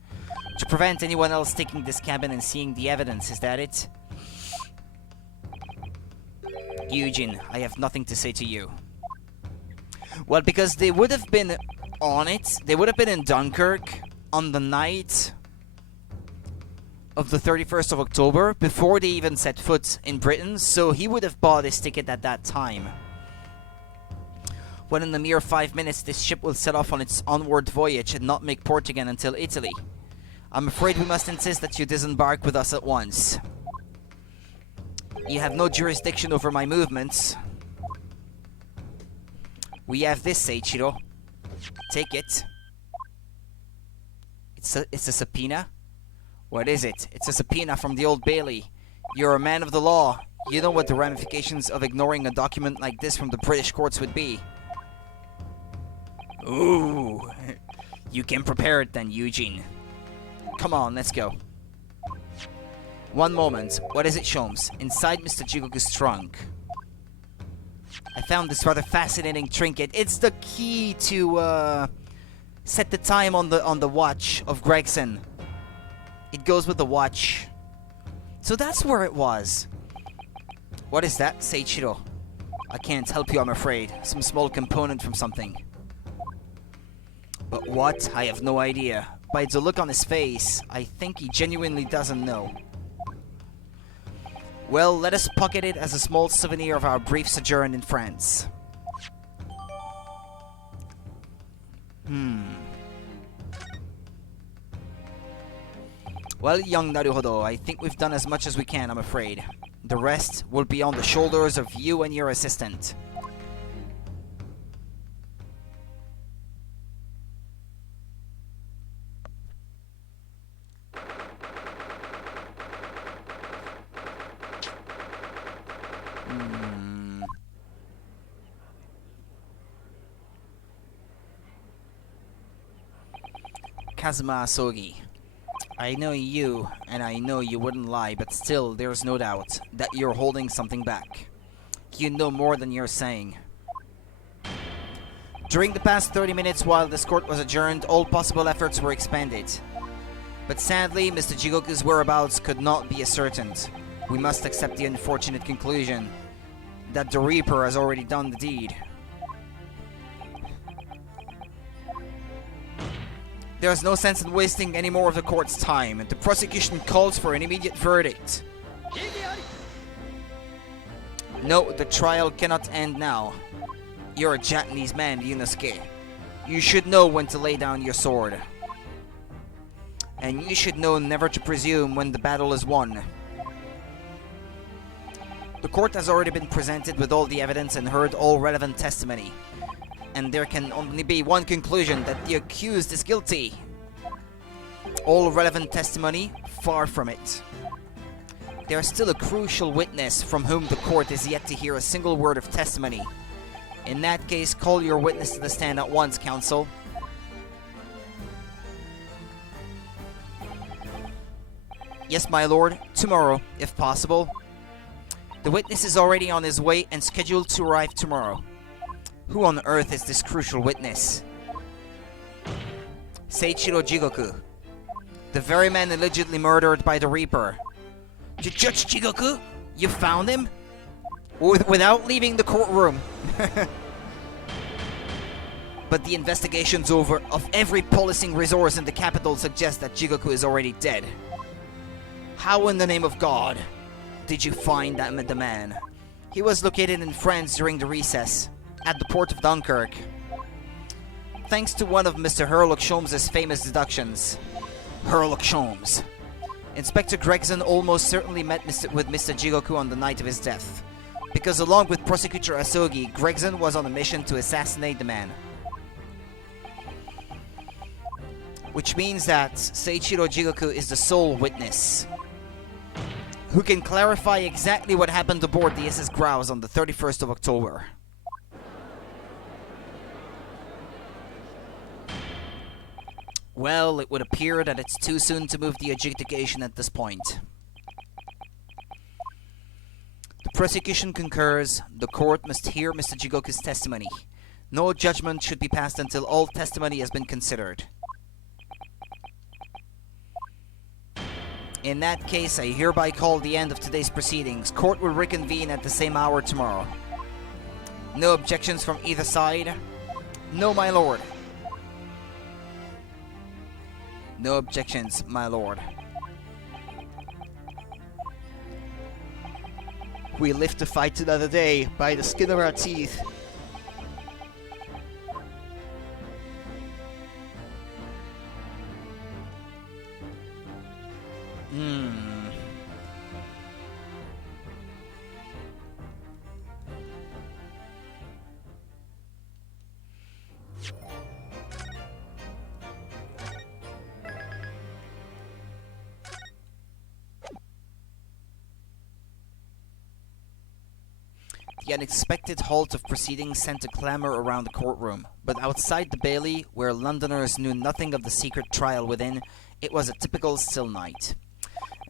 To prevent anyone else taking this cabin and seeing the evidence, is that it? Eugene, I have nothing to say to you. Well, because they would have been on it, they would have been in Dunkirk on the night of the 31st of October, before they even set foot in Britain, so he would have bought his ticket at that time. When in a mere 5 minutes this ship will set off on its onward voyage and not make port again until Italy. I'm afraid we must insist that you disembark with us at once. You have no jurisdiction over my movements. We have this, Seiichiro. Take it. It's a subpoena. What is it? It's a subpoena from the Old Bailey. You're a man of the law. You know what the ramifications of ignoring a document like this from the British courts would be. Ooh. You can prepare it then, Eugene. Come on, let's go. One moment. What is it, Sholmes? Inside Mr. Jigoku's trunk. I found this rather fascinating trinket. It's the key to set the time on the watch of Gregson. It goes with the watch. So that's where it was. What is that, Seiichiro? I can't help you, I'm afraid. Some small component from something. But what? I have no idea. By the look on his face, I think he genuinely doesn't know. Well, let us pocket it as a small souvenir of our brief sojourn in France. Well, young Naruhodo, I think we've done as much as we can, I'm afraid. The rest will be on the shoulders of you and your assistant. Kazuma Asogi. I know you, and I know you wouldn't lie, but still, there's no doubt that you're holding something back. You know more than you're saying. During the past 30 minutes while this court was adjourned, all possible efforts were expended. But sadly, Mr. Jigoku's whereabouts could not be ascertained. We must accept the unfortunate conclusion that the Reaper has already done the deed. There is no sense in wasting any more of the court's time, and the prosecution calls for an immediate verdict. No, the trial cannot end now. You're a Japanese man, Yunosuke. You should know when to lay down your sword. And you should know never to presume when the battle is won. The court has already been presented with all the evidence and heard all relevant testimony. And there can only be one conclusion, that the accused is guilty. All relevant testimony? Far from it. There is still a crucial witness from whom the court is yet to hear a single word of testimony. In that case, call your witness to the stand at once, counsel. Yes, my lord. Tomorrow, if possible. The witness is already on his way and scheduled to arrive tomorrow. Who on earth is this crucial witness? Seiichiro Jigoku. The very man allegedly murdered by the Reaper. Judge Jigoku? You found him? Without leaving the courtroom. But the investigation's over. Of every policing resource in the capital suggests that Jigoku is already dead. How in the name of God did you find the man? He was located in France during the recess, at the port of Dunkirk. Thanks to one of Mr. Herlock Sholmes' famous deductions. Herlock Sholmes. Inspector Gregson almost certainly met with Mr. Jigoku on the night of his death, because along with Prosecutor Asogi, Gregson was on a mission to assassinate the man. Which means that Seiichiro Jigoku is the sole witness who can clarify exactly what happened aboard the SS Grouse on the 31st of October. Well, it would appear that it's too soon to move the adjudication at this point. The prosecution concurs. The court must hear Mr. Jigoku's testimony. No judgment should be passed until all testimony has been considered. In that case, I hereby call the end of today's proceedings. Court will reconvene at the same hour tomorrow. No objections from either side? No, my lord. No objections, my lord. We live to fight another day by the skin of our teeth. The unexpected halt of proceedings sent a clamor around the courtroom, but outside the Bailey, where Londoners knew nothing of the secret trial within, it was a typical still night.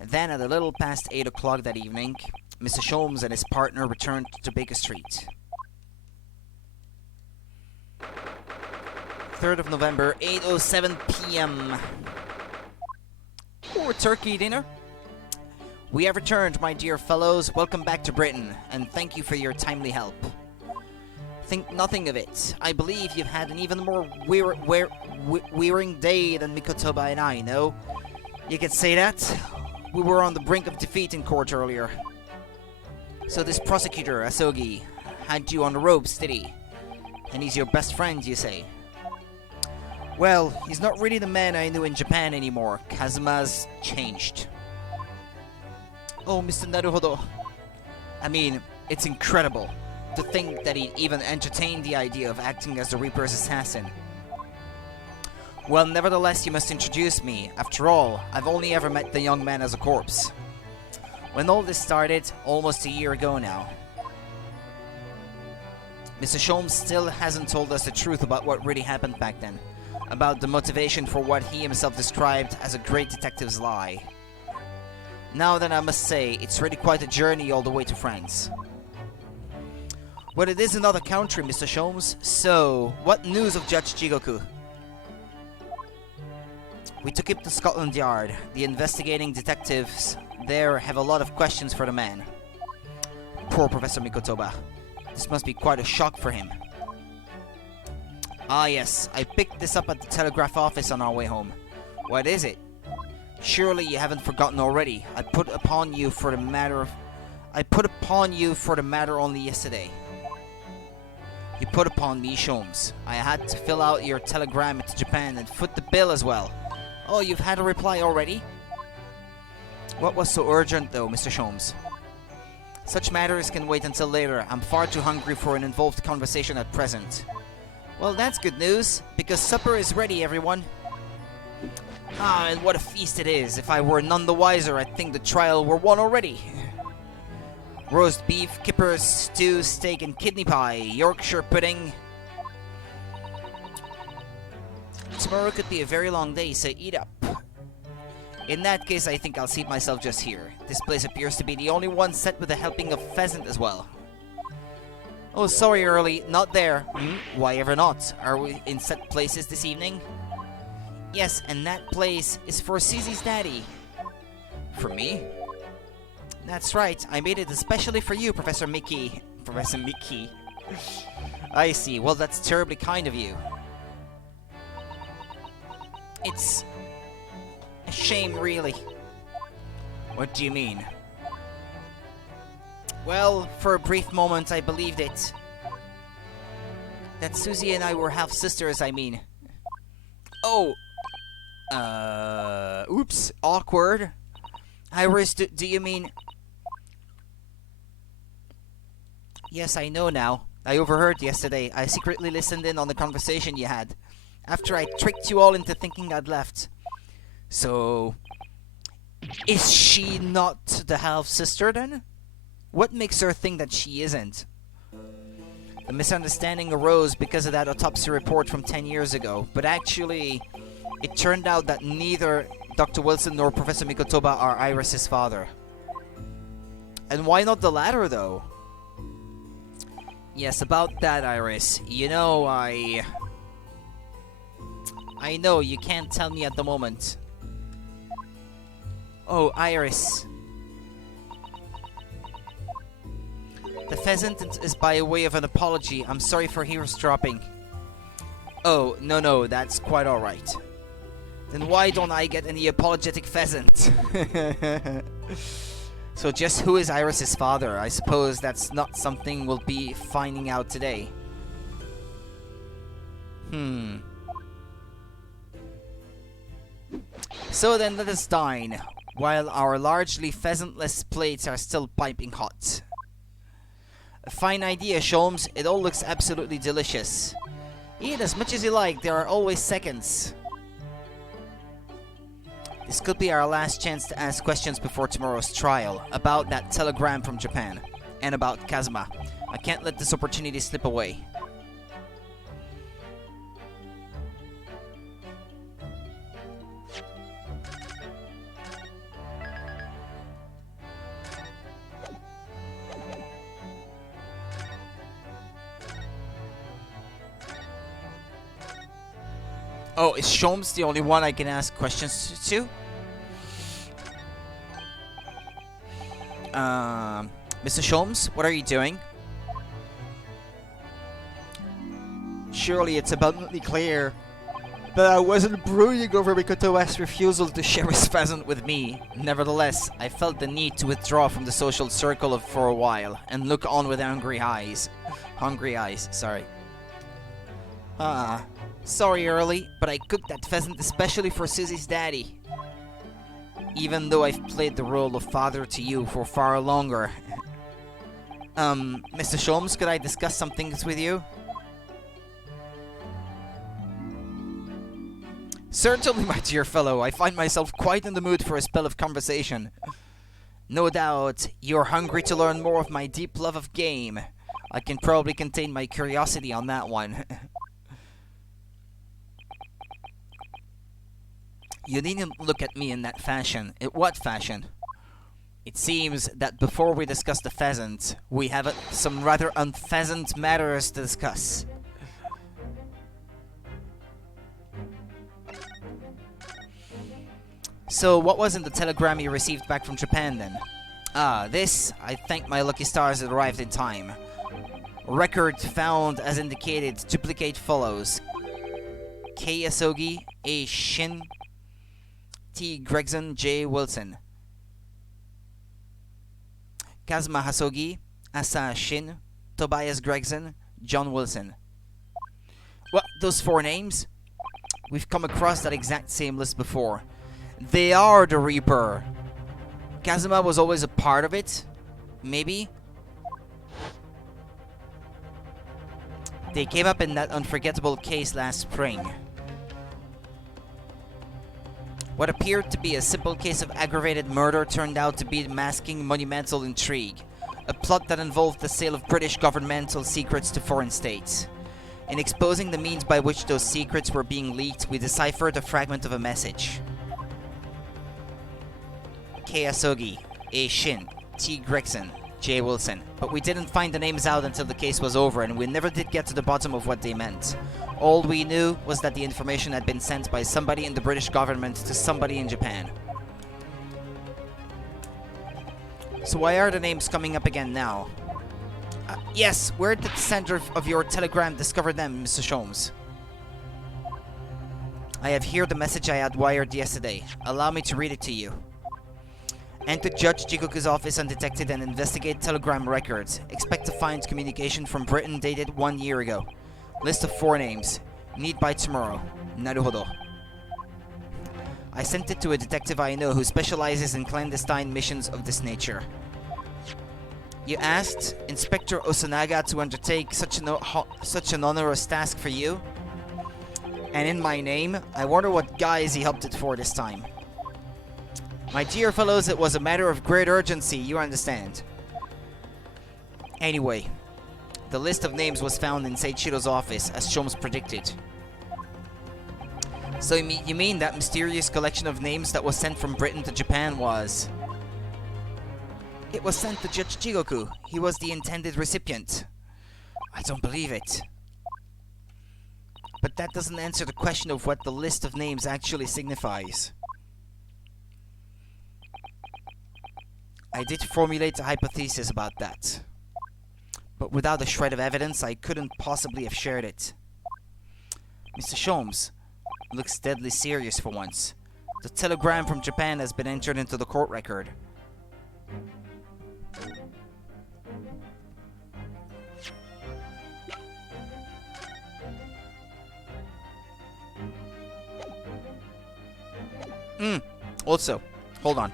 Then, at a little past 8 o'clock that evening, Mr. Sholmes and his partner returned to Baker Street. 3rd of November, 8:07 p.m. Or turkey dinner. We have returned, my dear fellows. Welcome back to Britain, and thank you for your timely help. Think nothing of it. I believe you've had an even more wearing day than Mikotoba and I, no? You could say that. We were on the brink of defeat in court earlier. So this prosecutor, Asogi, had you on the ropes, did he? And he's your best friend, you say? Well, he's not really the man I knew in Japan anymore. Kazuma's changed. Oh, Mr. Naruhodo. I mean, it's incredible to think that he'd even entertained the idea of acting as the Reaper's assassin. Well, nevertheless, you must introduce me. After all, I've only ever met the young man as a corpse. When all this started, almost a year ago now. Mr. Sholmes still hasn't told us the truth about what really happened back then. About the motivation for what he himself described as a great detective's lie. Now then, I must say, it's really quite a journey all the way to France. Well, it is another country, Mr. Sholmes. So, what news of Judge Jigoku? We took him to Scotland Yard. The investigating detectives there have a lot of questions for the man. Poor Professor Mikotoba. This must be quite a shock for him. Ah yes, I picked this up at the telegraph office on our way home. What is it? Surely you haven't forgotten already. I put upon you for the matter only yesterday. You put upon me, Sholmes. I had to fill out your telegram to Japan and foot the bill as well. Oh, you've had a reply already? What was so urgent though, Mr. Sholmes? Such matters can wait until later. I'm far too hungry for an involved conversation at present. Well, that's good news, because supper is ready, everyone. Ah, and what a feast it is. If I were none the wiser, I'd think the trial were won already. Roast beef, kippers, stew, steak and kidney pie, Yorkshire pudding. Tomorrow could be a very long day, so eat up. In that case, I think I'll seat myself just here. This place appears to be the only one set with a helping of pheasant as well. Oh, sorry, Early, not there. Why ever not? Are we in set places this evening? Yes, and that place is for Susie's daddy. For me? That's right, I made it especially for you, Professor Mickey. Professor Mickey. I see, well that's terribly kind of you. It's a shame, really. What do you mean? Well, for a brief moment I believed it. That Susie and I were half-sisters, I mean. Oh! Oops, awkward. Iris, do you mean... Yes, I know now. I overheard yesterday. I secretly listened in on the conversation you had. After I tricked you all into thinking I'd left. So... Is she not the half-sister then? What makes her think that she isn't? The misunderstanding arose because of that autopsy report from 10 years ago. But actually, it turned out that neither Dr. Wilson nor Professor Mikotoba are Iris's father. And why not the latter, though? Yes, about that, Iris. You know, I know, you can't tell me at the moment. Oh, Iris. The pheasant is by way of an apology. I'm sorry for eavesdropping. Oh, no, that's quite alright. Then why don't I get any apologetic pheasant? So just who is Iris's father? I suppose that's not something we'll be finding out today. So then let us dine, while our largely pheasantless plates are still piping hot. A fine idea, Sholmes. It all looks absolutely delicious. Eat as much as you like, there are always seconds. This could be our last chance to ask questions before tomorrow's trial, about that telegram from Japan, and about Kazuma. I can't let this opportunity slip away. Oh, is Sholmes the only one I can ask questions to? Mr. Sholmes, what are you doing? Surely it's abundantly clear that I wasn't brooding over Mikoto's refusal to share his pheasant with me. Nevertheless, I felt the need to withdraw from the social circle for a while and look on with hungry eyes. Sorry. Sorry, Early, but I cooked that pheasant especially for Susie's daddy. Even though I've played the role of father to you for far longer. Mr. Sholmes, could I discuss some things with you? Certainly, my dear fellow. I find myself quite in the mood for a spell of conversation. No doubt, you're hungry to learn more of my deep love of game. I can probably contain my curiosity on that one. You needn't look at me in that fashion. What fashion? It seems that before we discuss the pheasant, we have some rather unpheasant matters to discuss. So, what was in the telegram you received back from Japan then? Ah, this, I thank my lucky stars it arrived in time. Record found as indicated, duplicate follows. K. Asogi, A. Shin, T. Gregson, J. Wilson. Kazuma Hasogi, Asa Shin, Tobias Gregson, John Wilson. Well, those 4 names? We've come across that exact same list before. They are the Reaper. Kazuma was always a part of it? Maybe? They came up in that unforgettable case last spring. What appeared to be a simple case of aggravated murder turned out to be masking monumental intrigue. A plot that involved the sale of British governmental secrets to foreign states. In exposing the means by which those secrets were being leaked, we deciphered a fragment of a message. K. Asogi, A. Shin, T. Gregson, J. Wilson. But we didn't find the names out until the case was over, and we never did get to the bottom of what they meant. All we knew was that the information had been sent by somebody in the British government to somebody in Japan. So why are the names coming up again now? Yes, where did the sender of your telegram discover them, Mr. Sholmes? I have here the message I had wired yesterday. Allow me to read it to you. Enter Judge Jigoku's office undetected and investigate telegram records. Expect to find communication from Britain dated 1 year ago. List of 4 names. Need by tomorrow. Naruhodo. I sent it to a detective I know who specializes in clandestine missions of this nature. You asked Inspector Osanaga to undertake such an onerous task for you? And in my name, I wonder what guise he opted for this time. My dear fellows, it was a matter of great urgency, you understand. Anyway, the list of names was found in Seichiro's office, as Sholmes predicted. So you mean that mysterious collection of names that was sent from Britain to Japan was... It was sent to Judge Jigoku. He was the intended recipient. I don't believe it. But that doesn't answer the question of what the list of names actually signifies. I did formulate a hypothesis about that. But without a shred of evidence, I couldn't possibly have shared it. Mr. Sholmes looks deadly serious for once. The telegram from Japan has been entered into the court record. Also, hold on.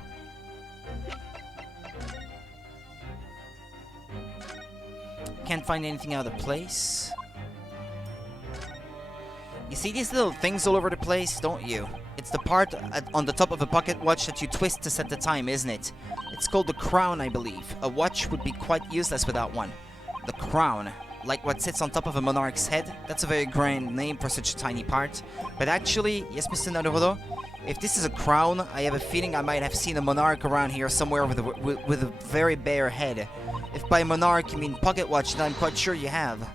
Can't find anything out of place. You see these little things all over the place, don't you? It's the part on the top of a pocket watch that you twist to set the time, isn't it? It's called the crown, I believe. A watch would be quite useless without one. The crown. Like what sits on top of a monarch's head. That's a very grand name for such a tiny part. But actually, yes, Mr. Naruhodo, if this is a crown, I have a feeling I might have seen a monarch around here somewhere with a very bare head. If by monarch you mean pocket watch, then I'm quite sure you have.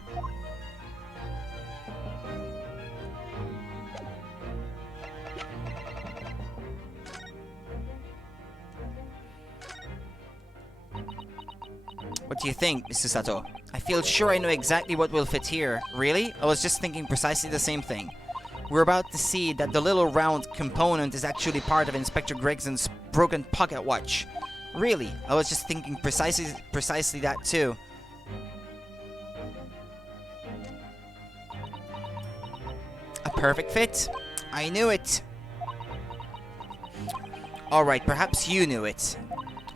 What do you think, Mr. Sato? I feel sure I know exactly what will fit here. Really? I was just thinking precisely the same thing. We're about to see that the little round component is actually part of Inspector Gregson's broken pocket watch. Really? I was just thinking precisely that too. A perfect fit? I knew it. Alright, perhaps you knew it.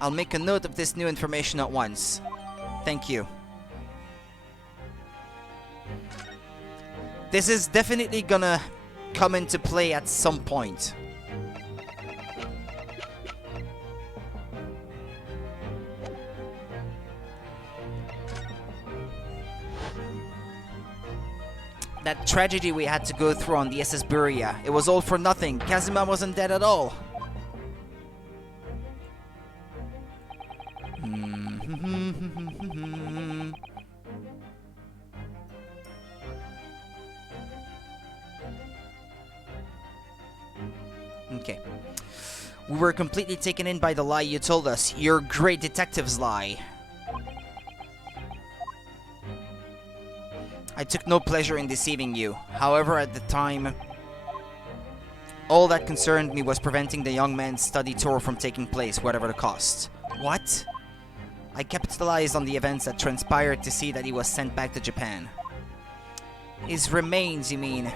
I'll make a note of this new information at once. Thank you. This is definitely gonna come into play at some point. That tragedy we had to go through on the SS Buria, it was all for nothing. Kazuma wasn't dead at all. Okay. We were completely taken in by the lie you told us. Your great detective's lie. I took no pleasure in deceiving you. However, at the time, all that concerned me was preventing the young man's study tour from taking place, whatever the cost. What? I capitalized on the events that transpired to see that he was sent back to Japan. His remains, you mean?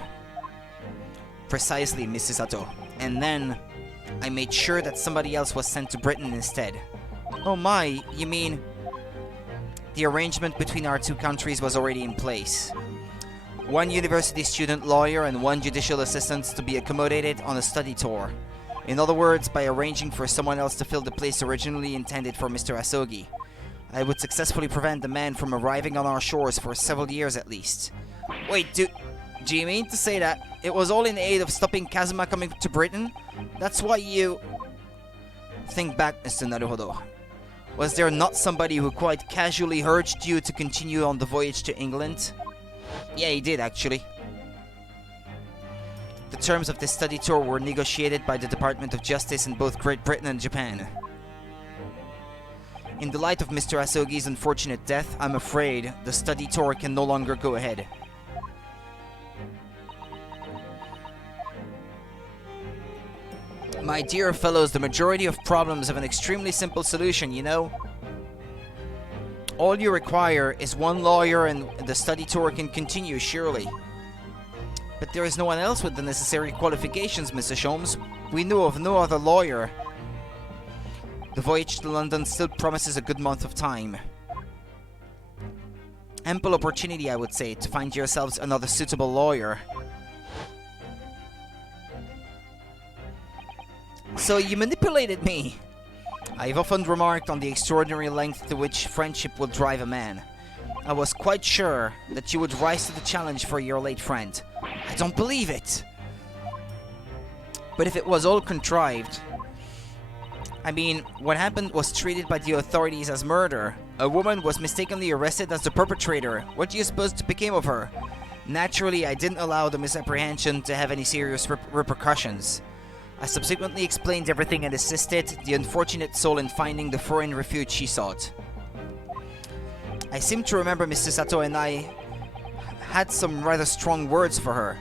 Precisely, Mrs. Sato. And then, I made sure that somebody else was sent to Britain instead. Oh my, you mean... The arrangement between our two countries was already in place. One university student lawyer and one judicial assistant to be accommodated on a study tour. In other words, by arranging for someone else to fill the place originally intended for Mr. Asogi, I would successfully prevent the man from arriving on our shores for several years at least. Wait, do you mean to say that it was all in aid of stopping Kazuma coming to Britain? That's why you... Think back, Mr. Naruhodo. Was there not somebody who quite casually urged you to continue on the voyage to England? Yeah, he did, actually. The terms of this study tour were negotiated by the Department of Justice in both Great Britain and Japan. In the light of Mr. Asogi's unfortunate death, I'm afraid the study tour can no longer go ahead. My dear fellows, the majority of problems have an extremely simple solution, you know? All you require is one lawyer and the study tour can continue, surely. But there is no one else with the necessary qualifications, Mr. Sholmes. We know of no other lawyer. The voyage to London still promises a good month of time. Ample opportunity, I would say, to find yourselves another suitable lawyer. So you manipulated me! I've often remarked on the extraordinary length to which friendship will drive a man. I was quite sure that you would rise to the challenge for your late friend. I don't believe it! But if it was all contrived... I mean, what happened was treated by the authorities as murder. A woman was mistakenly arrested as the perpetrator. What do you suppose became of her? Naturally, I didn't allow the misapprehension to have any serious repercussions. I subsequently explained everything and assisted the unfortunate soul in finding the foreign refuge she sought. I seem to remember Mr. Sato and I had some rather strong words for her.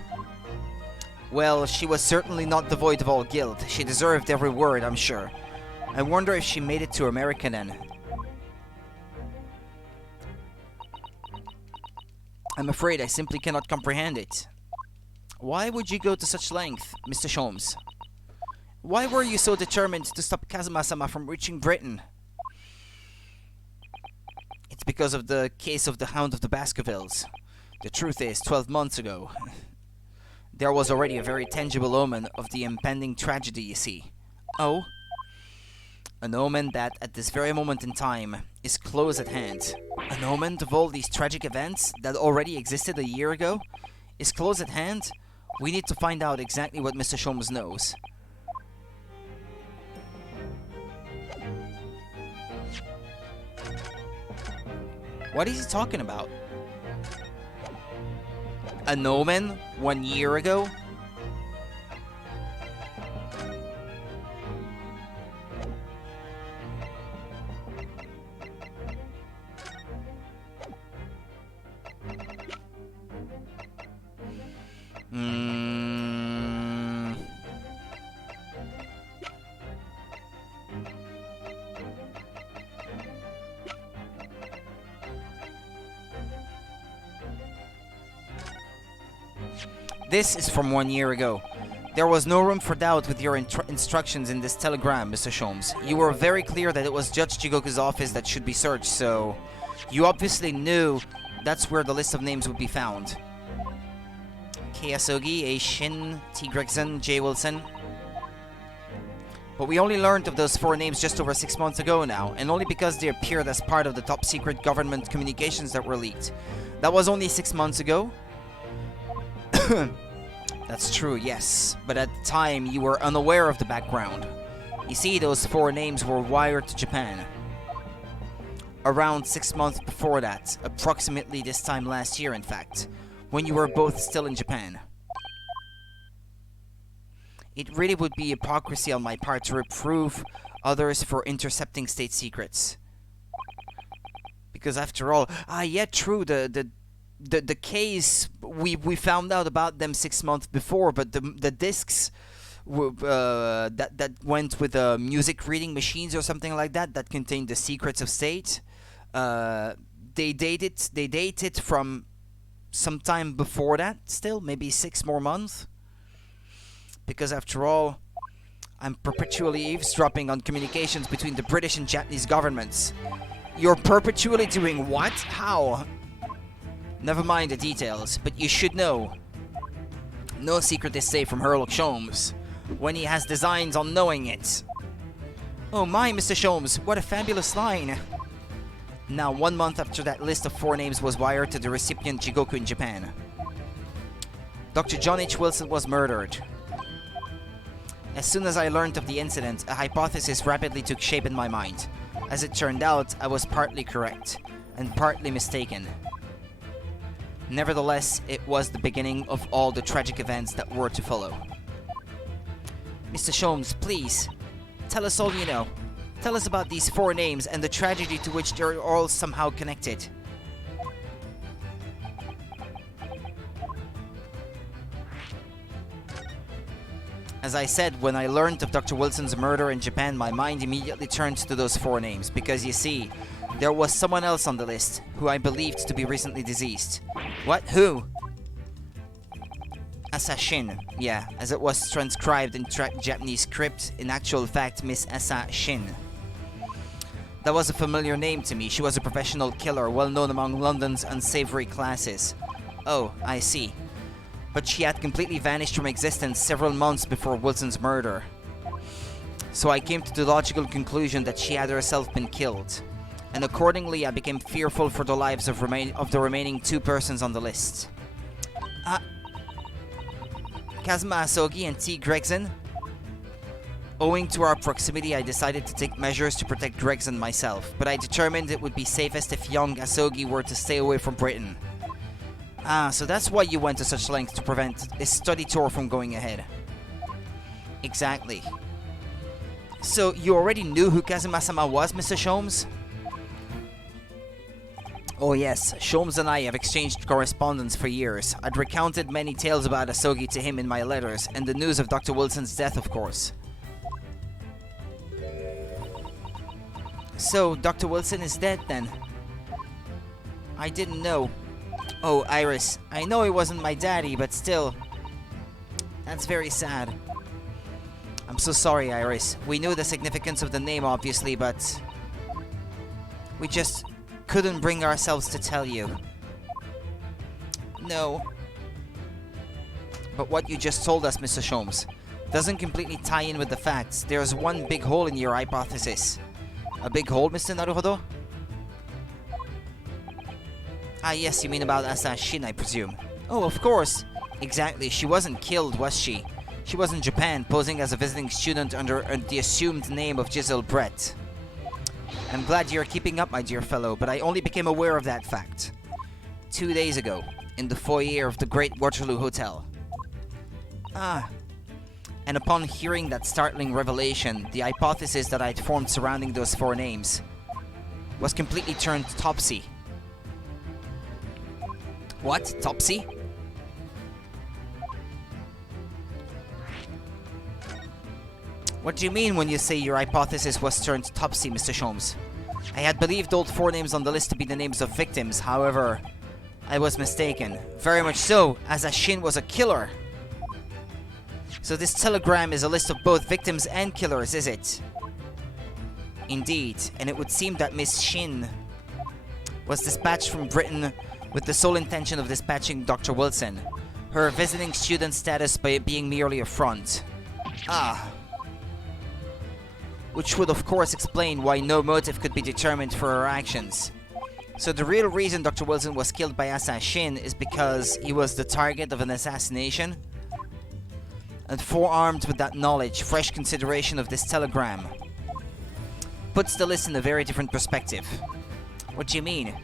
Well, she was certainly not devoid of all guilt. She deserved every word, I'm sure. I wonder if she made it to America then. I'm afraid I simply cannot comprehend it. Why would you go to such length, Mr. Sholmes? Why were you so determined to stop Kazuma-sama from reaching Britain? It's because of the case of the Hound of the Baskervilles. The truth is, 12 months ago, there was already a very tangible omen of the impending tragedy, you see. Oh? An omen that, at this very moment in time, is close at hand. An omen of all these tragic events that already existed a year ago? Is close at hand? We need to find out exactly what Mr. Sholmes knows. What is he talking about? An omen 1 year ago? This is from 1 year ago. There was no room for doubt with your instructions in this telegram, Mr. Sholmes. You were very clear that it was Judge Jigoku's office that should be searched, so... You obviously knew that's where the list of names would be found. Kei Asogi, A. Shin, T. Gregson, J. Wilson. But we only learned of those 4 names just over 6 months ago now, and only because they appeared as part of the top-secret government communications that were leaked. That was only 6 months ago? That's true, yes. But at the time, you were unaware of the background. You see, those 4 names were wired to Japan. Around 6 months before that, approximately this time last year in fact, when you were both still in Japan. It really would be hypocrisy on my part to reprove others for intercepting state secrets. Because after all, yeah, true, the case, we found out about them 6 months before, but the discs that went with music reading machines or something like that contained the secrets of state, they date it from some time before that, still maybe 6 more months, because after all, I'm perpetually eavesdropping on communications between the British and Japanese governments. You're perpetually doing what? How? Never mind the details, but you should know. No secret is safe from Sherlock Sholmes, when he has designs on knowing it. Oh my, Mr. Sholmes, what a fabulous line. Now, 1 month after that list of 4 names was wired to the recipient Jigoku in Japan, Dr. John H. Wilson was murdered. As soon as I learned of the incident, a hypothesis rapidly took shape in my mind. As it turned out, I was partly correct, and partly mistaken. Nevertheless, it was the beginning of all the tragic events that were to follow. Mr. Sholmes, please, tell us all you know. Tell us about these 4 names and the tragedy to which they're all somehow connected. As I said, when I learned of Dr. Wilson's murder in Japan, my mind immediately turned to those 4 names, because you see, there was someone else on the list, who I believed to be recently deceased. What? Who? Asa-shin. Yeah, as it was transcribed in Japanese script, in actual fact, Miss Asa-shin. That was a familiar name to me. She was a professional killer, well known among London's unsavory classes. Oh, I see. But she had completely vanished from existence several months before Wilson's murder. So I came to the logical conclusion that she had herself been killed. And accordingly, I became fearful for the lives of the remaining 2 persons on the list. Kazuma Asogi and T. Gregson? Owing to our proximity, I decided to take measures to protect Gregson myself, but I determined it would be safest if young Asogi were to stay away from Britain. So that's why you went to such lengths to prevent a study tour from going ahead. Exactly. So, you already knew who Kazuma-sama was, Mr. Sholmes? Oh yes, Sholmes and I have exchanged correspondence for years. I'd recounted many tales about Asogi to him in my letters, and the news of Dr. Wilson's death, of course. So, Dr. Wilson is dead then? I didn't know. Oh, Iris, I know he wasn't my daddy, but still. That's very sad. I'm so sorry, Iris. We knew the significance of the name, obviously, but we just couldn't bring ourselves to tell you. No. But what you just told us, Mr. Sholmes, doesn't completely tie in with the facts. There's one big hole in your hypothesis. A big hole, Mr. Naruhodo? Ah, yes, you mean about Asa-shin, I presume. Oh, of course. Exactly, she wasn't killed, was she? She was in Japan, posing as a visiting student under the assumed name of Giselle Brett. I'm glad you're keeping up, my dear fellow, but I only became aware of that fact 2 days ago, in the foyer of the Great Waterloo Hotel. Ah. And upon hearing that startling revelation, the hypothesis that I'd formed surrounding those 4 names was completely turned topsy. What? Topsy? What do you mean when you say your hypothesis was turned topsy, Mr. Sholmes? I had believed all 4 names on the list to be the names of victims, however, I was mistaken. Very much so, as Shin was a killer. So this telegram is a list of both victims and killers, is it? Indeed, and it would seem that Miss Shin was dispatched from Britain with the sole intention of dispatching Dr. Wilson, her visiting student status being merely a front. Ah. Which would of course explain why no motive could be determined for her actions. So the real reason Dr. Wilson was killed by Asa-shin is because he was the target of an assassination? And forearmed with that knowledge, fresh consideration of this telegram puts the list in a very different perspective. What do you mean?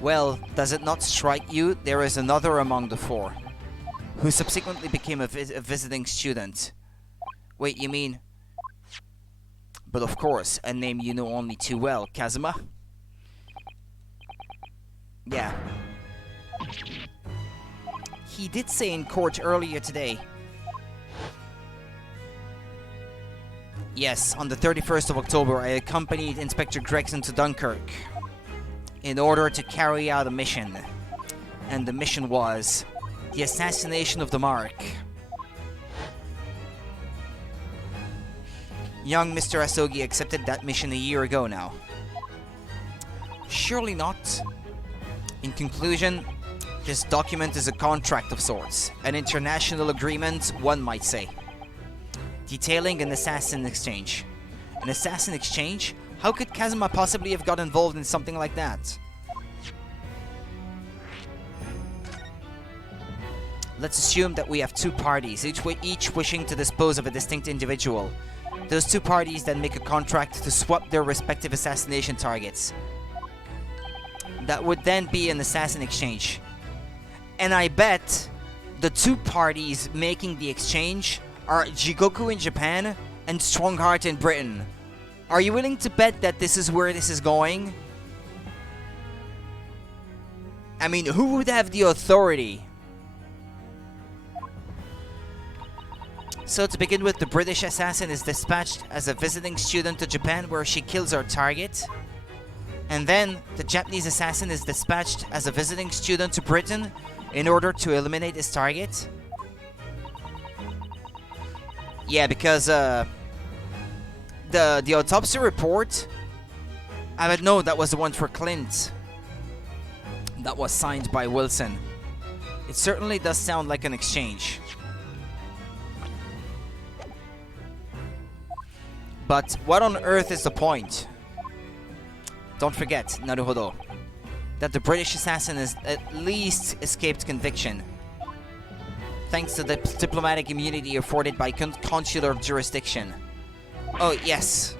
Well, does it not strike you there is another among the 4? who subsequently became a visiting student. Wait, you mean... But of course, a name you know only too well, Kazuma. Yeah. He did say in court earlier today. Yes, on the 31st of October, I accompanied Inspector Gregson to Dunkirk in order to carry out a mission. And the mission was the assassination of the Mark. Young Mr. Asogi accepted that mission a year ago now. Surely not. In conclusion, this document is a contract of sorts, an international agreement, one might say, detailing an assassin exchange. An assassin exchange? How could Kazuma possibly have got involved in something like that? Let's assume that we have two parties, each wishing to dispose of a distinct individual. Those two parties then make a contract to swap their respective assassination targets. That would then be an assassin exchange. And I bet the two parties making the exchange are Jigoku in Japan and Strongheart in Britain. Are you willing to bet that this is where this is going? I mean, who would have the authority? So to begin with, the British assassin is dispatched as a visiting student to Japan where she kills our target. And then the Japanese assassin is dispatched as a visiting student to Britain in order to eliminate his target. Yeah, because the autopsy report, I would know that was the one for Clint. That was signed by Wilson. It certainly does sound like an exchange. But what on earth is the point? Don't forget, Naruhodo, that the British assassin has at least escaped conviction, thanks to the diplomatic immunity afforded by consular jurisdiction. Oh yes,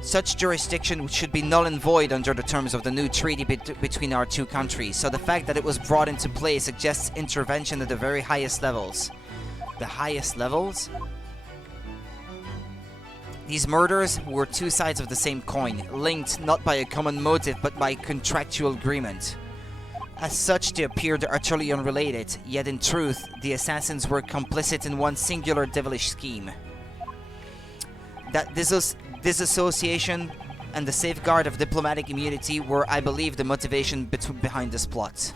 such jurisdiction should be null and void under the terms of the new treaty between our two countries, so the fact that it was brought into play suggests intervention at the very highest levels. The highest levels? These murders were two sides of the same coin, linked not by a common motive but by contractual agreement. As such, they appeared utterly unrelated, yet in truth, the assassins were complicit in one singular devilish scheme. That disassociation and the safeguard of diplomatic immunity were, I believe, the motivation behind this plot.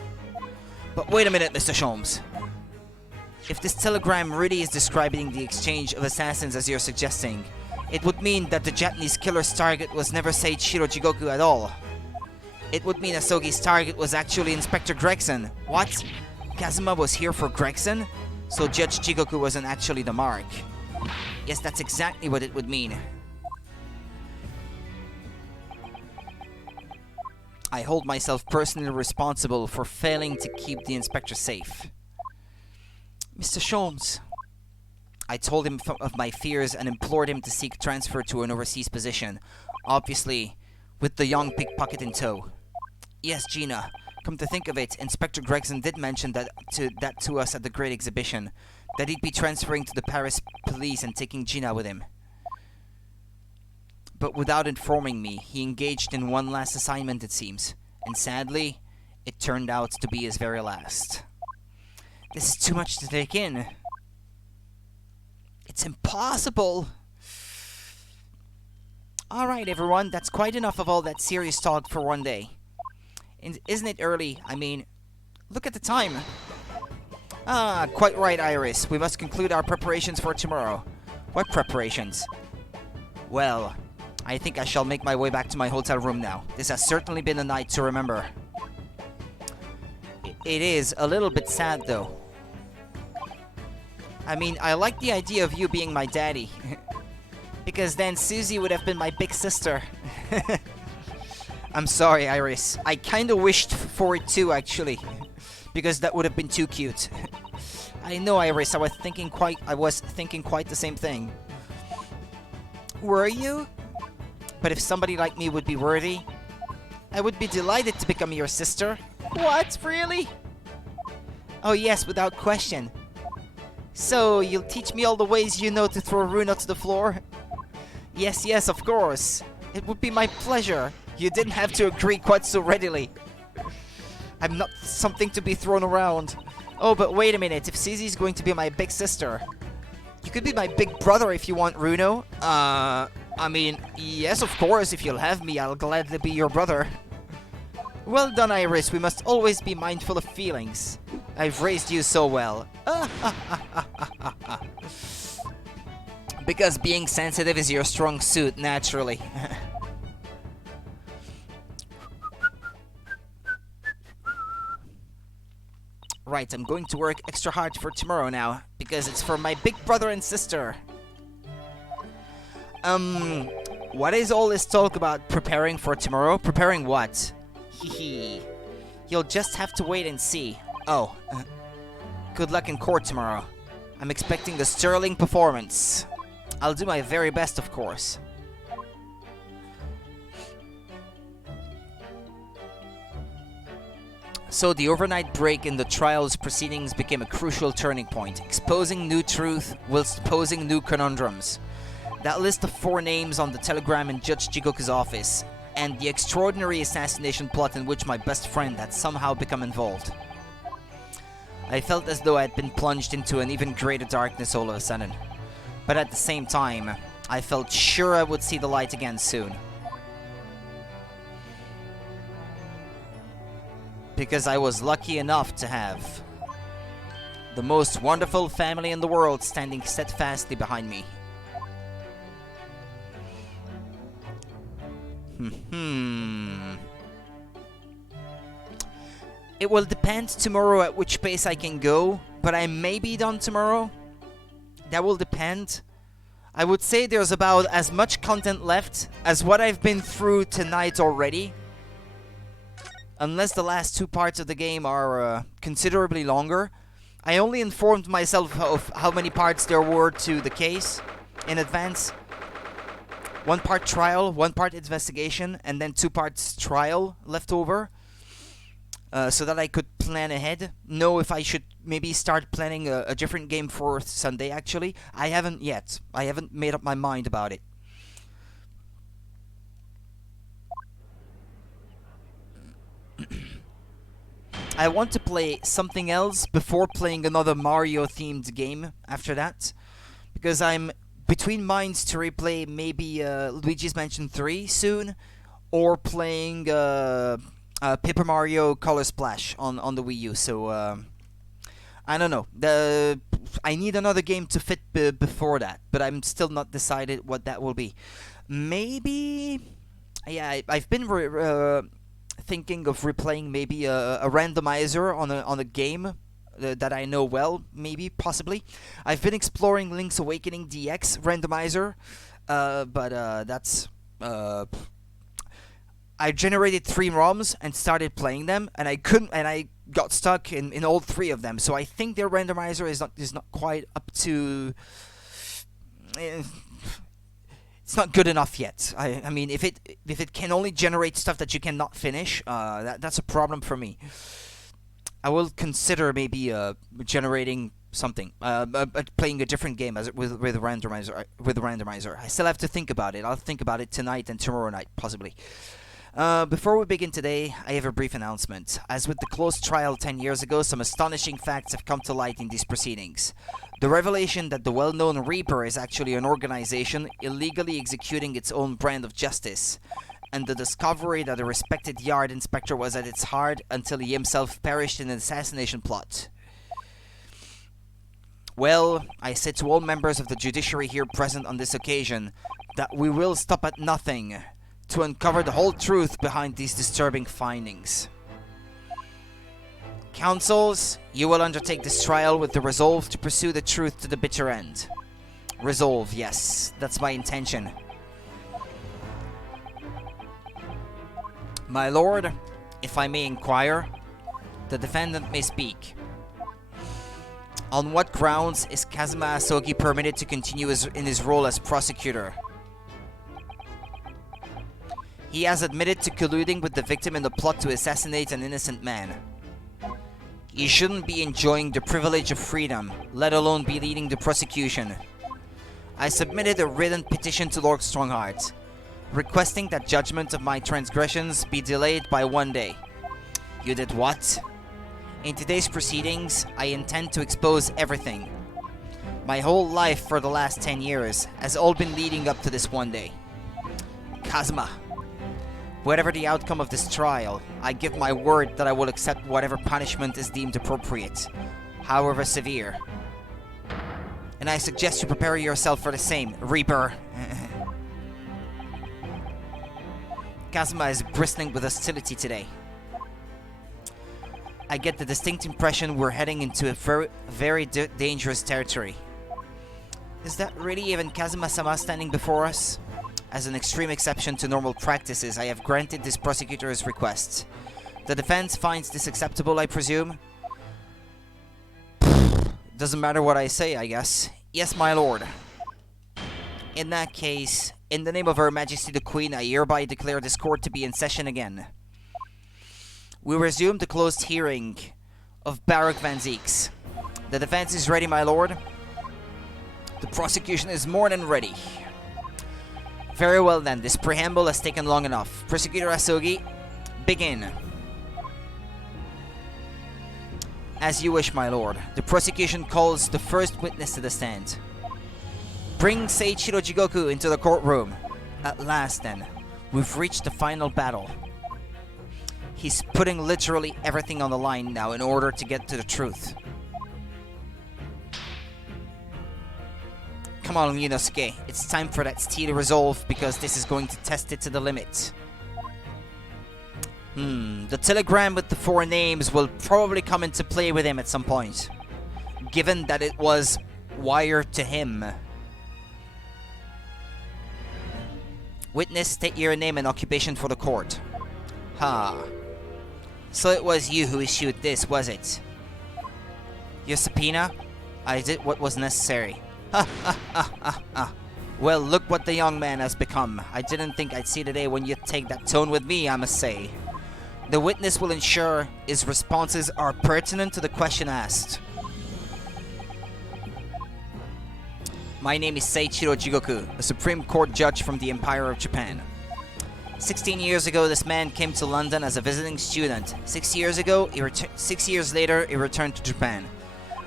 But wait a minute, Mr. Sholmes. If this telegram really is describing the exchange of assassins as you're suggesting, it would mean that the Japanese killer's target was never Seiichiro Jigoku at all. It would mean Asogi's target was actually Inspector Gregson. What? Kazuma was here for Gregson? So Judge Jigoku wasn't actually the mark. Yes, that's exactly what it would mean. I hold myself personally responsible for failing to keep the inspector safe. Mr. Sholmes, I told him of my fears and implored him to seek transfer to an overseas position, obviously with the young pickpocket in tow. Yes, Gina, come to think of it, Inspector Gregson did mention that to us at the Great Exhibition, that he'd be transferring to the Paris police and taking Gina with him. But without informing me, he engaged in one last assignment, it seems, and sadly, it turned out to be his very last. This is too much to take in. It's impossible! Alright everyone, that's quite enough of all that serious talk for one day. Isn't it early? I mean, look at the time. Ah, quite right, Iris. We must conclude our preparations for tomorrow. What preparations? Well, I think I shall make my way back to my hotel room now. This has certainly been a night to remember. It is a little bit sad, though. I mean, I like the idea of you being my daddy. Because then Susie would have been my big sister. I'm sorry, Iris. I kinda wished for it too, actually. Because that would have been too cute. I know, Iris, I was thinking quite the same thing. Were you? But if somebody like me would be worthy, I would be delighted to become your sister. What? Really? Oh yes, without question. So, you'll teach me all the ways you know to throw Runo to the floor? Yes, yes, of course. It would be my pleasure. You didn't have to agree quite so readily. I'm not something to be thrown around. Oh, but wait a minute. If Suzy's going to be my big sister, you could be my big brother if you want, Runo. I mean, yes, of course. If you'll have me, I'll gladly be your brother. Well done, Iris. We must always be mindful of feelings. I've raised you so well. Because being sensitive is your strong suit, naturally. Right, I'm going to work extra hard for tomorrow now, because it's for my big brother and sister. What is all this talk about preparing for tomorrow? Preparing what? Hehe. You'll just have to wait and see. Oh, good luck in court tomorrow. I'm expecting a sterling performance. I'll do my very best, of course. So the overnight break in the trial's proceedings became a crucial turning point, exposing new truth whilst posing new conundrums. That list of 4 names on the telegram in Judge Jigoku's office, and the extraordinary assassination plot in which my best friend had somehow become involved. I felt as though I had been plunged into an even greater darkness all of a sudden. But at the same time, I felt sure I would see the light again soon. Because I was lucky enough to have the most wonderful family in the world standing steadfastly behind me. It will depend tomorrow at which pace I can go, but I may be done tomorrow. That will depend. I would say there's about as much content left as what I've been through tonight already. Unless the last 2 parts of the game are considerably longer. I only informed myself of how many parts there were to the case in advance. 1 part trial, 1 part investigation, and then 2 parts trial left over. So that I could plan ahead. Know if I should maybe start planning a different game for Sunday, actually. I haven't yet. I haven't made up my mind about it. I want to play something else before playing another Mario-themed game after that. Because I'm between minds to replay maybe Luigi's Mansion 3 soon. Or playing Paper Mario Color Splash on the Wii U. So, I don't know. I need another game to fit before that. But I'm still not decided what that will be. Maybe... Yeah, I've been... thinking of replaying maybe a randomizer on a game that I know well, maybe, possibly. I've been exploring Link's Awakening DX randomizer, but that's... I generated 3 ROMs and started playing them, and I got stuck in all 3 of them. So I think their randomizer is not quite up to... It's not good enough yet. I mean, if it can only generate stuff that you cannot finish, that's a problem for me. I will consider maybe generating something, playing a different game with randomizer. I still have to think about it. I'll think about it tonight and tomorrow night, possibly. Before we begin today, I have a brief announcement. As with the closed trial 10 years ago, some astonishing facts have come to light in these proceedings. The revelation that the well-known Reaper is actually an organization illegally executing its own brand of justice, and the discovery that a respected yard inspector was at its heart until he himself perished in an assassination plot. Well, I say to all members of the judiciary here present on this occasion that we will stop at nothing to uncover the whole truth behind these disturbing findings. Counsels, you will undertake this trial with the resolve to pursue the truth to the bitter end. Resolve, yes, that's my intention. My lord, if I may inquire, the defendant may speak. On what grounds is Kazuma Asogi permitted to continue in his role as prosecutor? He has admitted to colluding with the victim in the plot to assassinate an innocent man. You shouldn't be enjoying the privilege of freedom, let alone be leading the prosecution. I submitted a written petition to Lord Strongheart, requesting that judgment of my transgressions be delayed by 1 day. You did what? In today's proceedings, I intend to expose everything. My whole life for the last 10 years has all been leading up to this 1 day. Kazuma, whatever the outcome of this trial, I give my word that I will accept whatever punishment is deemed appropriate, however severe. And I suggest you prepare yourself for the same, Reaper. Kazuma is bristling with hostility today. I get the distinct impression we're heading into a very dangerous territory. Is that really even Kazuma-sama standing before us? As an extreme exception to normal practices, I have granted this prosecutor's request. The defense finds this acceptable, I presume? Doesn't matter what I say, I guess. Yes, my lord. In that case, in the name of Her Majesty the Queen, I hereby declare this court to be in session again. We resume the closed hearing of Baruch Van Zieks. The defense is ready, my lord. The prosecution is more than ready. Very well then, this preamble has taken long enough. Prosecutor Asogi, begin. As you wish, my lord. The prosecution calls the first witness to the stand. Bring Seiichiro Jigoku into the courtroom. At last then, we've reached the final battle. He's putting literally everything on the line now in order to get to the truth. Come on, Ryunosuke. It's time for that steely resolve because this is going to test it to the limit. The telegram with the 4 names will probably come into play with him at some point, given that it was wired to him. Witness, state your name and occupation for the court. Ha. So it was you who issued this, was it? Your subpoena? I did what was necessary. Ha ha ha ha ha. Well, look what the young man has become. I didn't think I'd see the day when you'd take that tone with me, I must say. The witness will ensure his responses are pertinent to the question asked. My name is Seiichiro Jigoku, a Supreme Court judge from the Empire of Japan. 16 years ago, this man came to London as a visiting student. 6 years later, he returned to Japan.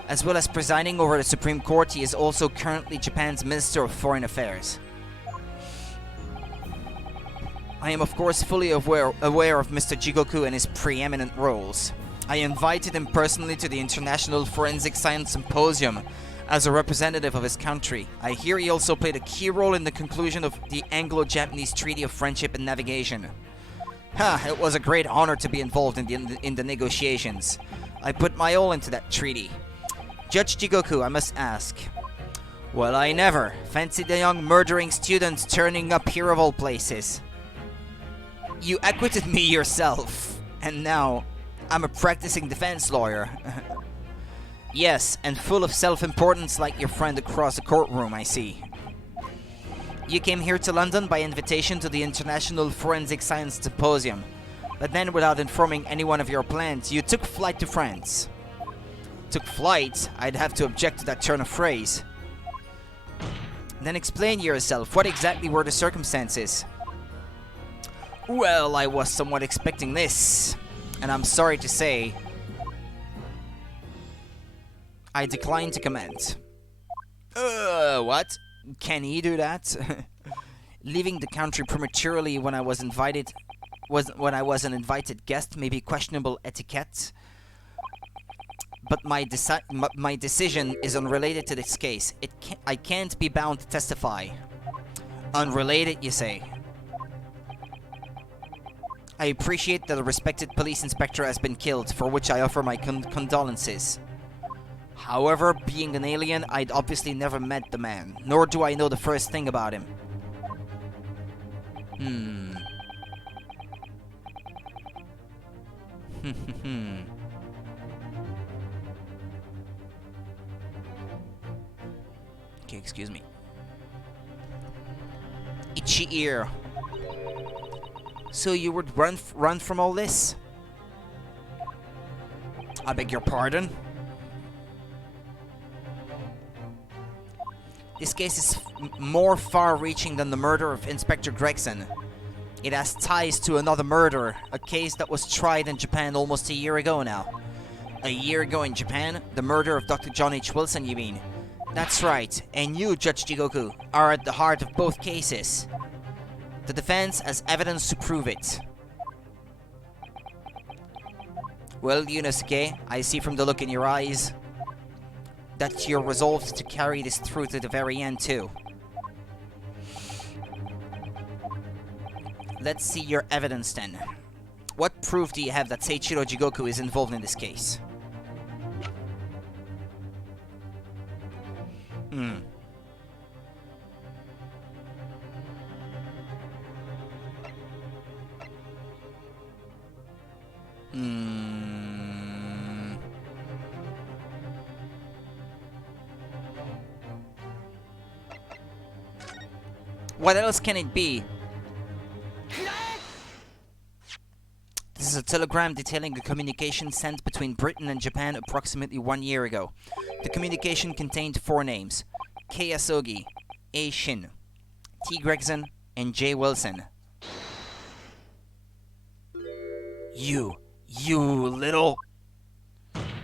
As well as presiding over the Supreme Court, he is also currently Japan's Minister of Foreign Affairs. I am of course fully aware of Mr. Jigoku and his preeminent roles. I invited him personally to the International Forensic Science Symposium as a representative of his country. I hear he also played a key role in the conclusion of the Anglo-Japanese Treaty of Friendship and Navigation. It was a great honor to be involved in the negotiations. I put my all into that treaty. Judge Jigoku, I must ask. Well, I never fancied a young murdering student turning up here of all places. You acquitted me yourself, and now I'm a practicing defense lawyer. Yes, and full of self-importance like your friend across the courtroom, I see. You came here to London by invitation to the International Forensic Science Symposium, but then without informing anyone of your plans, you took flight to France. Took flight? I'd have to object to that turn of phrase. Then explain yourself. What exactly were the circumstances? Well, I was somewhat expecting this, and I'm sorry to say, I decline to comment. What? Can he do that? Leaving the country prematurely when I was an invited guest may be questionable etiquette, but my decision is unrelated to this case. I can't be bound to testify. Unrelated, you say? I appreciate that a respected police inspector has been killed, for which I offer my condolences. However, being an alien, I'd obviously never met the man, nor do I know the first thing about him. Okay, excuse me. Itchy ear. So you would run from all this? I beg your pardon? This case is more far-reaching than the murder of Inspector Gregson. It has ties to another murder, a case that was tried in Japan almost a year ago now. A year ago in Japan? The murder of Dr. John H. Wilson, you mean? That's right, and you, Judge Jigoku, are at the heart of both cases. The defense has evidence to prove it. Well, Yunosuke, I see from the look in your eyes that you're resolved to carry this through to the very end, too. Let's see your evidence, then. What proof do you have that Seiichiro Jigoku is involved in this case? What else can it be? This is a telegram detailing a communication sent between Britain and Japan approximately 1 year ago. The communication contained 4 names: Kei Asogi, A. Shin, T. Gregson, and J. Wilson. You little...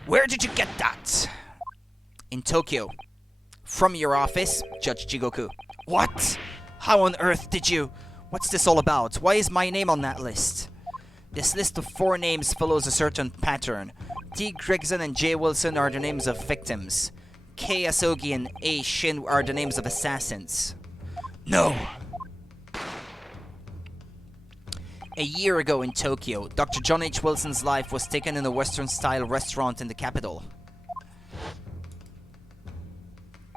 Where did you get that? In Tokyo. From your office, Judge Jigoku. What? How on earth did you... What's this all about? Why is my name on that list? This list of 4 names follows a certain pattern. T. Gregson and J. Wilson are the names of victims. Kei Asogi and A. Shin are the names of assassins. No! A year ago in Tokyo, Dr. John H. Wilson's life was taken in a Western-style restaurant in the capital.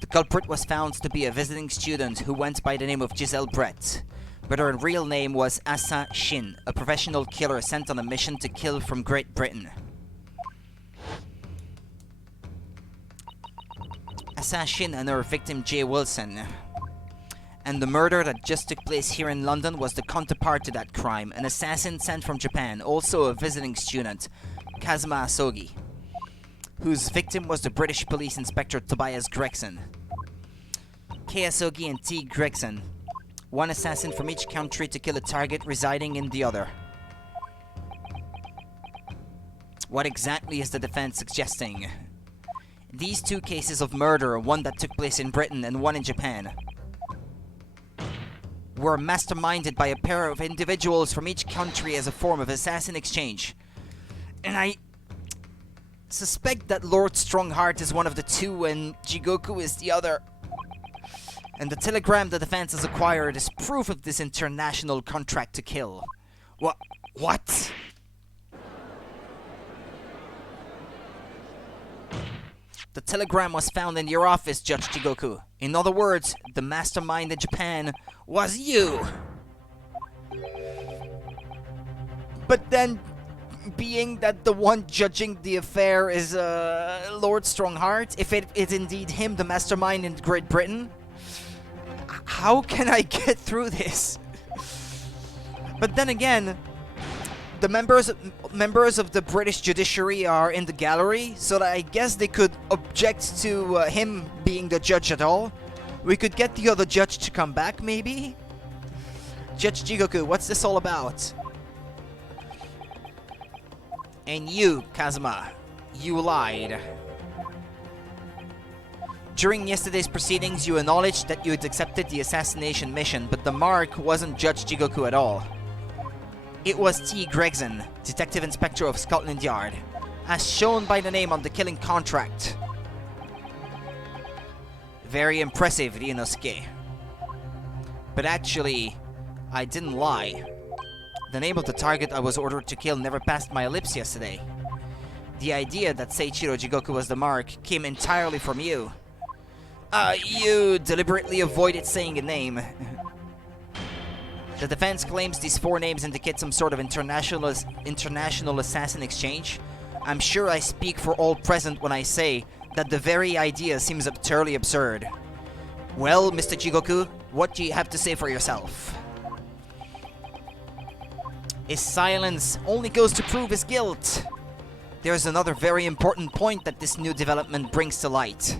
The culprit was found to be a visiting student who went by the name of Giselle Brett, but her real name was Asa Shin, a professional killer sent on a mission to kill from Great Britain. Asa Shin and her victim Jay Wilson. And the murder that just took place here in London was the counterpart to that crime, an assassin sent from Japan, also a visiting student, Kazuma Asogi, whose victim was the British Police Inspector Tobias Gregson. Kei Asogi and T. Gregson, one assassin from each country to kill a target residing in the other. What exactly is the defense suggesting? These 2 cases of murder, one that took place in Britain and one in Japan, were masterminded by a pair of individuals from each country as a form of assassin exchange. And I suspect that Lord Strongheart is one of the 2 and Jigoku is the other. And the telegram the defense has acquired is proof of this international contract to kill. What? The telegram was found in your office, Judge Jigoku. In other words, the mastermind in Japan was you. But then, being that the one judging the affair is Lord Strongheart, if it is indeed him, the mastermind in Great Britain, how can I get through this? But then again, the members of the British judiciary are in the gallery, so that I guess they could object to him being the judge at all. We could get the other judge to come back, maybe? Judge Jigoku, what's this all about? And you, Kazuma, you lied. During yesterday's proceedings, you acknowledged that you had accepted the assassination mission, but the mark wasn't Judge Jigoku at all. It was T. Gregson, Detective Inspector of Scotland Yard, as shown by the name on the killing contract. Very impressive, Ryunosuke. But actually, I didn't lie. The name of the target I was ordered to kill never passed my lips yesterday. The idea that Seiichiro Jigoku was the mark came entirely from you. You deliberately avoided saying a name. The defense claims these 4 names indicate some sort of international assassin exchange. I'm sure I speak for all present when I say that the very idea seems utterly absurd. Well, Mr. Jigoku, what do you have to say for yourself? His silence only goes to prove his guilt. There's another very important point that this new development brings to light.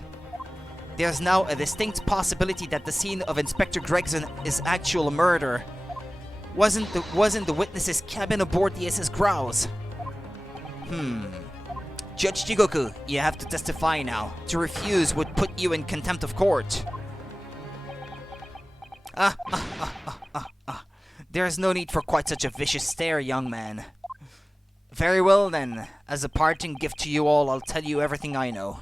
There's now a distinct possibility that the scene of Inspector Gregson is actual murder. Wasn't the witness's cabin aboard the SS Grouse? Judge Jigoku, you have to testify now. To refuse would put you in contempt of court. There is no need for quite such a vicious stare, young man. Very well then, as a parting gift to you all, I'll tell you everything I know.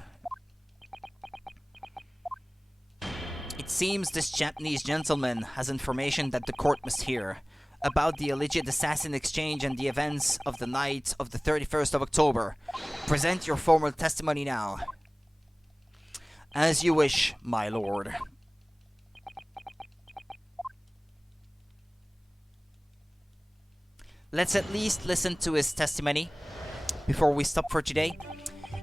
It seems this Japanese gentleman has information that the court must hear about the alleged assassin exchange and the events of the night of the 31st of October. Present your formal testimony now. As you wish, my lord. Let's at least listen to his testimony before we stop for today.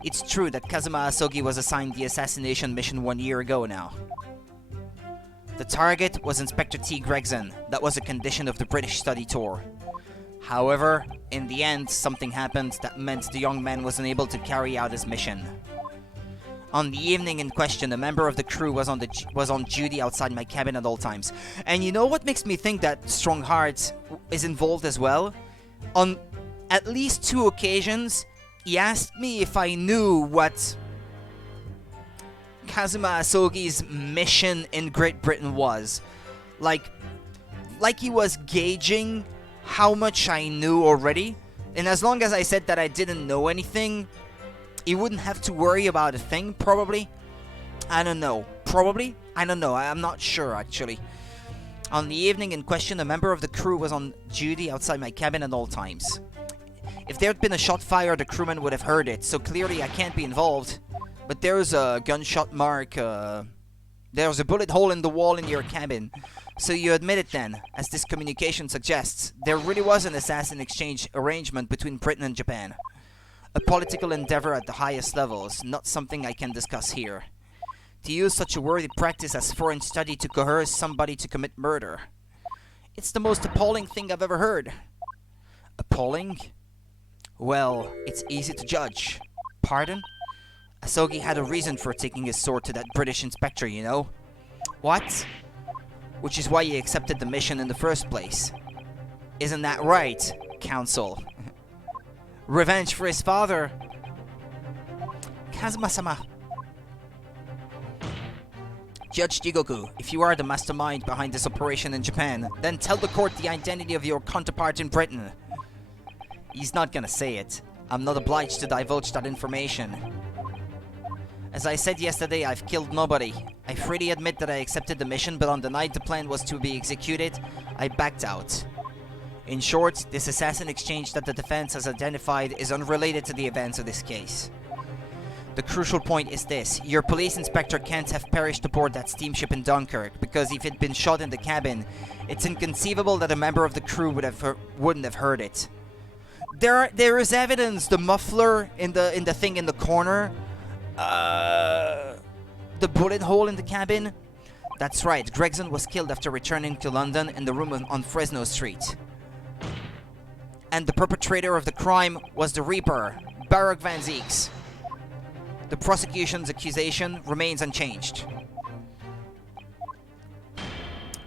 It's true that Kazuma Asogi was assigned the assassination mission 1 year ago now. The target was Inspector T. Gregson. That was a condition of the British study tour. However, in the end, something happened that meant the young man was unable to carry out his mission. On the evening in question, a member of the crew was on duty outside my cabin at all times. And you know what makes me think that Strong Heart is involved as well? On at least 2 occasions, he asked me if I knew what Kazuma Asogi's mission in Great Britain was. Like he was gauging how much I knew already. And as long as I said that I didn't know anything, he wouldn't have to worry about a thing, probably. I don't know. Probably? I don't know. I'm not sure, actually. On the evening in question, a member of the crew was on duty outside my cabin at all times. If there had been a shot fired, the crewman would have heard it, so clearly I can't be involved. But there's a gunshot mark, there's a bullet hole in the wall in your cabin. So you admit it then, as this communication suggests. There really was an assassin exchange arrangement between Britain and Japan. A political endeavor at the highest levels, not something I can discuss here. To use such a worthy practice as foreign study to coerce somebody to commit murder. It's the most appalling thing I've ever heard. Appalling? Well, it's easy to judge. Pardon? Asogi had a reason for taking his sword to that British inspector, you know? What? Which is why he accepted the mission in the first place. Isn't that right, Counsel? Revenge for his father. Kazuma-sama. Judge Jigoku, if you are the mastermind behind this operation in Japan, then tell the court the identity of your counterpart in Britain. He's not gonna say it. I'm not obliged to divulge that information. As I said yesterday, I've killed nobody. I freely admit that I accepted the mission, but on the night the plan was to be executed, I backed out. In short, this assassin exchange that the defense has identified is unrelated to the events of this case. The crucial point is this: your police inspector can't have perished aboard that steamship in Dunkirk, because if he'd been shot in the cabin, it's inconceivable that a member of the crew wouldn't have heard it. There is evidence. The muffler in the thing in the corner, the bullet hole in the cabin. That's right. Gregson was killed after returning to London in the room on Fresno Street. And the perpetrator of the crime was the Reaper, Barak Van Zieks. The prosecution's accusation remains unchanged.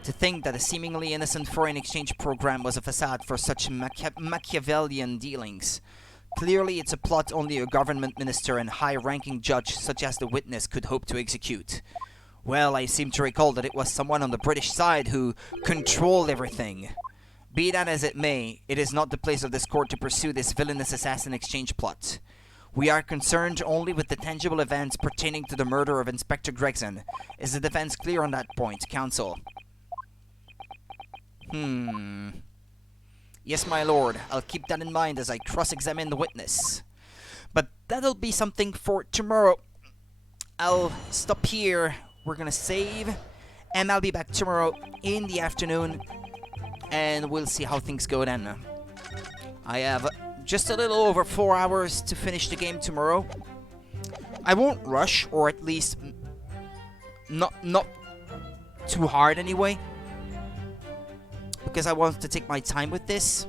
To think that a seemingly innocent foreign exchange program was a facade for such Machiavellian dealings. Clearly it's a plot only a government minister and high-ranking judge such as the witness could hope to execute. Well, I seem to recall that it was someone on the British side who controlled everything. Be that as it may, it is not the place of this court to pursue this villainous assassin exchange plot. We are concerned only with the tangible events pertaining to the murder of Inspector Gregson. Is the defense clear on that point, counsel? Yes, my lord. I'll keep that in mind as I cross-examine the witness. But that'll be something for tomorrow. I'll stop here. We're gonna save. And I'll be back tomorrow in the afternoon. And we'll see how things go then. I have just a little over 4 hours to finish the game tomorrow. I won't rush, or at least not too hard anyway, because I want to take my time with this.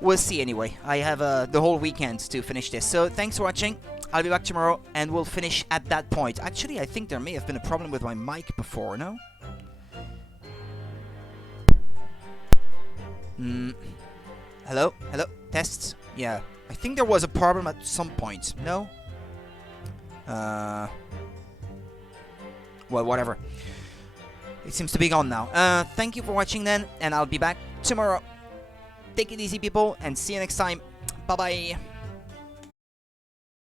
we'll see anyway. I have the whole weekend to finish this. So thanks for watching. I'll be back tomorrow, and we'll finish at that point. Actually, I think there may have been a problem with my mic before, no? Hello? Hello? Tests? Yeah. I think there was a problem at some point. No? Well, whatever. It seems to be gone now. Thank you for watching then, and I'll be back tomorrow. Take it easy, people, and see you next time. Bye-bye.